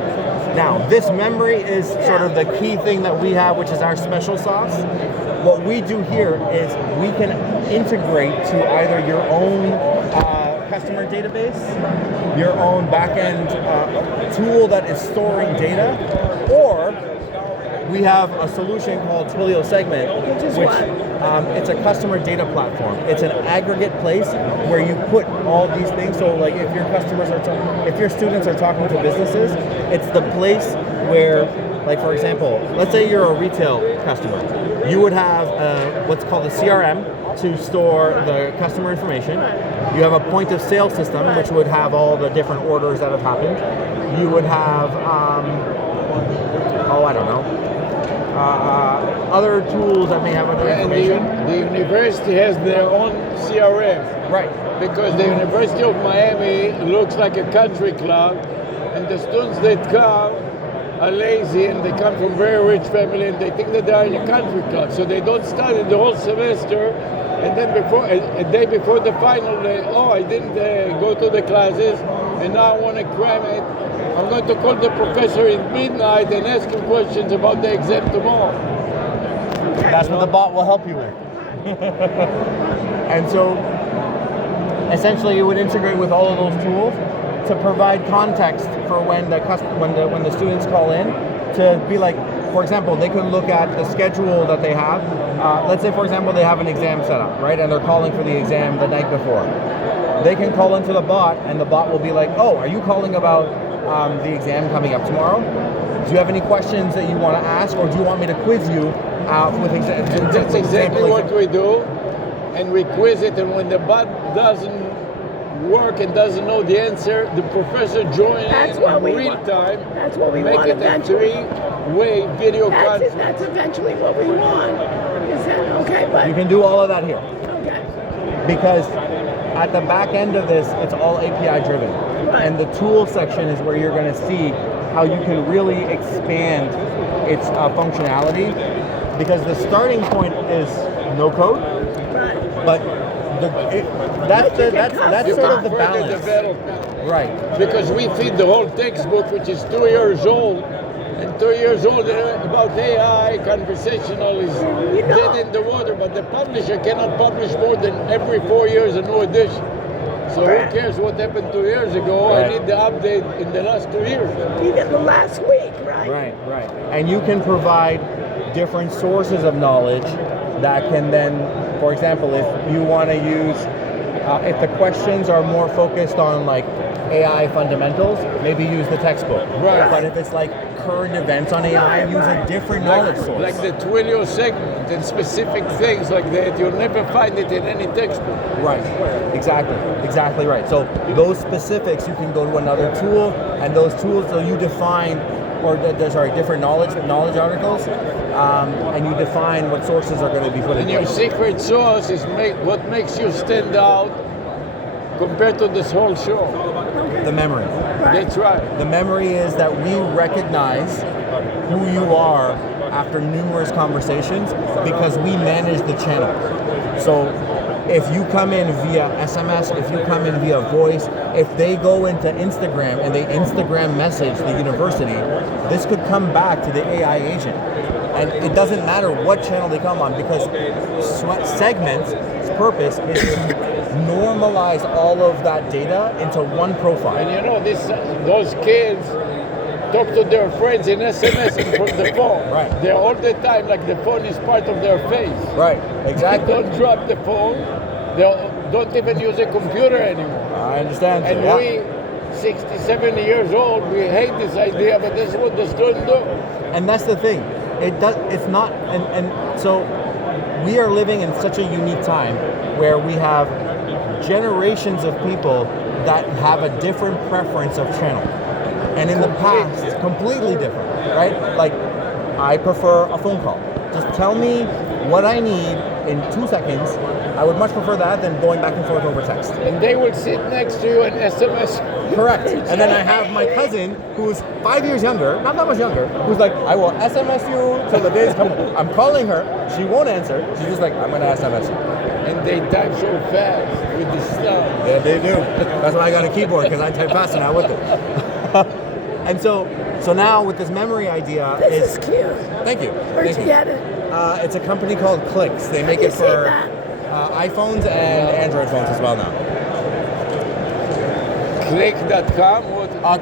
Now, this memory is sort of the key thing that we have, which is our special sauce. What we do here is we can integrate to either your own customer database, your own back-end tool that is storing data, or we have a solution called Twilio Segment, which it's a customer data platform. It's an aggregate place where you put all these things. So, like, if your customers are, if your students are talking to businesses, it's the place where, like, for example, let's say you're a retail customer. You would have what's called a CRM to store the customer information. You have a point of sale system, which would have all the different orders that have happened. You would have, I don't know, other tools that may have other information. The university has their own CRM. Right. Because the University of Miami looks like a country club, and the students that come are lazy and they come from very rich family and they think that they are in a country club. So they don't study the whole semester, and then a day before the final, I didn't go to the classes and now I want to cram it. I'm going to call the professor at midnight and ask him questions about the exam tomorrow. That's what the bot will help you with. And so essentially you would integrate with all of those tools to provide context for when the students call in, to be like, for example, they can look at the schedule that they have. Let's say, for example, they have an exam set up, right? And they're calling for the exam the night before. They can call into the bot, and the bot will be like, oh, are you calling about the exam coming up tomorrow? Do you have any questions that you want to ask, or do you want me to quiz you with exams? That's exactly what we do, and we quiz it, and when the bot doesn't work and doesn't know the answer, the professor joins in real time. That's what we make want it eventually. a three-way video conference. That's eventually what we want. Is that okay? But you can do all of that here. Okay. Because at the back end of this, it's all API driven. And the tool section is where you're going to see how you can really expand its functionality. Because the starting point is no code. But that's sort of the balance. Right. Because we feed the whole textbook, which is 2 years old, and 2 years old about AI, conversational is dead in the water, but the publisher cannot publish more than every 4 years a new edition. So who cares what happened 2 years ago? Right. I need the update in the last 2 years. Even the last week, right? Right. And you can provide different sources of knowledge that can then, for example, if you want to use, if the questions are more focused on like AI fundamentals, maybe use the textbook. Right. But if it's like current events on AI, use a different knowledge source. Like the Twilio segment and specific things like that, you'll never find it in any textbook. Right, exactly right. So those specifics, you can go to another tool, and those tools, so you define, different knowledge articles, and you define what sources are going to be put in And your place. secret sauce is what makes you stand out compared to this whole show. The memory. That's right. The memory is that we recognize who you are after numerous conversations because we manage the channel. So if you come in via SMS, if you come in via voice, if they go into Instagram and they Instagram message the university, this could come back to the AI agent. And it doesn't matter what channel they come on because Segment's purpose is to normalize all of that data into one profile. And you know, those kids talk to their friends in SMS and from the phone. Right. They're all the time like the phone is part of their face. Right, exactly. They don't drop the phone. They don't even use a computer anymore. I understand. And we, 60, 70 years old, we hate this idea, but this is what the students do. And that's the thing. It's not, and so we are living in such a unique time where we have generations of people that have a different preference of channel. And in the past, it's completely different, right? Like, I prefer a phone call. Just tell me what I need in 2 seconds. I would much prefer that than going back and forth over text. And they will sit next to you and SMS. Correct. And then I have my cousin who's 5 years younger, not that much younger, who's like, I will SMS you till the days come. I'm calling her, she won't answer. She's just like, I'm gonna SMS you. And they type so fast with the stuff. Yeah, they do. That's why I got a keyboard, because I type faster now with it. And so now with this memory idea, this is cute. Thank you. Where'd you get it? It's a company called Clicks. They make it for iPhones and Android phones as well now. Click.com?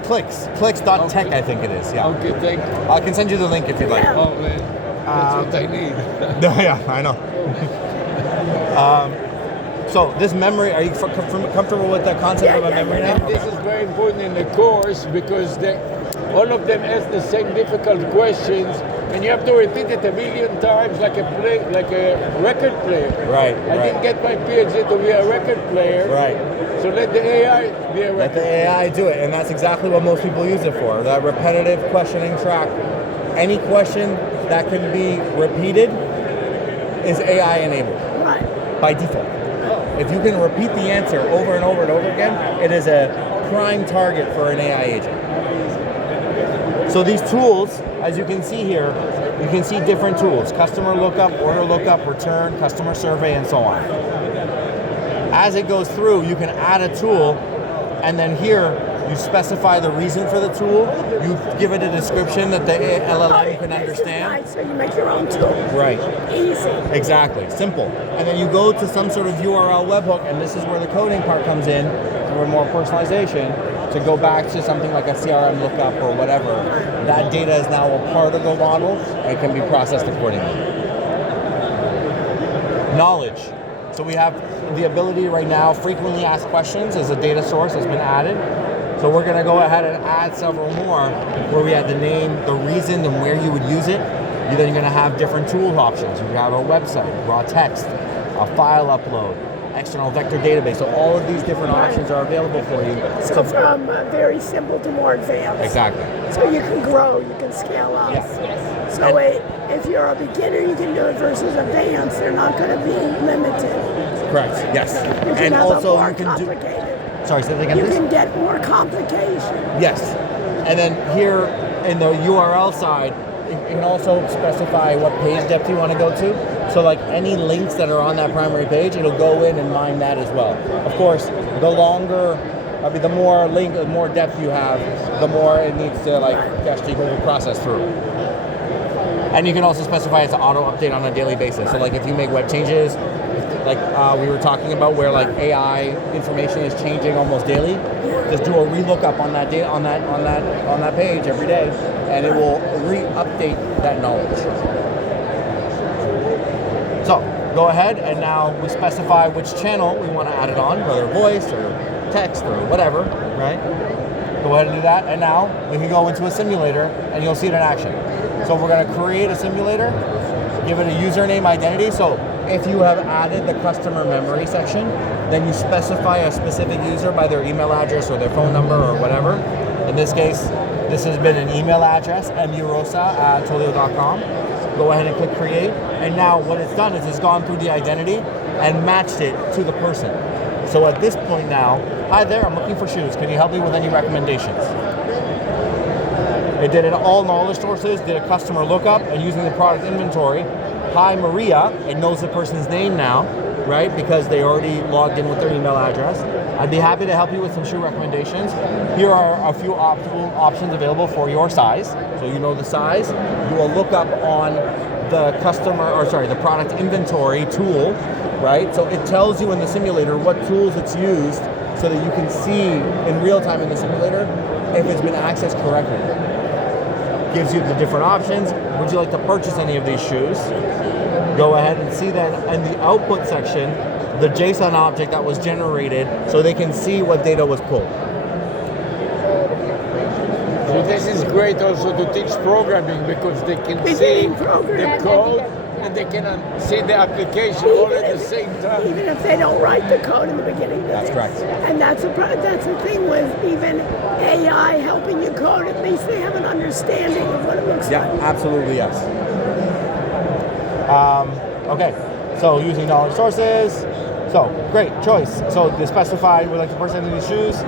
Clicks. Clicks.tech, I think it is. Yeah. Okay, thank you. I can send you the link if you'd like. Oh man, that's what I need. Yeah, I know. So this memory, are you comfortable with the concept of a memory now? And this is very important in the course because all of them ask the same difficult questions, and you have to repeat it a million times like a record player. Right. I didn't get my PhD to be a record player. Right. So let the AI be a record. Let the AI do it, and that's exactly what most people use it for. That repetitive questioning track. Any question that can be repeated is AI enabled. Right. By default. If you can repeat the answer over and over and over again, it is a prime target for an AI agent. So these tools, as you can see here, you can see different tools: customer lookup, order lookup, return, customer survey, and so on. As it goes through, you can add a tool, and then here you specify the reason for the tool. You give it a description that the LLM can understand. Right, so you make your own tool. Right. Easy. Exactly. Simple. And then you go to some sort of URL webhook, and this is where the coding part comes in for more personalization, to go back to something like a CRM lookup or whatever. That data is now a part of the model and can be processed accordingly. Knowledge. So we have the ability right now, frequently asked questions as a data source has been added. So we're going to go ahead and add several more where we add the name, the reason, and where you would use it. Then you're going to have different tool options. You have a website, raw text, a file upload, external vector database. So all of these different options are available for you. So from very simple to more advanced. Exactly. So you can grow, you can scale up. Yes. So if you're a beginner, you can do it versus advanced. They're not going to be limited. Correct. Yes. You can And have also more you can complicated. Sorry, say that again, You please. can get more complication. Yes. And then here in the URL side, you can also specify what page depth you want to go to. So like any links that are on that primary page, it'll go in and mine that as well. Of course, the more depth you have, the more it needs to like actually go process through. And you can also specify it to auto update on a daily basis. So like if you make web changes, like we were talking about, where like AI information is changing almost daily, just do a relookup on that on that page every day, and it will re-update that knowledge. So go ahead and now we specify which channel we want to add it on, whether voice or text or whatever, right? Go ahead and do that, and now we can go into a simulator and you'll see it in action. So we're going to create a simulator, give it a username identity. So if you have added the customer memory section, then you specify a specific user by their email address or their phone number or whatever. In this case, this has been an email address, murosa@twilio.com. Go ahead and click create. And now what it's done is it's gone through the identity and matched it to the person. So at this point now, hi there, I'm looking for shoes. Can you help me with any recommendations? It did all knowledge sources, did a customer lookup, and using the product inventory, hi Maria, it knows the person's name now, right? Because they already logged in with their email address. I'd be happy to help you with some shoe recommendations. Here are a few options available for your size. So you know the size. Do a lookup on the the product inventory tool, right? So it tells you in the simulator what tools it's used so that you can see in real time in the simulator if it's been accessed correctly. Gives you the different options. Would you like to purchase any of these shoes? Go ahead and see that in the output section, the JSON object that was generated, so they can see what data was pulled. So this is great also to teach programming, because they can see the code and they can see the application all at the same time. Even if they don't write the code in the beginning. That's correct. And that's the thing with even AI helping you code. At least they have an understanding of what it looks like. Yeah, absolutely, yes. Okay, so using knowledge sources. So, great choice. So you specified, would like to purchase any of these shoes.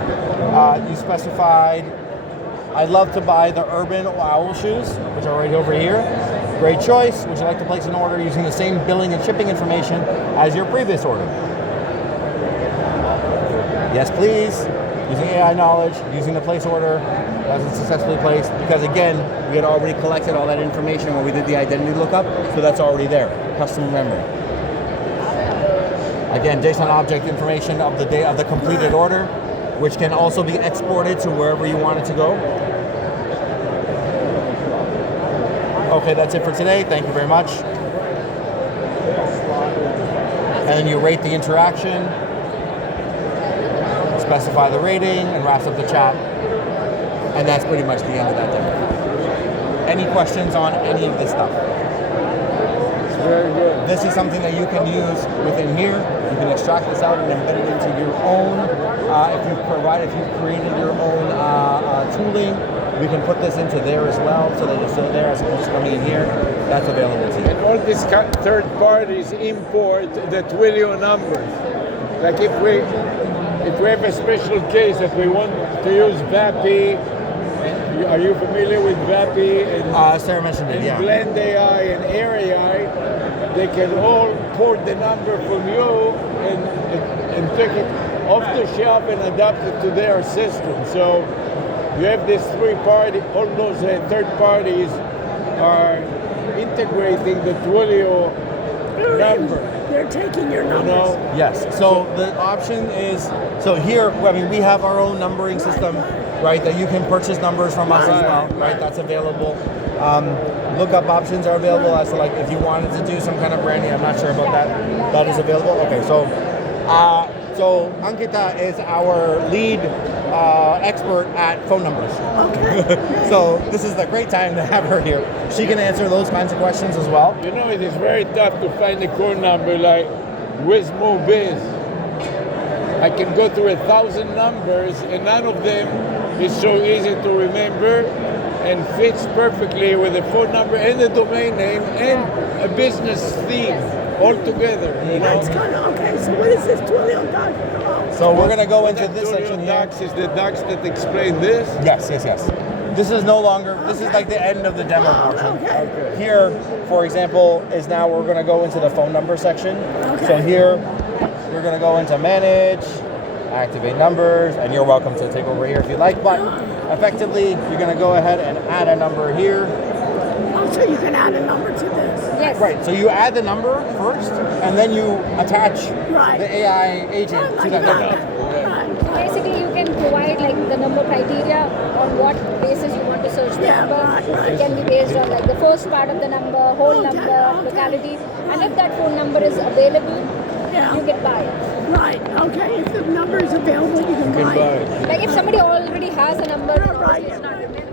You specified, I'd love to buy the Urban Owl shoes, which are right over here. Great choice. Would you like to place an order using the same billing and shipping information as your previous order? Yes, please. Using AI knowledge, using the place order, wasn't successfully placed, because again, we had already collected all that information when we did the identity lookup, so that's already there, customer memory. Again, JSON object information of the day of the completed order, which can also be exported to wherever you want it to go. Okay, that's it for today. Thank you very much. And then you rate the interaction, specify the rating, and wraps up the chat. And that's pretty much the end of that demo. Any questions on any of this stuff? Very good. This is something that you can use within here. You can extract this out and embed it into your own. If you've created your own tooling, we can put this into there as well, so that it's still there as opposed to coming in here. That's available to you. And all these third parties import the Twilio numbers. Like if we have a special case that we want to use VAPI, are you familiar with VAPI? And, Sarah mentioned it, yeah. Blend AI and Air AI, they can all port the number from you and take it off the shelf and adapt it to their system. So you have this all those third parties are integrating the Twilio number. They're taking your numbers. Yes. So the option is, so here, I mean, we have our own numbering system, right? That you can purchase numbers from us as well, right? That's available. Lookup options are available. As to like if you wanted to do some kind of branding, I'm not sure about that. That is available. Okay. So Ankita is our lead expert at phone numbers. Okay. So this is a great time to have her here. She can answer those kinds of questions as well. You know, it is very tough to find a code number like WizMoBiz. I can go through 1,000 numbers and none of them is so easy to remember and fits perfectly with a phone number and a domain name and a business theme all together. You know? That's kind of okay. So what is this Twilio doc? So we're going to go into this section here. Docs is the docs that explain this? Yes. This is no longer, this is like the end of the demo portion. Here, for example, is now we're going to go into the phone number section. So here, we're going to go into manage, activate numbers, and you're welcome to take over here if you like, but effectively, you're going to go ahead and add a number here. Oh, so you can add a number to this. Yes. Right, so you add the number first, and then you attach the AI agent to that number. Basically, you can provide like the number criteria on what basis you want to search the number. It can be based on like the first part of the number, whole number, locality, and if that phone number is available, you can buy it. Right. Okay. If the number is available, you can buy it. Like if somebody already has a number, it's not available.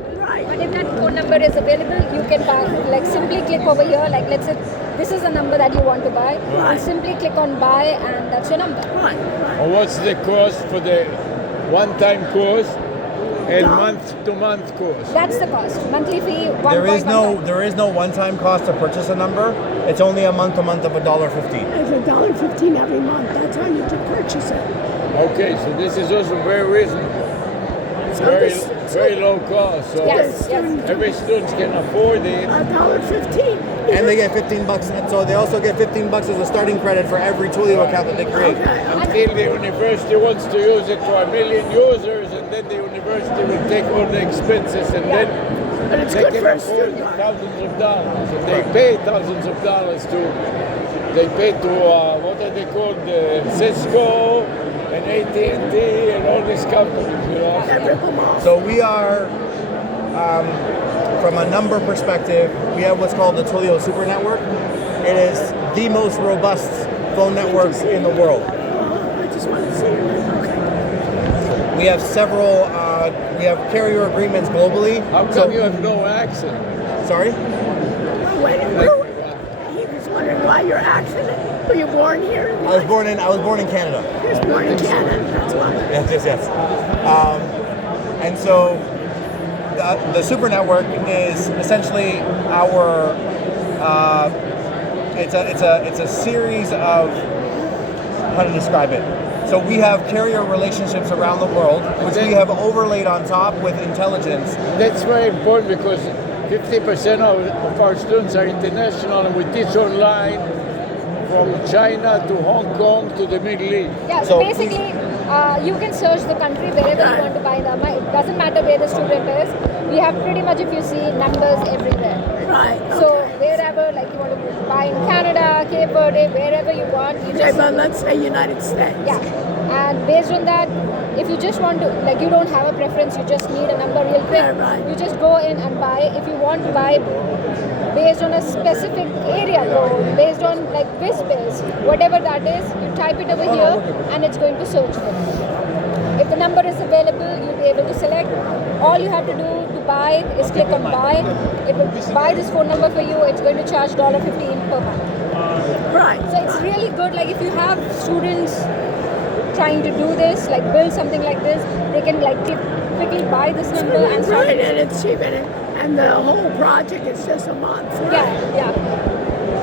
But if that phone number is available, you can buy. Like simply click over here. Like let's say this is a number that you want to buy. And simply click on buy, and that's your number. Or what's the cost for the one-time course and month-to-month course? That's the cost. Monthly fee. There is no one-time cost to purchase a number. It's only a month-to-month of $1.50. It's $1.15 every month. That's how you can purchase it. Okay, so this is also very reasonable. Very low cost. So every student can afford it. $1.15. And they get $15. So they also get $15 as a starting credit for every Twilio account that they create. Until the university wants to use it for 1 million users, and then the university will take all the expenses, and then they can afford thousands of dollars. And they pay thousands of dollars to. They pay to what are they called? Cisco and AT&T and all these companies. You know. So we are, from a number perspective, we have what's called the Twilio Super Network. It is the most robust phone network in the world. I just want to see it. We have several, we have carrier agreements globally. How come you have no accent? Sorry? He was wondering why your accent. Were you born here? I was born in Canada. He was born in Canada, that's why. Yes. And so the Super Network is essentially our it's a series of, how to describe it. So we have carrier relationships around the world, which we have overlaid on top with intelligence. That's very important because 50% of our students are international, and we teach online from China to Hong Kong to the Middle East. Yeah, so basically, you can search the country wherever you want to buy the. It doesn't matter where the student is. We have pretty much, if you see, numbers everywhere. Right. So wherever, like you want to buy in Canada, Cape Verde, wherever you want. But let's say United States. Yeah. And based on that, if you just want to, like you don't have a preference, you just need a number real quick, you just go in and buy. If you want to buy based on a specific area code, based on like WizBiz, whatever that is, you type it over here and it's going to search for it. If the number is available, you'll be able to select. All you have to do to buy is click on buy. It will buy this phone number for you. It's going to charge $15 per month. Right. So it's really good. Like if you have students trying to do this, like build something like this, they can like quickly buy this number and start. Right, and it's cheap, and the whole project is just a month. Right? Yeah.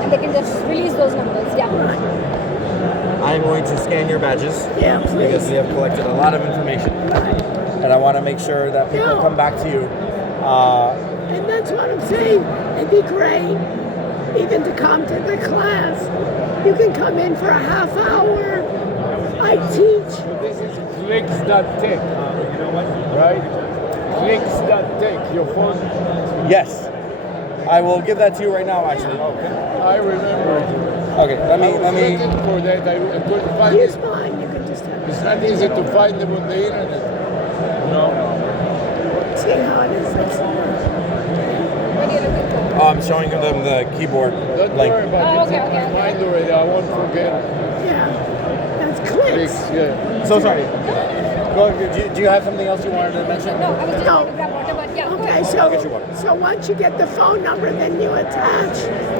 And they can just release those numbers. Yeah. I'm going to scan your badges. Yeah, please. Because we have collected a lot of information. And I want to make sure that people come back to you. And that's what I'm saying. It'd be great even to come to the class. You can come in for a half hour. I teach. This is clicks.tech, right? Clicks.tech, your phone. Yes. I will give that to you right now, actually. I remember it. Okay, let me. Looking for that. I couldn't find Here's it. mine. You can just have It's not easy to find them on the internet. No. See how it is. Oh, I'm showing them the keyboard. Don't worry about it. It's in my mind already. I won't forget. That's clicks. Yeah. So sorry. Go ahead. Do you have something else you wanted to mention? No, I was just trying to grab water, but yeah. Okay, so once you get the phone number, then you attach.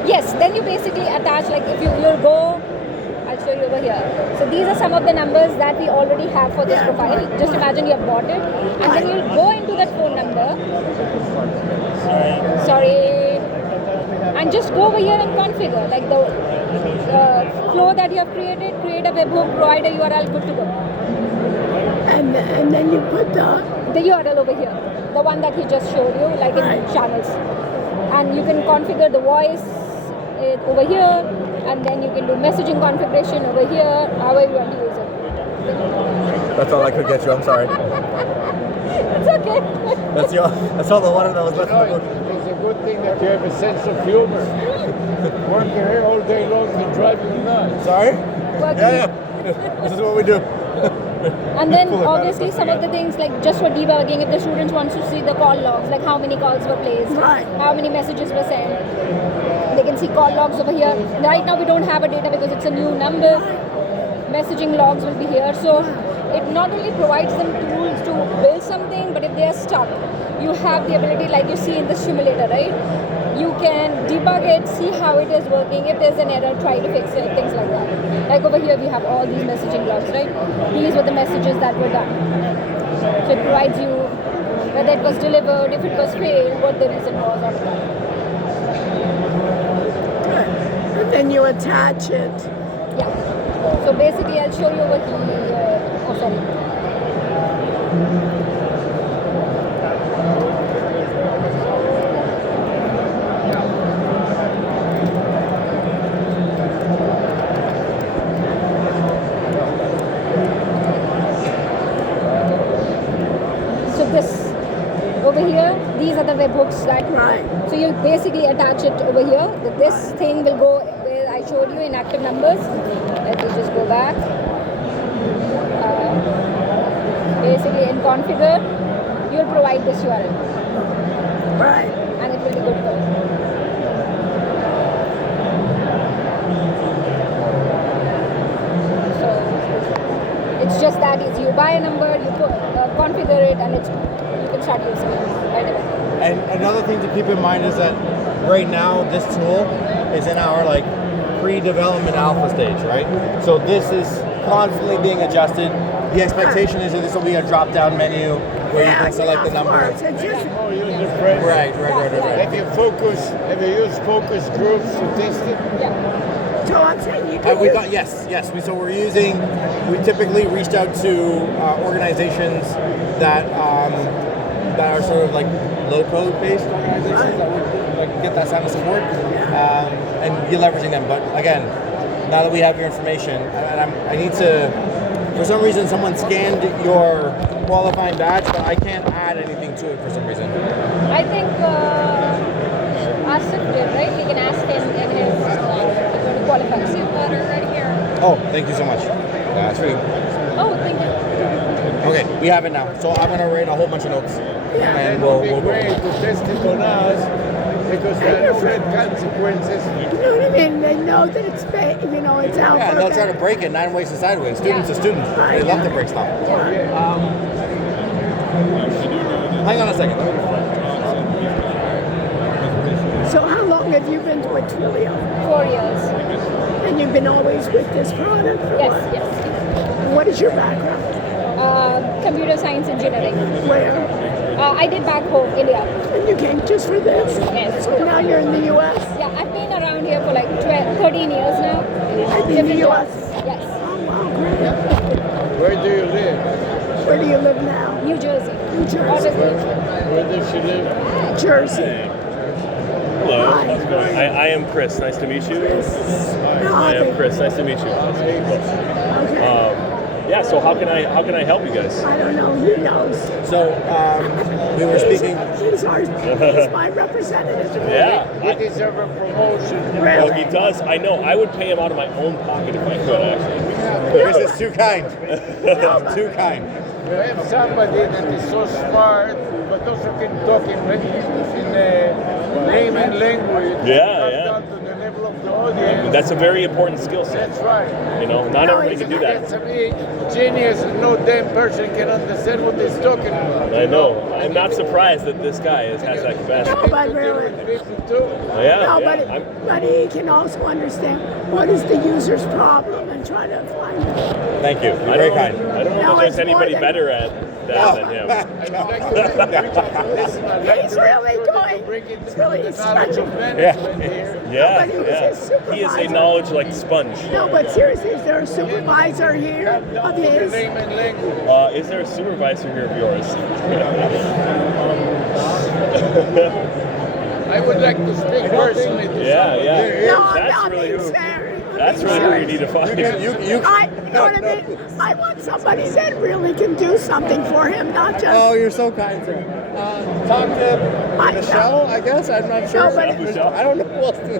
Yes, then you basically attach, like if you'll go, I'll show you over here. So these are some of the numbers that we already have for this profile. Just imagine you have bought it, and then you'll go into that phone number. Sorry. And just go over here and configure, like the flow that you have created, create a webhook, provide a URL, good to go. And then you put the URL over here. the one that he just showed you, like in channels. And you can configure the voice over here, and then you can do messaging configuration over here, however you want to use it. That's all I could get you. I'm sorry. It's okay. That's all the water that was left in the book. It's a good thing that you have a sense of humor. Working here all day long can drive you nuts. Sorry? Working. Yeah. This is what we do. And then obviously some of the things like just for debugging, if the students wants to see the call logs, like how many calls were placed, how many messages were sent, they can see call logs over here. Right now we don't have a data because it's a new number. Messaging logs will be here. So it not only provides them tools to build something, but if they are stuck, you have the ability, like you see in the simulator, right? You can debug it, see how it is working. If there's an error, try to fix it, things like that. Like over here, we have all these messaging logs, right? These were the messages that were done. So it provides you whether it was delivered, if it was failed, what the reason was, all that. And then you attach it. Yeah. So basically, I'll show you over here. Oh, sorry. So this over here, these are the webhooks that so you basically attach it over here. This thing will go where I showed you in active numbers. Let me just go back. Basically in configure, you'll provide this URL. Right. And it will be good to go. So it's just that easy. You buy a number, you configure it, and you can start using it right away. And another thing to keep in mind is that right now this tool is in our like pre-development alpha stage, right? So this is constantly being adjusted. The expectation is that this will be a drop-down menu where you can select the number. Right. Have you used focus groups to test it? Yeah. So I'm saying you can yes. So we typically reached out to organizations that are sort of like low-code based organizations that would like get that kind of support, and you're leveraging them. But again, now that we have your information, and I need to. For some reason, someone scanned your qualifying badge, but I can't add anything to it for some reason. I think Asif did, right? We can ask him in his qualifying letter right here. Oh, thank you so much. That's really. Oh, thank you. Okay, we have it now. So I'm gonna write a whole bunch of notes, and we'll go. Great to test it on us because there are no bad consequences. You know what I mean? They know that it's it's out. Yeah, and they'll try to break it 9 ways and sideways. Students are students. They love to break stuff. Hang on a second. So how long have you been with Twilio? 4 years. And you've been always with this product? Yes. What is your background? Computer science engineering. Where? I did back home, India. And you came just for this? Yes. So now you're in the U.S.? Yeah, I've been around here for like 13 years now. In the U.S.? Yes. Oh, wow, great. Where do you live? Where do you live now? New Jersey. New Jersey. Where does she live? Jersey. Hello. I am Chris. Nice to meet you. I am Chris. Nice to meet you. Yeah. So how can I help you guys? I don't know. Who knows? So we were speaking. He's my representative. Yeah. He deserves a promotion. Well, he does. I know. I would pay him out of my own pocket if I could, actually. This is too kind. Too kind. You have somebody that is so smart, but also can talk in layman language. Yeah. Down to the level of the audience. That's a very important skill set. That's right. Not everybody can do that. It's a genius, and no damn person can understand what he's talking about. I know. I'm not surprised that this guy has that capacity. No, but really. But he can also understand what is the user's problem and try to find it. Thank you. You're very kind. I don't know if there's anybody better at that than him. He's really going. He's really stretching. Yeah. But he was a super supervisor? He is a knowledge like sponge. No, but seriously, is there a supervisor here of his? Is there a supervisor here of yours? I would like to speak personally to somebody. No, That's really who you need to find. You know what I mean? I want somebody that really can do something for him, not just. Oh, you're so kind, sir. Talk to Michelle, I guess. I'm not sure. No, but I don't know who else to.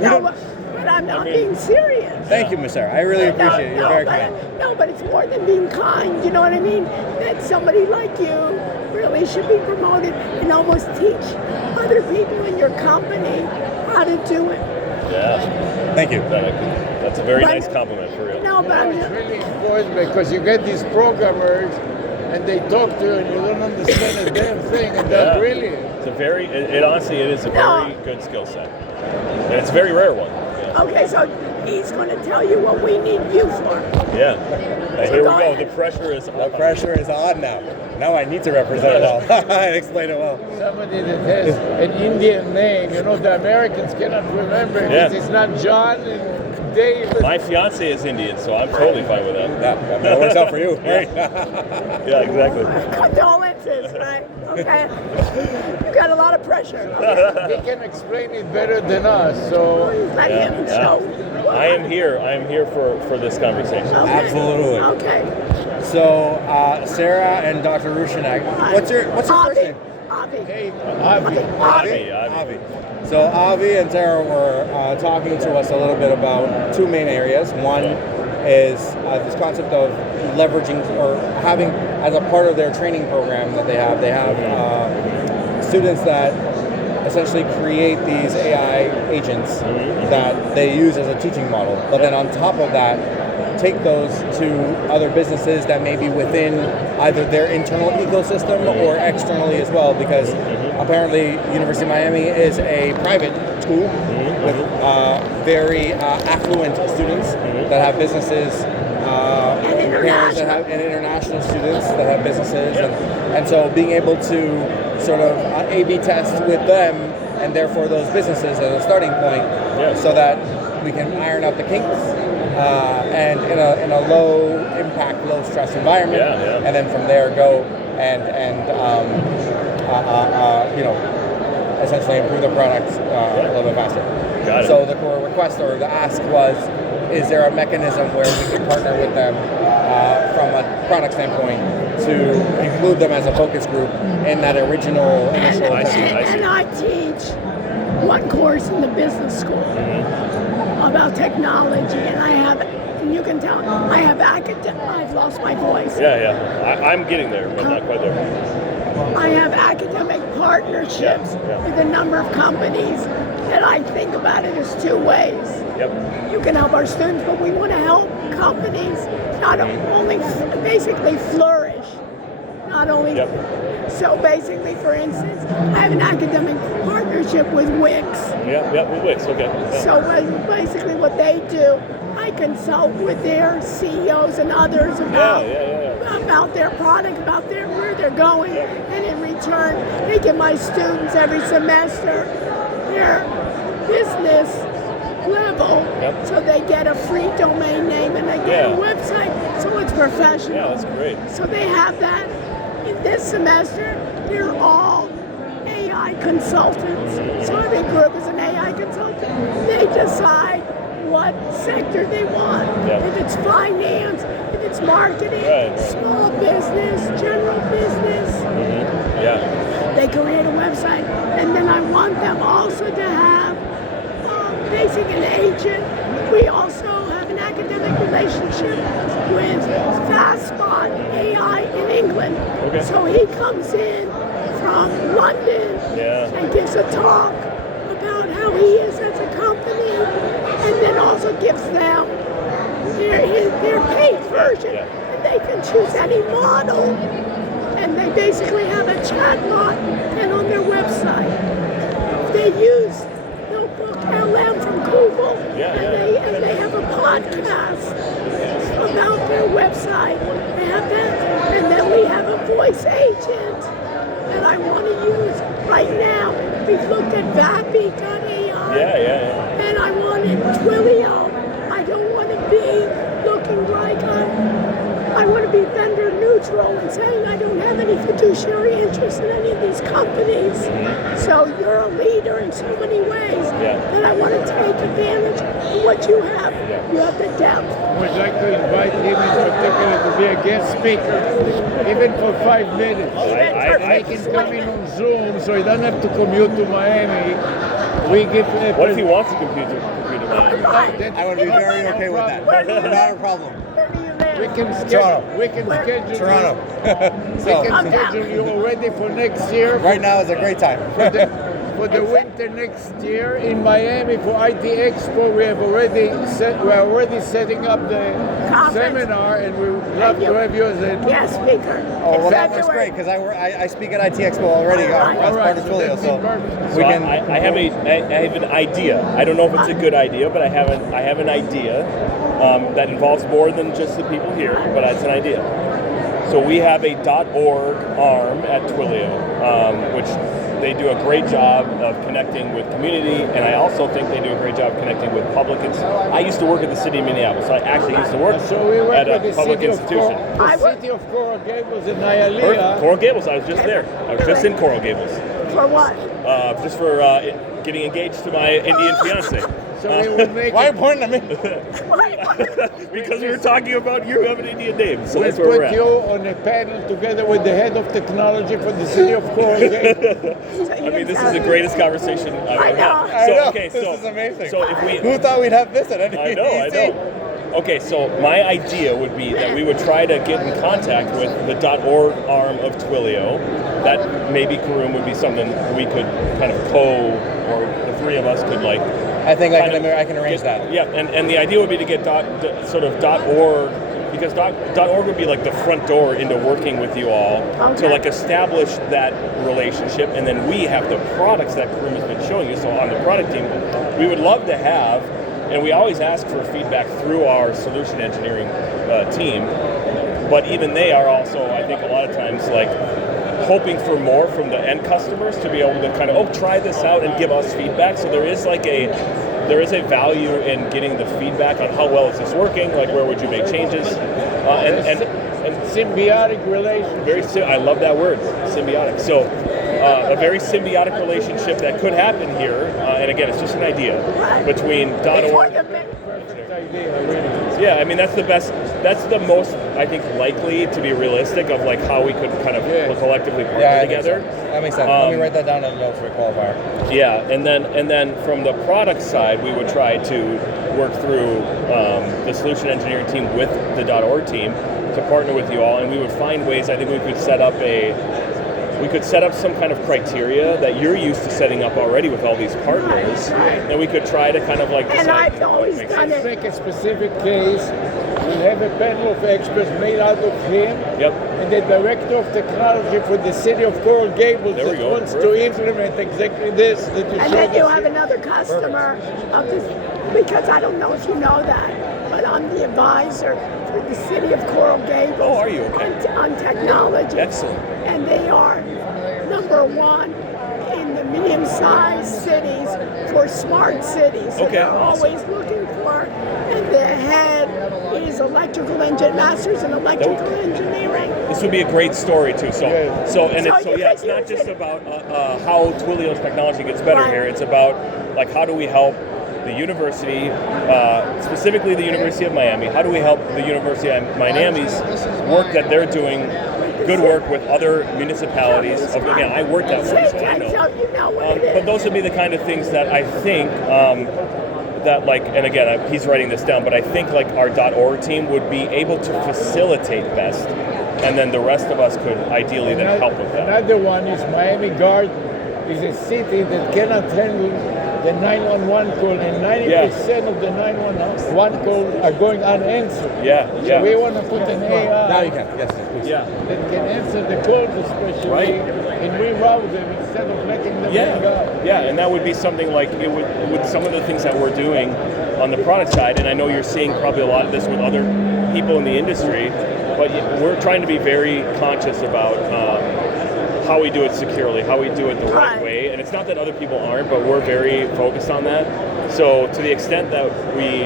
No, but I'm being serious. Thank you, Miss Sarah. I really appreciate it. You're very kind. No, but it's more than being kind. You know what I mean? That somebody like you really should be promoted and almost teach other people in your company how to do it. Yeah. Thank you. That's a very nice compliment for real. No, but I'm just, really important because you get these programmers and they talk to you and you don't understand a damn thing, and that really. It's a very. It honestly, it is a very good skill set, and it's a very rare one. okay, so he's going to tell you what we need you for. Yeah. Here we go. The pressure is on now. Now I need to represent it well and explain it well. Somebody that has an Indian name, you know, the Americans cannot remember it. Yeah. It's not John and Dave. My fiance is Indian, so I'm totally fine with that. Yeah, that works out for you. Yeah, exactly. Condolences, right? Okay. You got a lot of pressure. He can explain it better than us, so let him show. I am here for this conversation. Absolutely. Okay. So, Sarah and Dr. Rushanek, what's your first name? Avi. So Avi and Sarah were talking to us a little bit about two main areas. One is this concept of leveraging or having as a part of their training program that they have students that essentially create these AI agents that they use as a teaching model. But then on top of that, take those to other businesses that may be within either their internal ecosystem or externally as well, because apparently University of Miami is a private school with very affluent students that have businesses, parents that have, and international students that have businesses, and so being able to sort of A/B test with them and therefore those businesses as a starting point, so that we can iron out the kinks. And in a low impact, low stress environment, and then from there go and essentially improve the product a little bit faster. Got it. So the request or the ask was, is there a mechanism where we can partner with them from a product standpoint to include them as a focus group in that original initial? And I teach one course in the business school about technology, and I have, and you can tell, I have I've lost my voice. I'm getting there, but not quite there. I have academic partnerships with a number of companies that I think about it as two ways. You can help our students, but we want to help companies not only basically flourish, not only. So basically, for instance, I have an academic partnership with Wix. With Wix, okay. So basically what they do, I consult with their CEOs and others about their product, about where they're going, and in return, they give my students every semester their business level, so they get a free domain name and they get a website, so it's professional. Yeah, that's great. So they have that. In this semester, they're all AI consultants. So every group is an AI consultant. They decide what sector they want. If it's finance, if it's marketing, small business, general business. They create a website. And then I want them also to have basically an agent. We also have an academic relationship with Fastspot AI in England. So he comes in from London and gives a talk about how he is as a company, and then also gives them their paid version, and they can choose any model, and they basically have a chat bot and on their website. They use Notebook LM from Google, and they have a podcast about their website. They have that, and then we have a voice agent that I want to use right now. We've looked at Vappy.ai. Yeah. And I wanted Twilio. I don't want to be looking like I want to be vendor neutral and saying I don't have any fiduciary interest in any of these companies. So you're a leader in so many ways that I want to take advantage of what you have. You have the depth. Would like to invite him in particular to be a guest speaker, even for 5 minutes. I can come in on Zoom, so he doesn't have to commute to Miami. We give. What if he wants to compute to Miami? I would be very okay with that. Not a problem. We can schedule. We can schedule. Toronto. We can schedule you already for next year. Right now is a great time. For the winter next year in Miami for IT Expo, we're already setting up the seminar, and we would love to have you as a guest speaker. Oh well, that's great because I speak at IT Expo already as part of Twilio, so we can. I have an idea. I don't know if it's a good idea, but I have an idea that involves more than just the people here, but it's an idea. So we have a .org arm at Twilio, which they do a great job of connecting with community, and I also think they do a great job connecting with public. I used to work at the city of Minneapolis. I actually used to work at a public institution. The city of Coral Gables in Hialeah. Coral Gables, I was just there. I was just in Coral Gables. For what? Just for getting engaged to my Indian fiance. So we will make Why are you pointing at me? Because we were talking about you have an Indian name, so we'll that's where we're put at. you on a panel together with the head of technology for the city of Coral Gables. I mean, this is the greatest conversation I've ever had. I know. Okay, this is amazing. So if we, who thought we'd have this at any? I know. Okay, so my idea would be that we would try to get in contact with the .org arm of Twilio. That maybe Karoom would be something we could kind of or the three of us could like. I think I can arrange that. Yeah, and the idea would be to get .org, because .org would be like the front door into working with you all to like establish that relationship, and then we have the products that Karoom has been showing you. So on the product team, we would love to have, and we always ask for feedback through our solution engineering team, but even they are also, I think, a lot of times like hoping for more from the end customers to be able to kind of try this out and give us feedback. So there is a value in getting the feedback on how well is this working, like where would you make changes, and symbiotic relationship. I love that word, symbiotic. So a very symbiotic relationship that could happen here, and again, it's just an idea between .org. Yeah, I mean that's the best. That's the most, I think, likely to be realistic of like how we could kind of collectively partner together. That makes sense. Let me write that down in the notes for a qualifier. Yeah, and then from the product side, we would try to work through the solution engineering team with the .org team to partner with you all, and we would find ways. I think we could set up some kind of criteria that you're used to setting up already with all these partners, and we could try to kind of like and I've always done it. Make a specific case. We'll have a panel of experts made out of him and the director of technology for the city of Coral Gables that wants to implement exactly this. And then you have another customer of this, because I don't know if you know that, but I'm the advisor for the city of Coral Gables. Oh, are you? Okay. On technology. Excellent. And they are #1 in the medium-sized cities for smart cities. So they're always looking for, and the head is master's in electrical engineering. This would be a great story too. It's not just about how Twilio's technology gets better here. It's about like how do we help the university, specifically the University of Miami. How do we help the University of Miami's work that they're doing? Good work with other municipalities. Again, I worked at one, so I know. But those would be the kind of things that I think that, like, and again, he's writing this down, but I think like our .org team would be able to facilitate best, and then the rest of us could ideally then help with that. Another one is Miami Garden is a city that cannot handle the 911 call, and 90% of the 911 calls are going unanswered. So we want to put an AI now you can. Yes, please. That can answer the calls, especially, and reroute them instead of letting them hang up. Yeah, and that would be something like it would some of the things that we're doing on the product side, and I know you're seeing probably a lot of this with other people in the industry, but we're trying to be very conscious about how we do it securely, how we do it the right way, and it's not that other people aren't, but we're very focused on that. So to the extent that we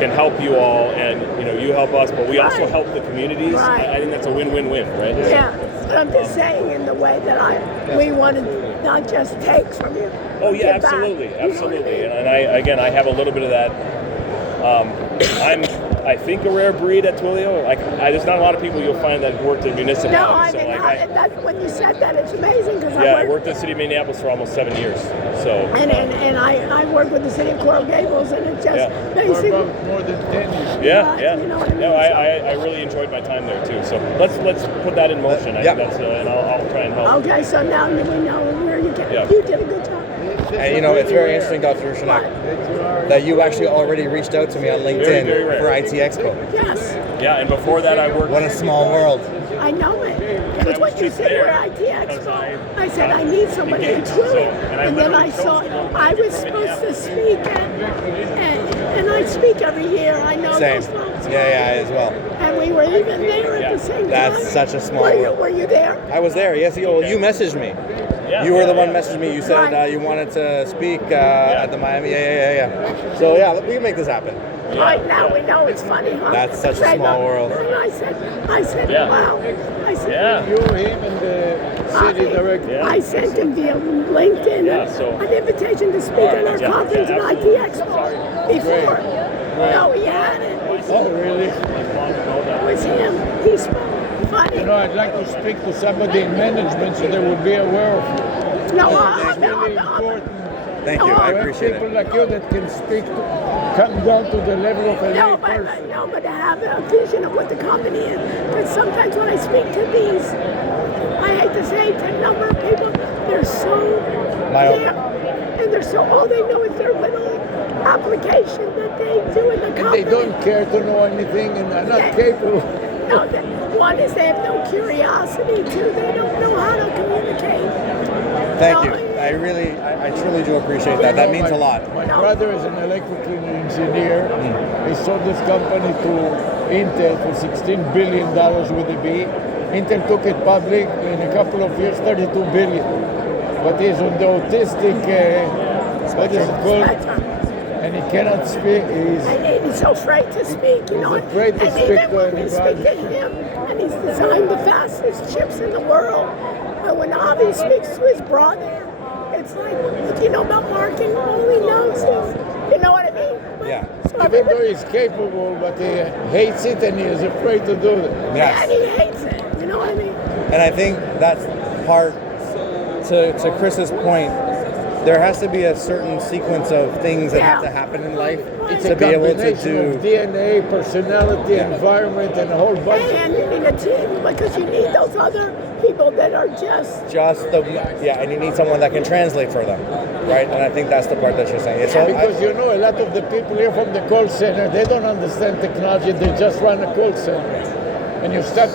can help you all, and you help us, but we also help the communities. I think that's a win-win-win, right? Yeah, but I'm just saying in the way that we want to not just take from you. Oh yeah, give absolutely, back. absolutely. And I have a little bit of that. I think a rare breed at Twilio. There's not a lot of people you'll find that worked in municipalities. When you said that, it's amazing because I worked in the city of Minneapolis for almost 7 years. So and I work with the city of Coral Gables, and it's just basically more than 10 years. Yeah. You know what I mean? No, I really enjoyed my time there too. So let's put that in motion. I think that's and I'll try and help. Okay, so now we know where you can. You did a good job. And it's very interesting, Dr. Rushanak, that you actually already reached out to me on LinkedIn for IT Expo. Yes. Yeah, and before that I worked. What a small world. I know it. It's what you said for IT Expo. I said I need somebody in Twilio, and then I saw I was supposed to speak, and I speak every year. I know Same. those folks. Yeah, as well. And we were even there at the same time. That's such a small world. Were you there? I was there. Yes, you messaged me. You were the one messaging me. You said you wanted to speak at the Miami. Yeah. So we can make this happen. Right now we know it's funny, huh? That's such a small world. And I said, wow. I said, You, him, and the city director. I sent him via LinkedIn an invitation to speak at our conference at IT Expo before. No, he had it. Oh, really? It was him. He spoke. Funny. I'd like to speak to somebody in management so they would be aware of it. No, it's really important. Thank you. I appreciate people like you that can speak, come down to the level of a lay person. But to have a vision of what the company is. But sometimes when I speak to these, I hate to say, to a number of people, they're so and they're so, all they know is their little application that they do in the company. And they don't care to know anything and are not capable. No, one is they have no curiosity. Two, they don't know how to communicate. Thank you. I truly do appreciate that. That means a lot. My brother is an electrical engineer. He sold this company to Intel for $16 billion with a B. Intel took it public in a couple of years, $32 billion. But he's on the autistic, what is it called? And he cannot speak. He's so afraid to speak, He's afraid to speak to anybody. Speak to him, and he's designed the fastest chips in the world. But when Avi speaks to his brother, it's like, what do you know about marketing? All he knows is, you know what I mean? Yeah. So even though he's capable, but he hates it and he is afraid to do it. Yes. And he hates it, you know what I mean? And I think that's part, to Chris's point, there has to be a certain sequence of things that have to happen in life to be able to do of DNA, personality, environment, and a whole bunch. And you need a team because you need those other people that are and you need someone that can translate for them, right? And I think that's the part that you're saying. Because a lot of the people here from the call center, they don't understand technology. They just run a call center, and you start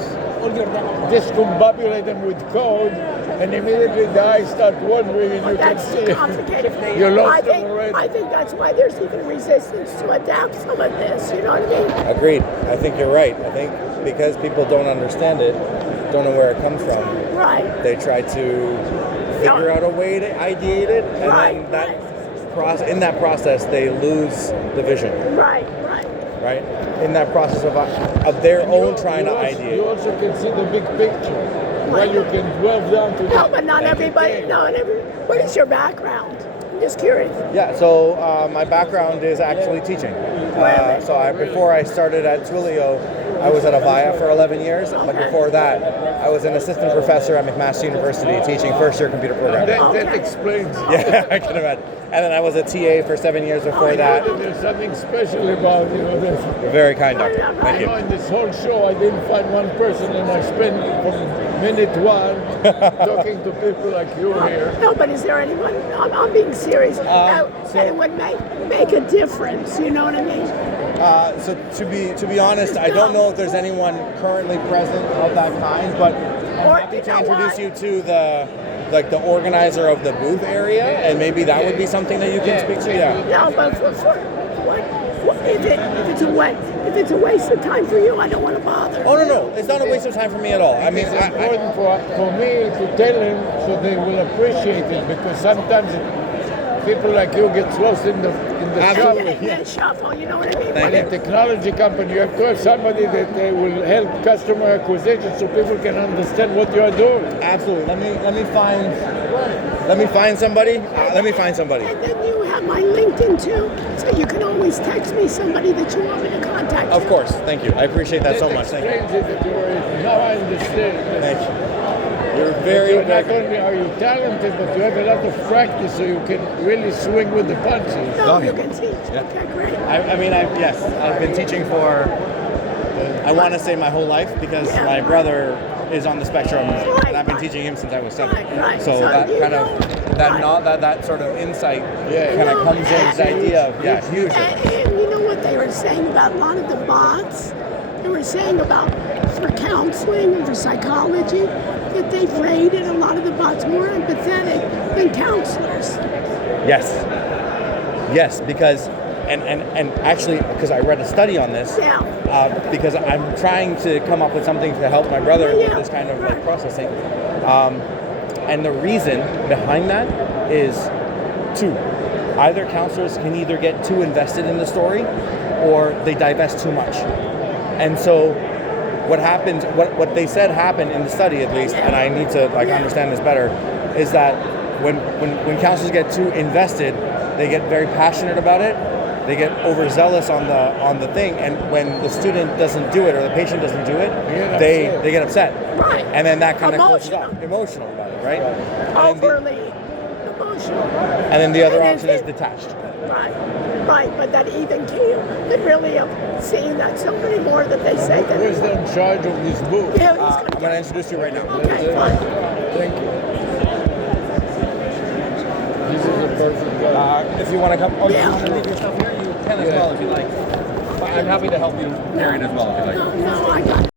discombobulate them with code, and immediately the eyes start wandering, and you can see complicated. you lost them already. I think that's why there's even resistance to adapt some of this. You know what I mean? Agreed. I think you're right. I think because people don't understand it, don't know where it comes from. Right. They try to figure out a way to ideate it, and then in that process, they lose the vision. Right. In that process of their own trying to ideate. You also can see the big picture. Well, you can delve down to No, but not everybody. What is your background? I'm just curious. Yeah, so my background is actually teaching. Before I started at Twilio, I was at Avaya for 11 years, but before that, I was an assistant professor at McMaster University teaching first-year computer programming. That explains. Yeah, I can imagine. And then I was a TA for 7 years before that. There's something special about this. You're very kind, Doctor. Thank you. In this whole show, I didn't find one person, and I spent from minute one talking to people like you here. No, but is there anyone? I'm being serious. That would make a difference. You know what I mean? So to be honest, I don't know if there's anyone currently present of that kind, but I'm happy to introduce you to the organizer of the booth area, and maybe that would be something that you can speak to. Yeah. No, but if it's it's a waste of time for you, I don't want to bother. Oh no, it's not a waste of time for me at all. I mean, it's important for me to tell them so they will appreciate it, because sometimes people like you get lost in the shuffle, you know what I mean? In a technology company, you have to have somebody that will help customer acquisition so people can understand what you are doing. Absolutely. Let me find somebody. Let me find somebody. And then you have my LinkedIn too, so you can always text me somebody that you want me to contact. Of course. Thank you. I appreciate that so much. Thank you. Now I understand. Thank you. You're very, not only are you talented, but you have a lot of practice, so you can really swing with the punches. You can teach. Yeah. Okay, great. I've been teaching for, I want to say my whole life, because my brother is on the spectrum, and I've been teaching him since I was 7. So that kind of, that sort of insight kind of comes in, this idea of, huge. And you know what they were saying about a lot of the bots? They were saying about for counseling and for psychology that they've rated a lot of the bots more empathetic than counselors. Yes, because and actually because I read a study on this. Because I'm trying to come up with something to help my brother with this kind of like processing. And the reason behind that is 2. Either counselors can either get too invested in the story, or they divest too much. And so what happens, what they said happened in the study at least, and I need to understand this better, is that when counselors get too invested, they get very passionate about it, they get overzealous on the thing, and when the student doesn't do it or the patient doesn't do it, they get upset. Right. And then that kind of closes up. Emotional about it, right? Overly emotional. And then the other option is detached. Right, but that even keel, they really have seen that so many more that they say that. Who is in charge of this book? Yeah, I'm going to introduce you right now. Okay, fine. Thank you. This is a perfect guy. If you want to come, you want to leave your stuff here, you can as well if you like. I'm happy to help you carry it as well if you like. No, I got it.